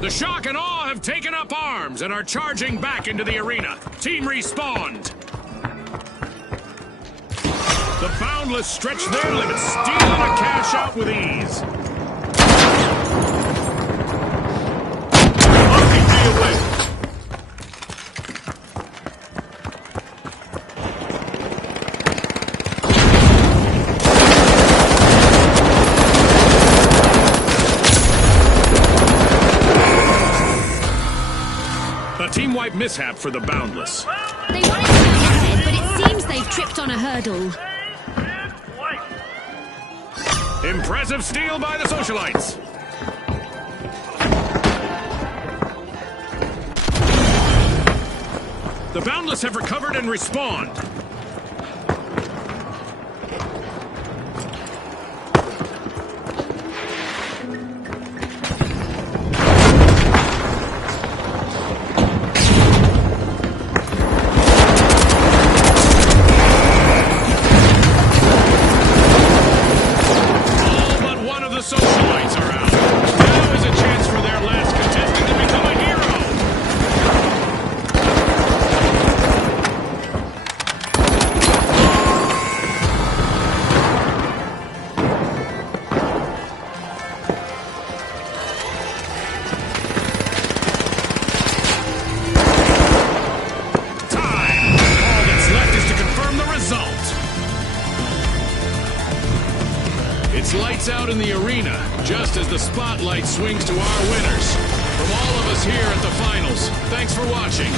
The Shock and Awe have taken up arms and are charging back into the arena. Team respawned. The Boundless stretch their limits, stealing a cash out with ease. RPG away. A team wipe mishap for the Boundless. They wanted to mount ahead, but it seems they've tripped on a hurdle. Impressive steal by the Socialites. The Boundless have recovered and respawned. Socialites are out. Now is a chance for their last contestant to become a hero. Time. All that's left is to confirm the result. It's lights out in the arena, just as the spotlight swings to our winners. From all of us here at the finals, thanks for watching.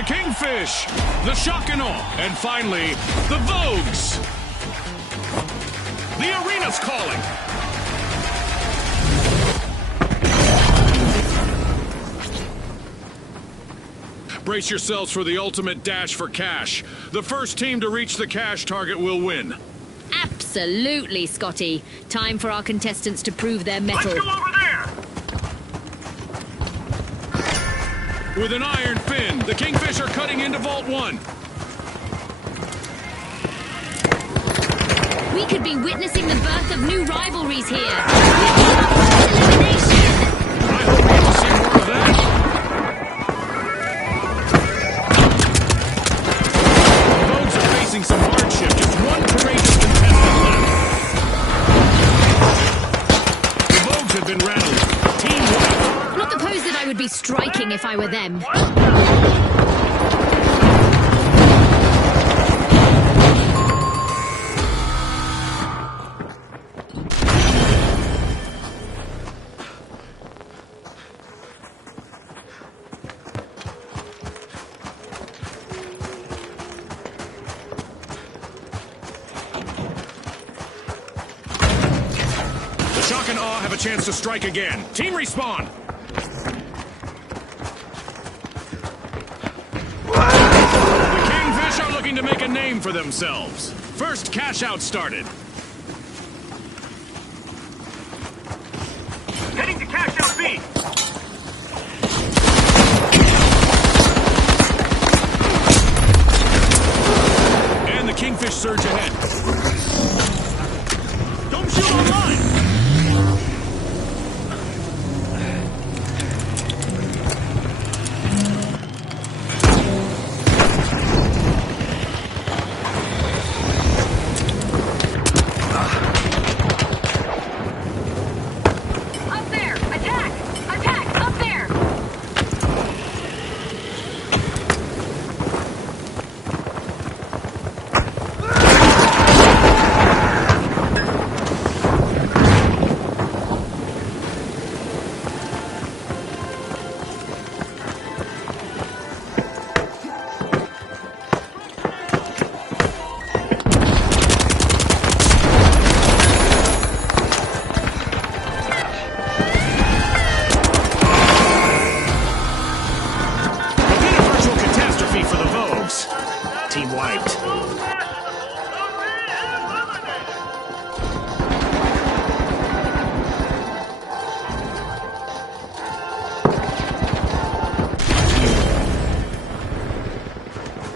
the Kingfish, the Shock and Awe, and finally, the Vogues. The arena's calling. Brace yourselves for the ultimate dash for cash. The first team to reach the cash target will win. Absolutely, Scotty. Time for our contestants to prove their Let's mettle. go over there! With an iron fin, the Kingfish are cutting into Vault 1. We could be witnessing the birth of new rivalries here. Elimination. I hope we get to see more of that. The Vogues are facing some hardship. Just one courageous contestant left. The Vogues have been rattled. Team White. Not the pose that I would be striking if I were them. The Shock and Awe have a chance to strike again. Team respawn. The Kingfish are looking to make a name for themselves. First cash out started. Heading to cash out B! And the Kingfish surge ahead. Don't shoot online! Up there! Attack! Attack! Up there! A bit of virtual catastrophe for the Vogues. Team wiped.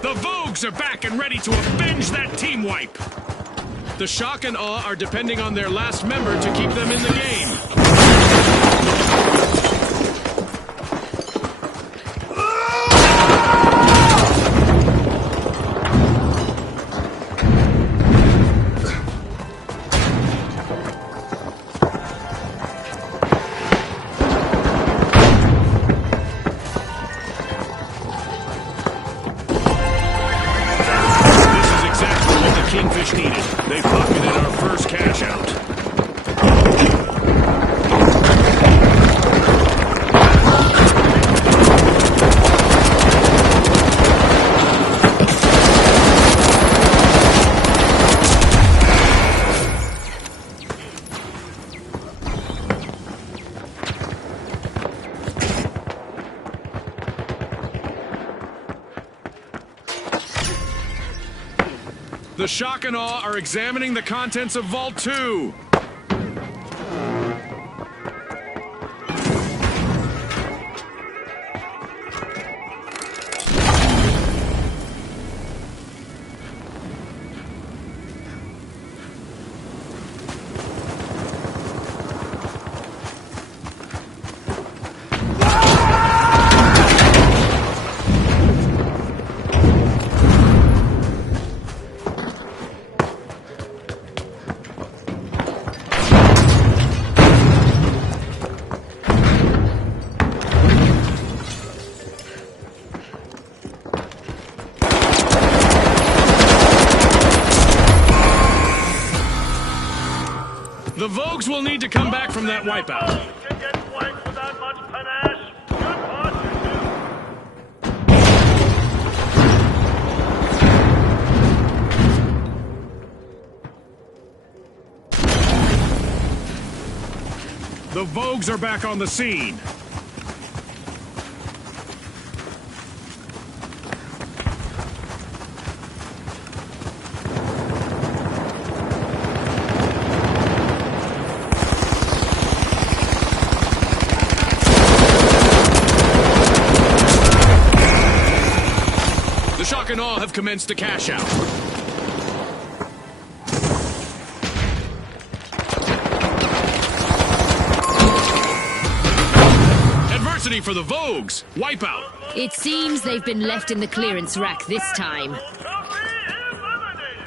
The Vogues are back and ready to avenge that team wipe. The Shock and Awe are depending on their last member to keep them in the game. This is exactly what the Kingfish needed. They pocketed our first cash out. The Shock and Awe are examining the contents of Vault 2. The Vogues will need to come back from that wipeout. Can get flanked without much panache. Good posture, too. The Vogues are back on the scene. The Shock and Awe have commenced a cash out. Adversity for the Vogues. Wipeout. It seems they've been left in the clearance rack this time. Trophy eliminated.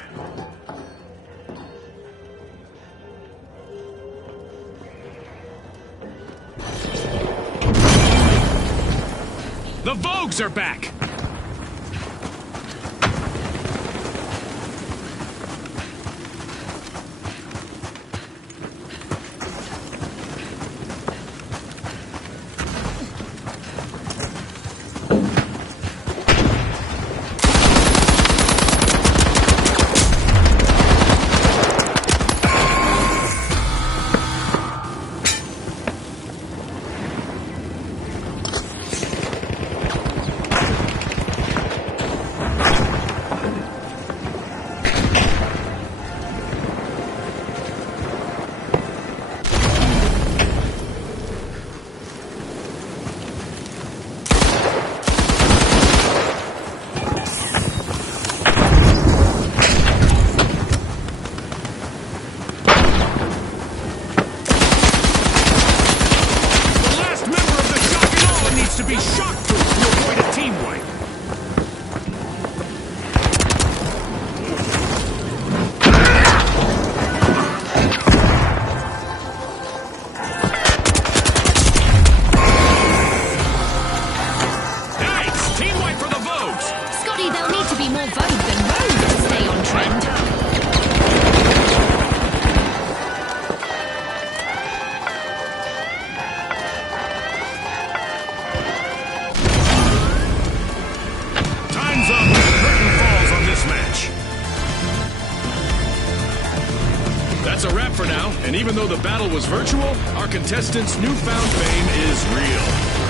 The Vogues are back. To be shock-proof to avoid a team wipe. Nice! Team wipe for the Vogues! Scotty, they'll need to be more Vogue than Rogue to stay on trend. Time's up and the curtain falls on this match. That's a wrap for now, and even though the battle was virtual, our contestants' newfound fame is real.